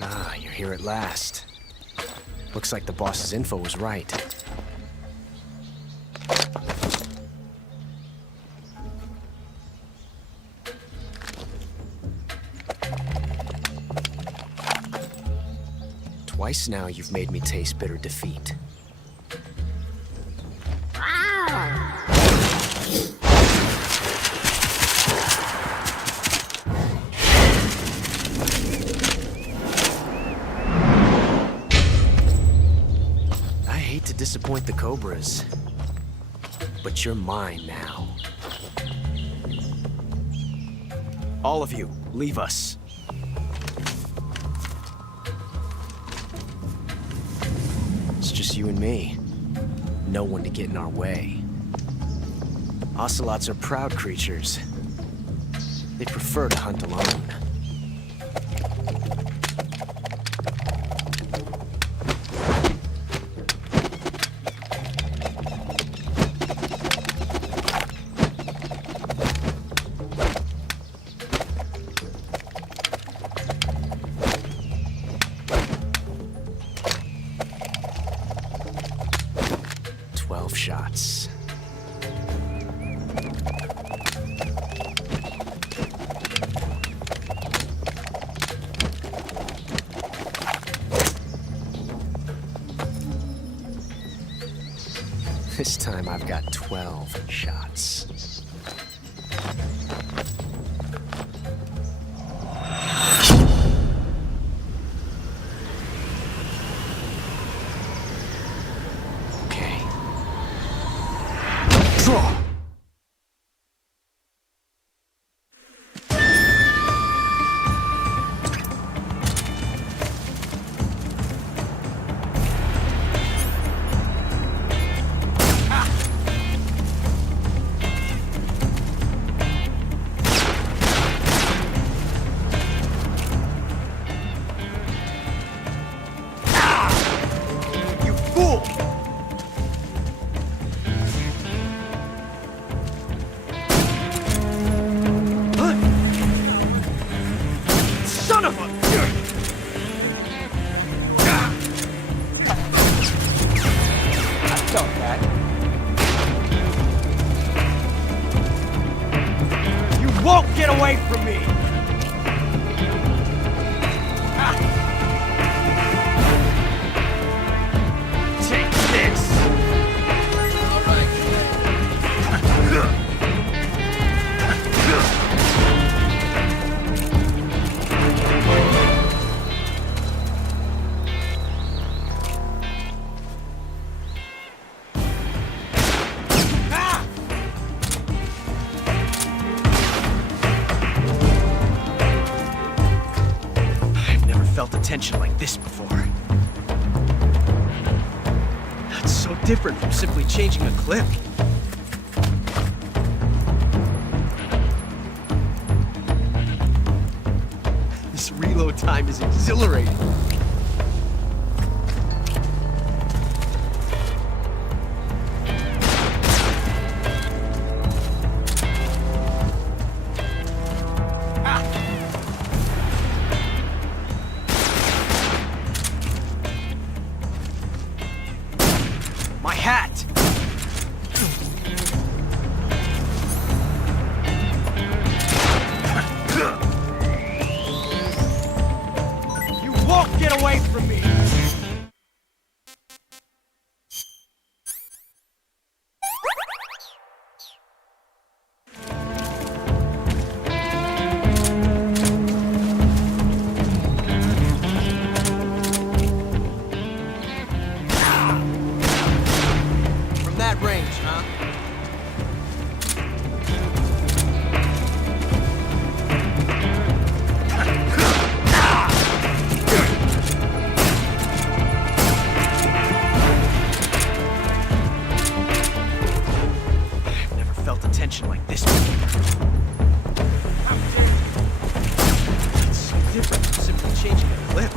Ah, you're here at last. Looks like the boss's info was right. Twice now you've made me taste bitter defeat. Disappoint the Cobras, but you're mine now. All of you, leave us. It's just you and me. No one to get in our way. Ocelots are proud creatures. They prefer to hunt alone. Shots. This time I've got 12 shots. from me! Take this! All right. I've never felt a tension like this before. That's so different from simply changing a clip. This reload time is exhilarating. My hat! You won't get away from me! From that range, huh? I've never felt a tension like this before. It's so different from simply changing a clip.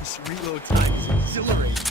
This reload time is exhilarating.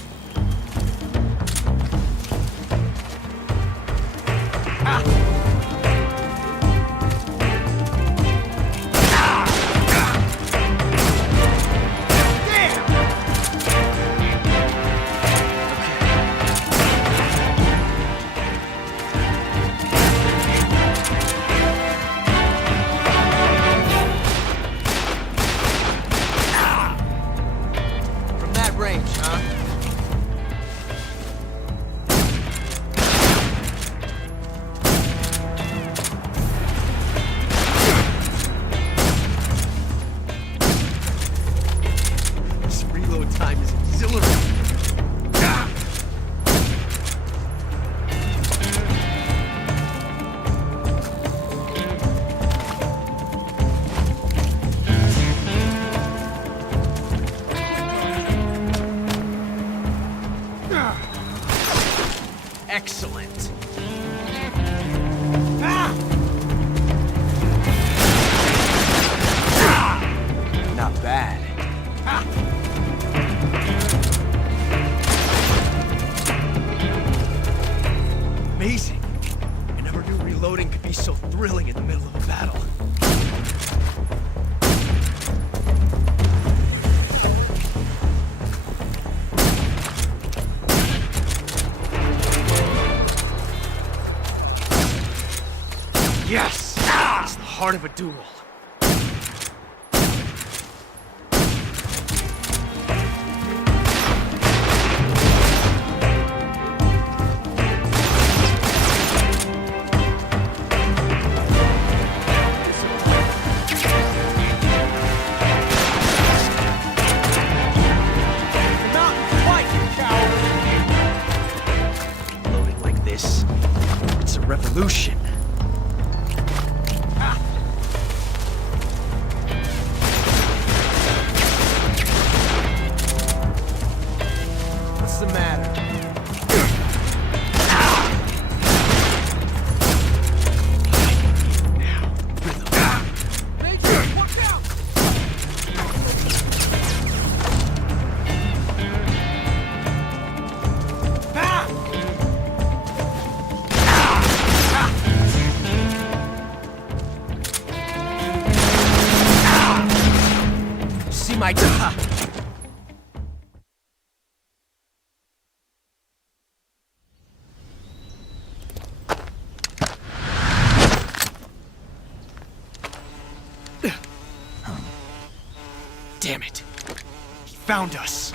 From that range, huh? This reload time is exhilarating. Excellent. Not bad. Amazing. I never knew reloading could be so thrilling in the middle of a battle. Yes! It's the heart of a duel. Come out and fight, you coward! Loading like this, it's a revolution. What's the matter? Damn it. He found us.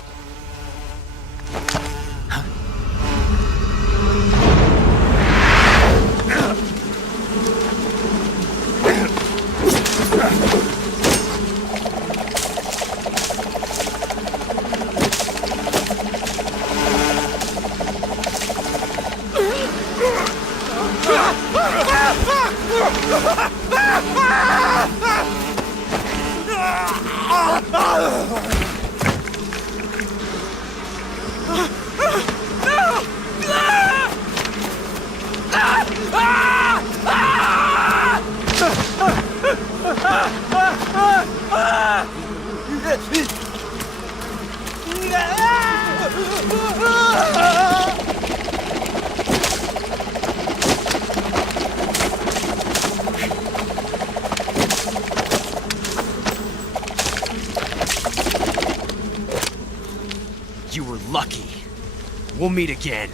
You were lucky. We'll meet again.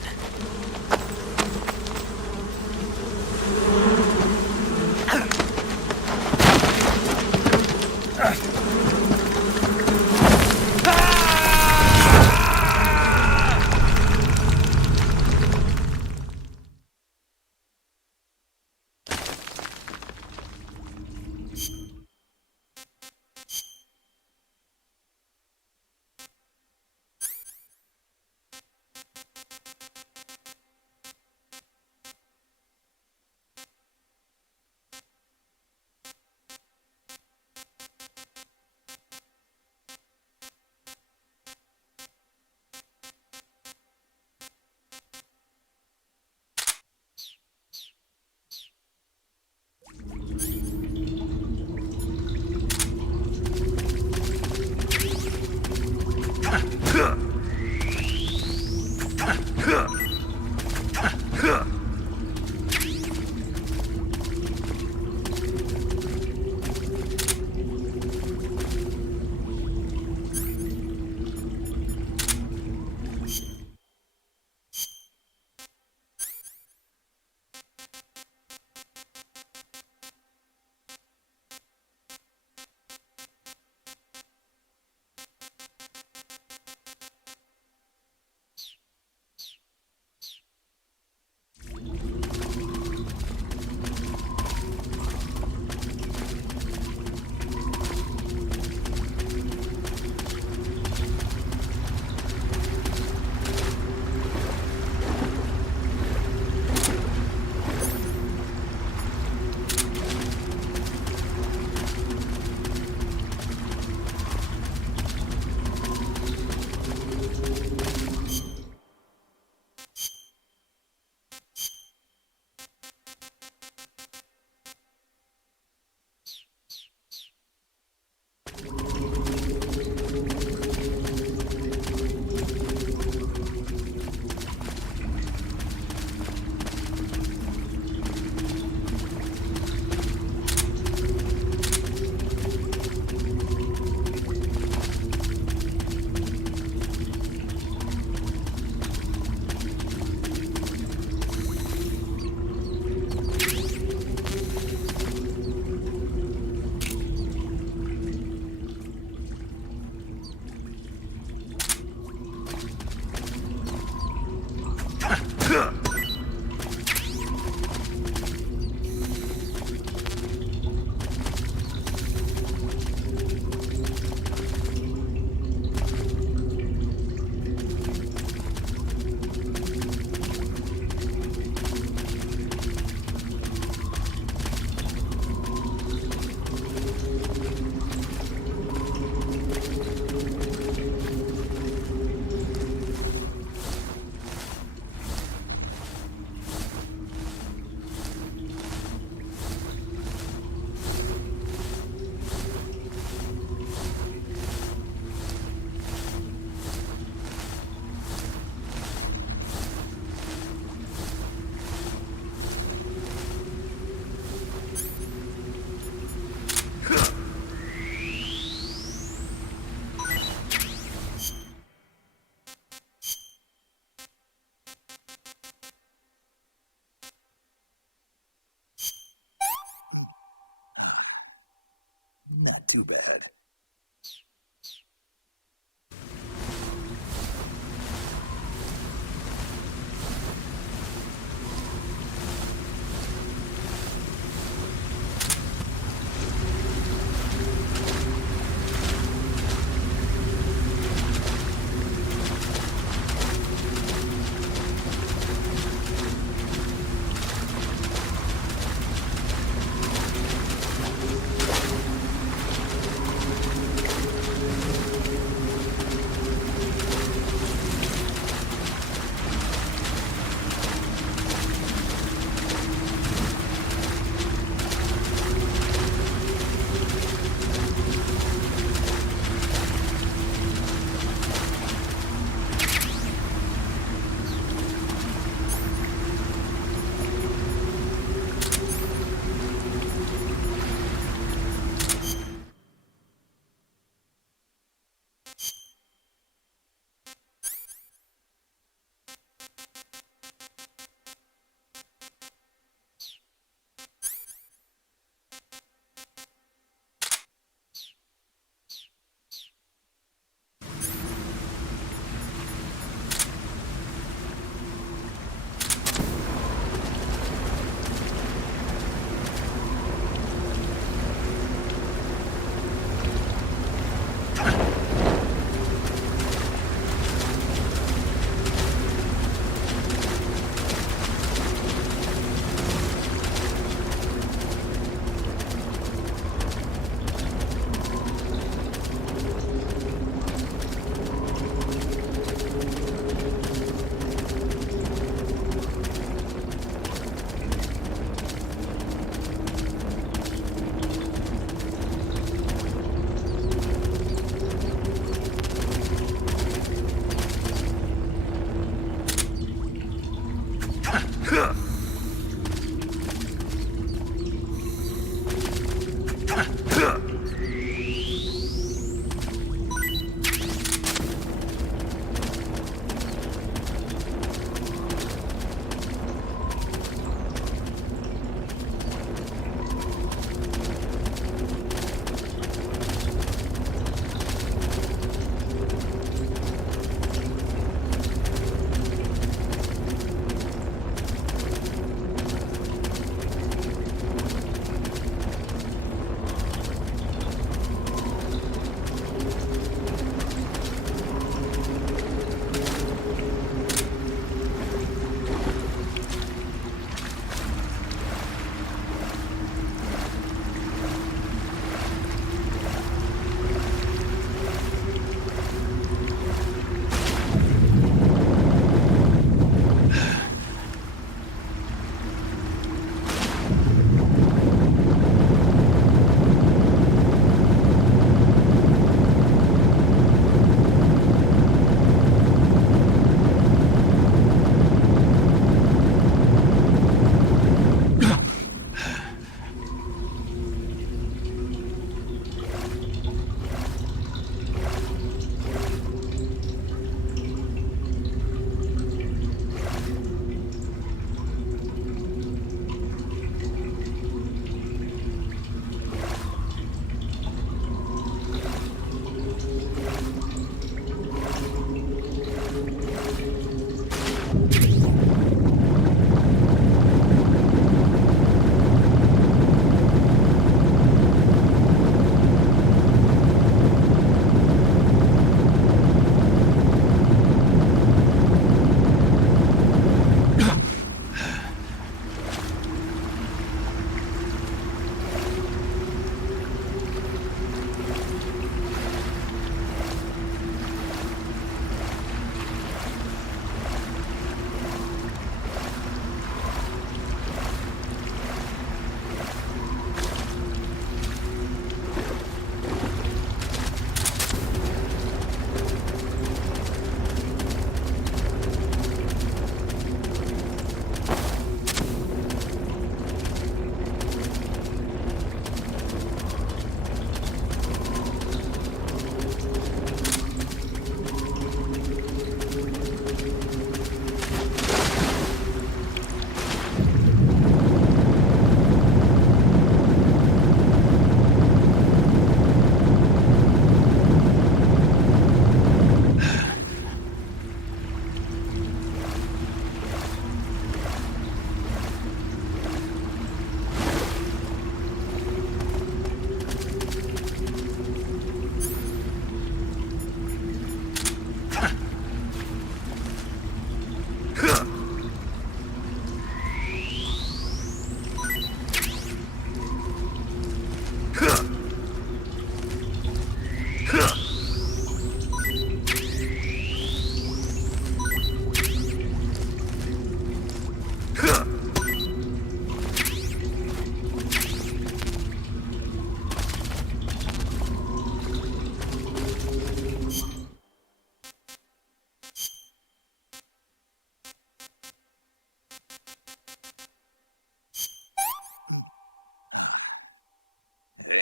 Not too bad.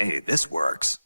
Hey, this works.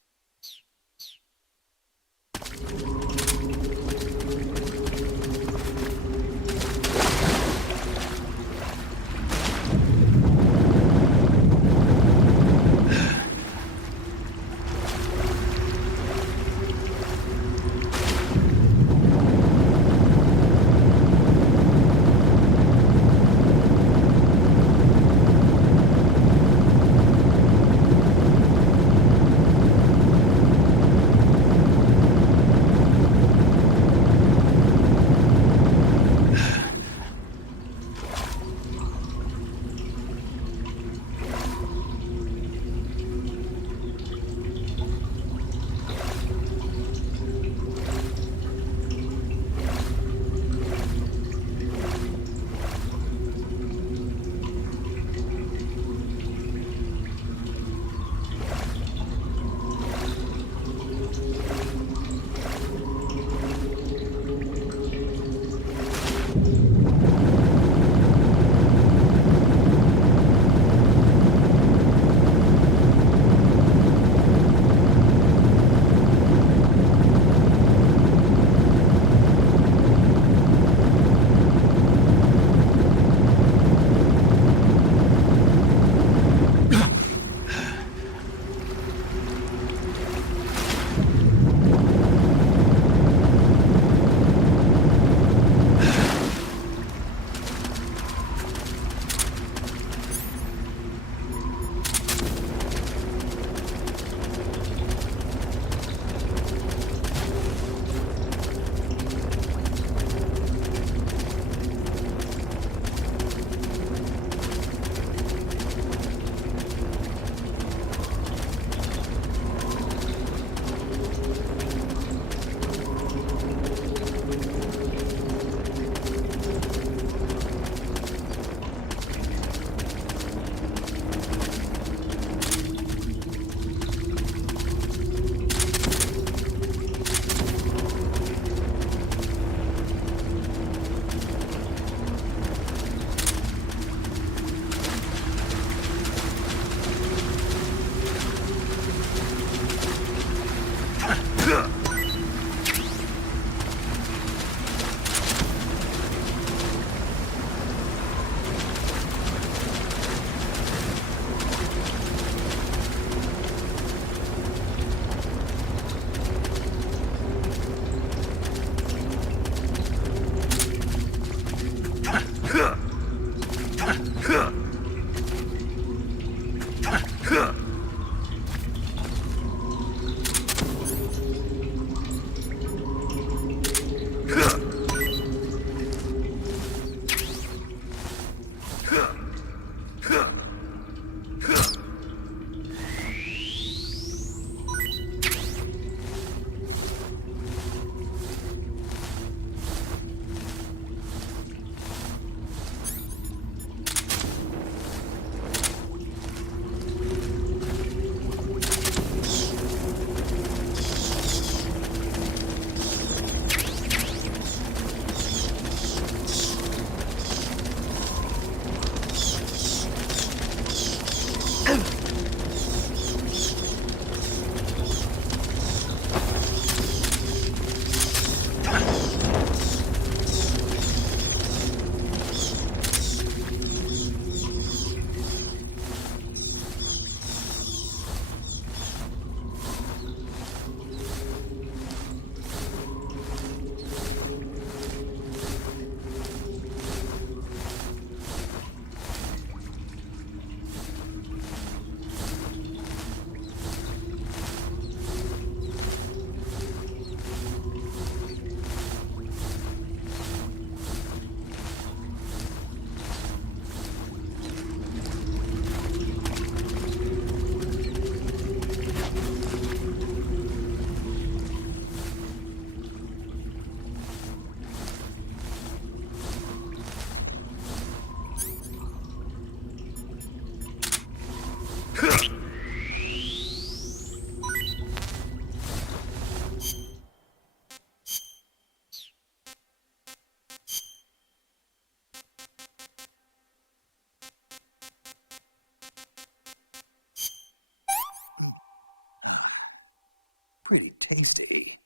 Easy.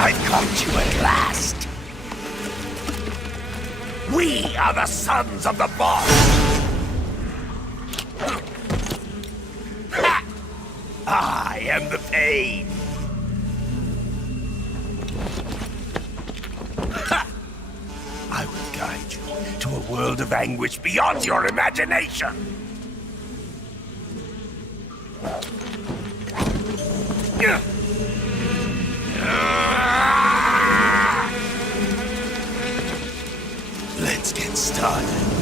I caught you at last. We are the sons of the boss. Ha! I am the pain. Ha! I will guide you to a world of anguish beyond your imagination. Let's get started.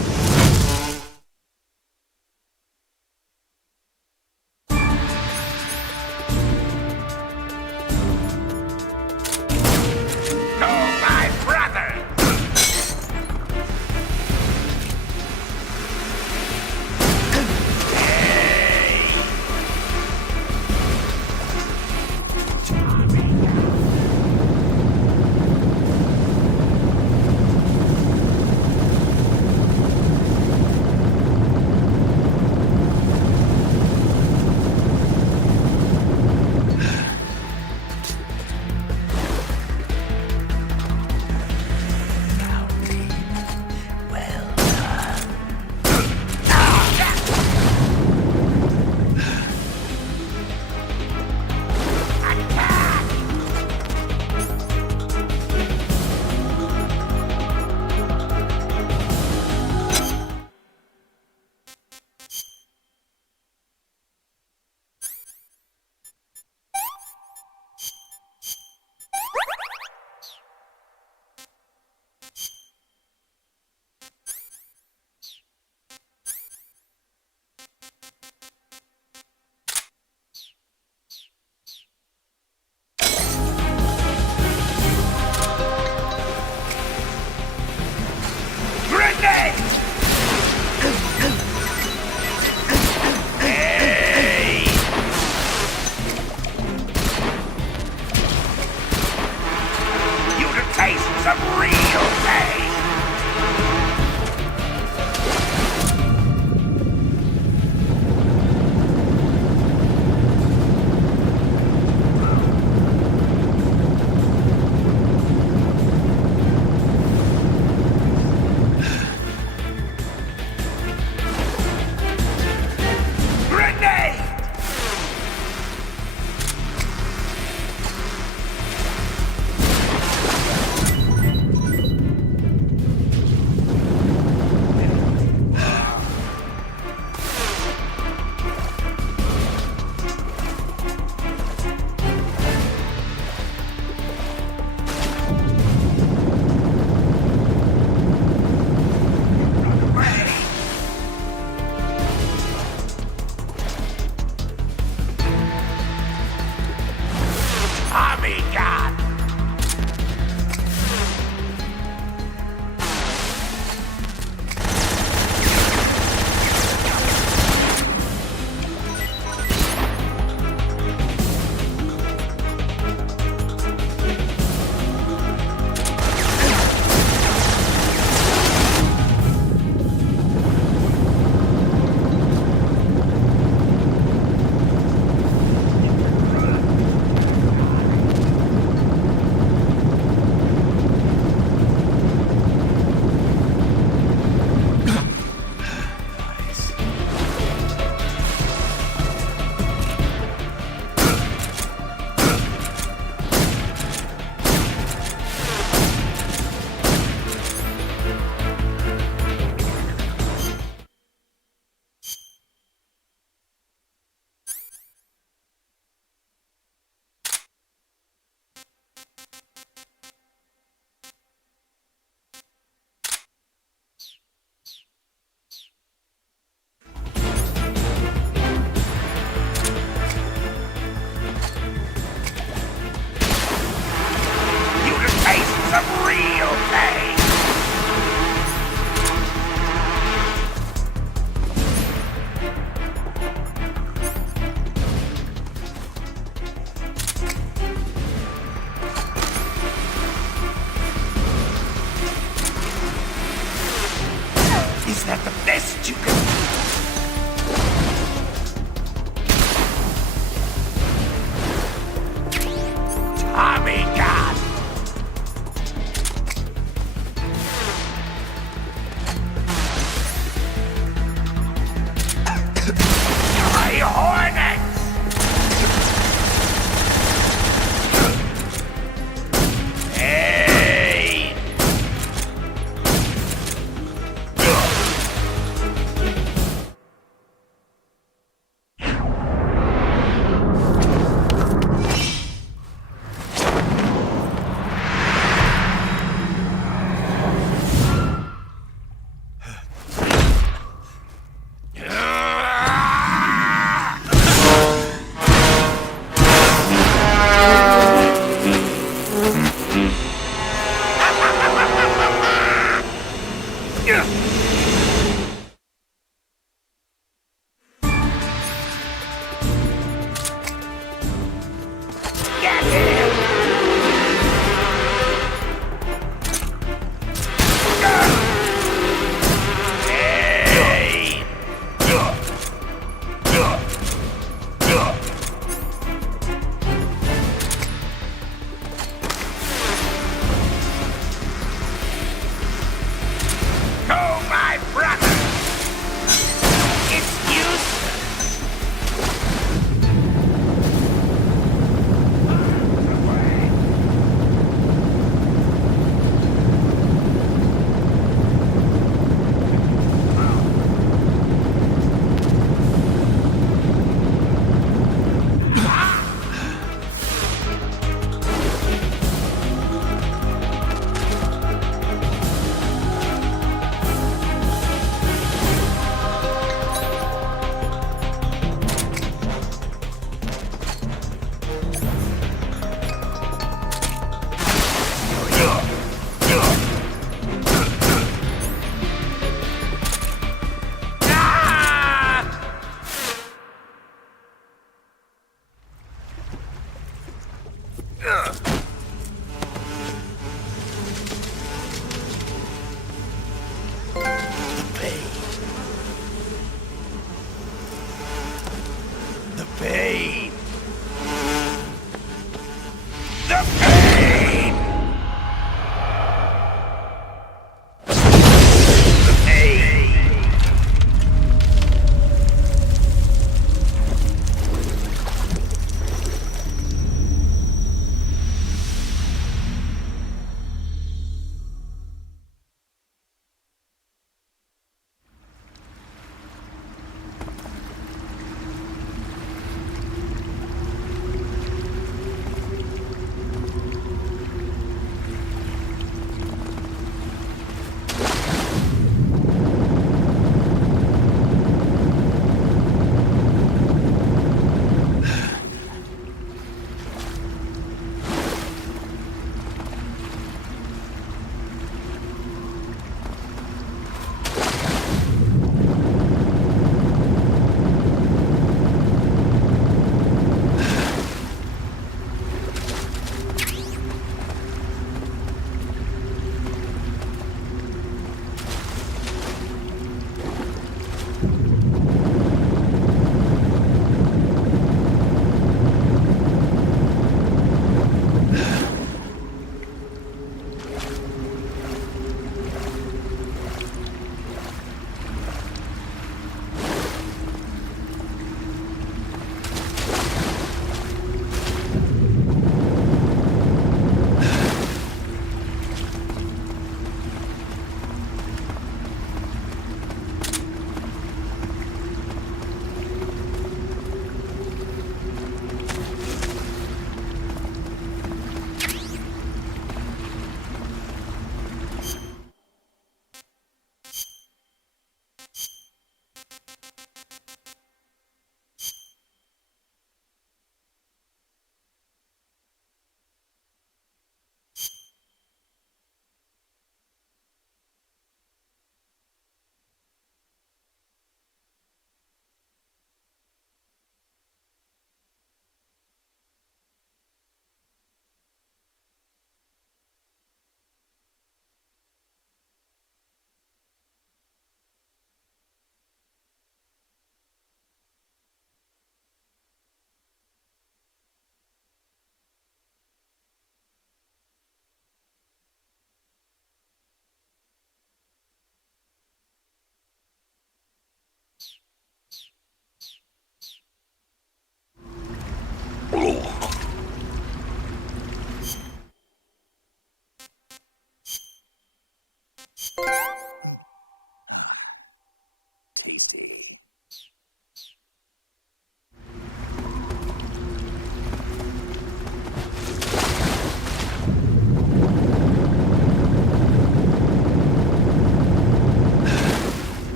easy.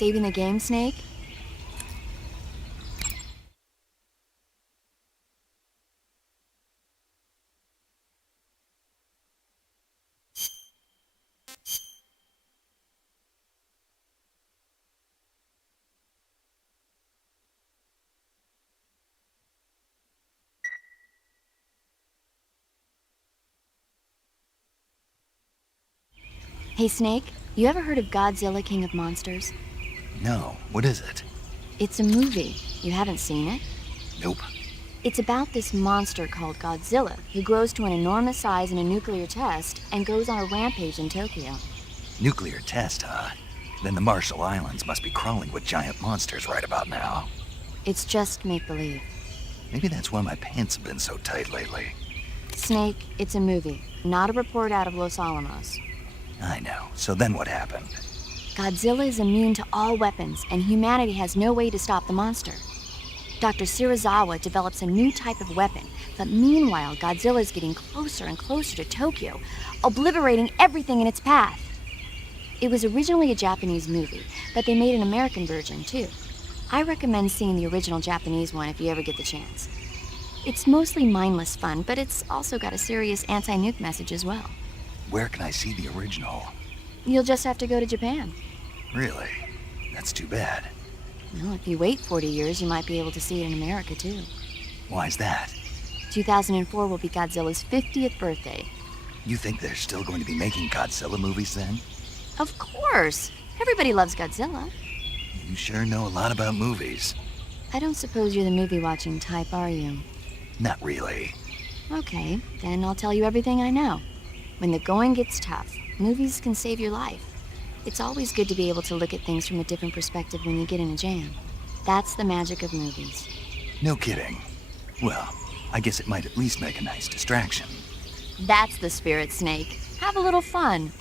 Saving the game, Snake? Hey, Snake, you ever heard of Godzilla, King of Monsters? No, what is it? It's a movie. You haven't seen it? Nope. It's about this monster called Godzilla, who grows to an enormous size in a nuclear test and goes on a rampage in Tokyo. Nuclear test, huh? Then the Marshall Islands must be crawling with giant monsters right about now. It's just make-believe. Maybe that's why my pants have been so tight lately. Snake, it's a movie, not a report out of Los Alamos. I know. So then what happened? Godzilla is immune to all weapons, and humanity has no way to stop the monster. Dr. Shirazawa develops a new type of weapon, but meanwhile, Godzilla is getting closer and closer to Tokyo, obliterating everything in its path. It was originally a Japanese movie, but they made an American version, too. I recommend seeing the original Japanese one if you ever get the chance. It's mostly mindless fun, but it's also got a serious anti-nuke message as well. Where can I see the original? You'll just have to go to Japan. Really? That's too bad. Well, if you wait 40 years, you might be able to see it in America, too. Why's that? 2004 will be Godzilla's 50th birthday. You think they're still going to be making Godzilla movies then? Of course! Everybody loves Godzilla. You sure know a lot about movies. I don't suppose you're the movie-watching type, are you? Not really. Okay, then I'll tell you everything I know. When the going gets tough, movies can save your life. It's always good to be able to look at things from a different perspective when you get in a jam. That's the magic of movies. No kidding. Well, I guess it might at least make a nice distraction. That's the spirit, Snake. Have a little fun.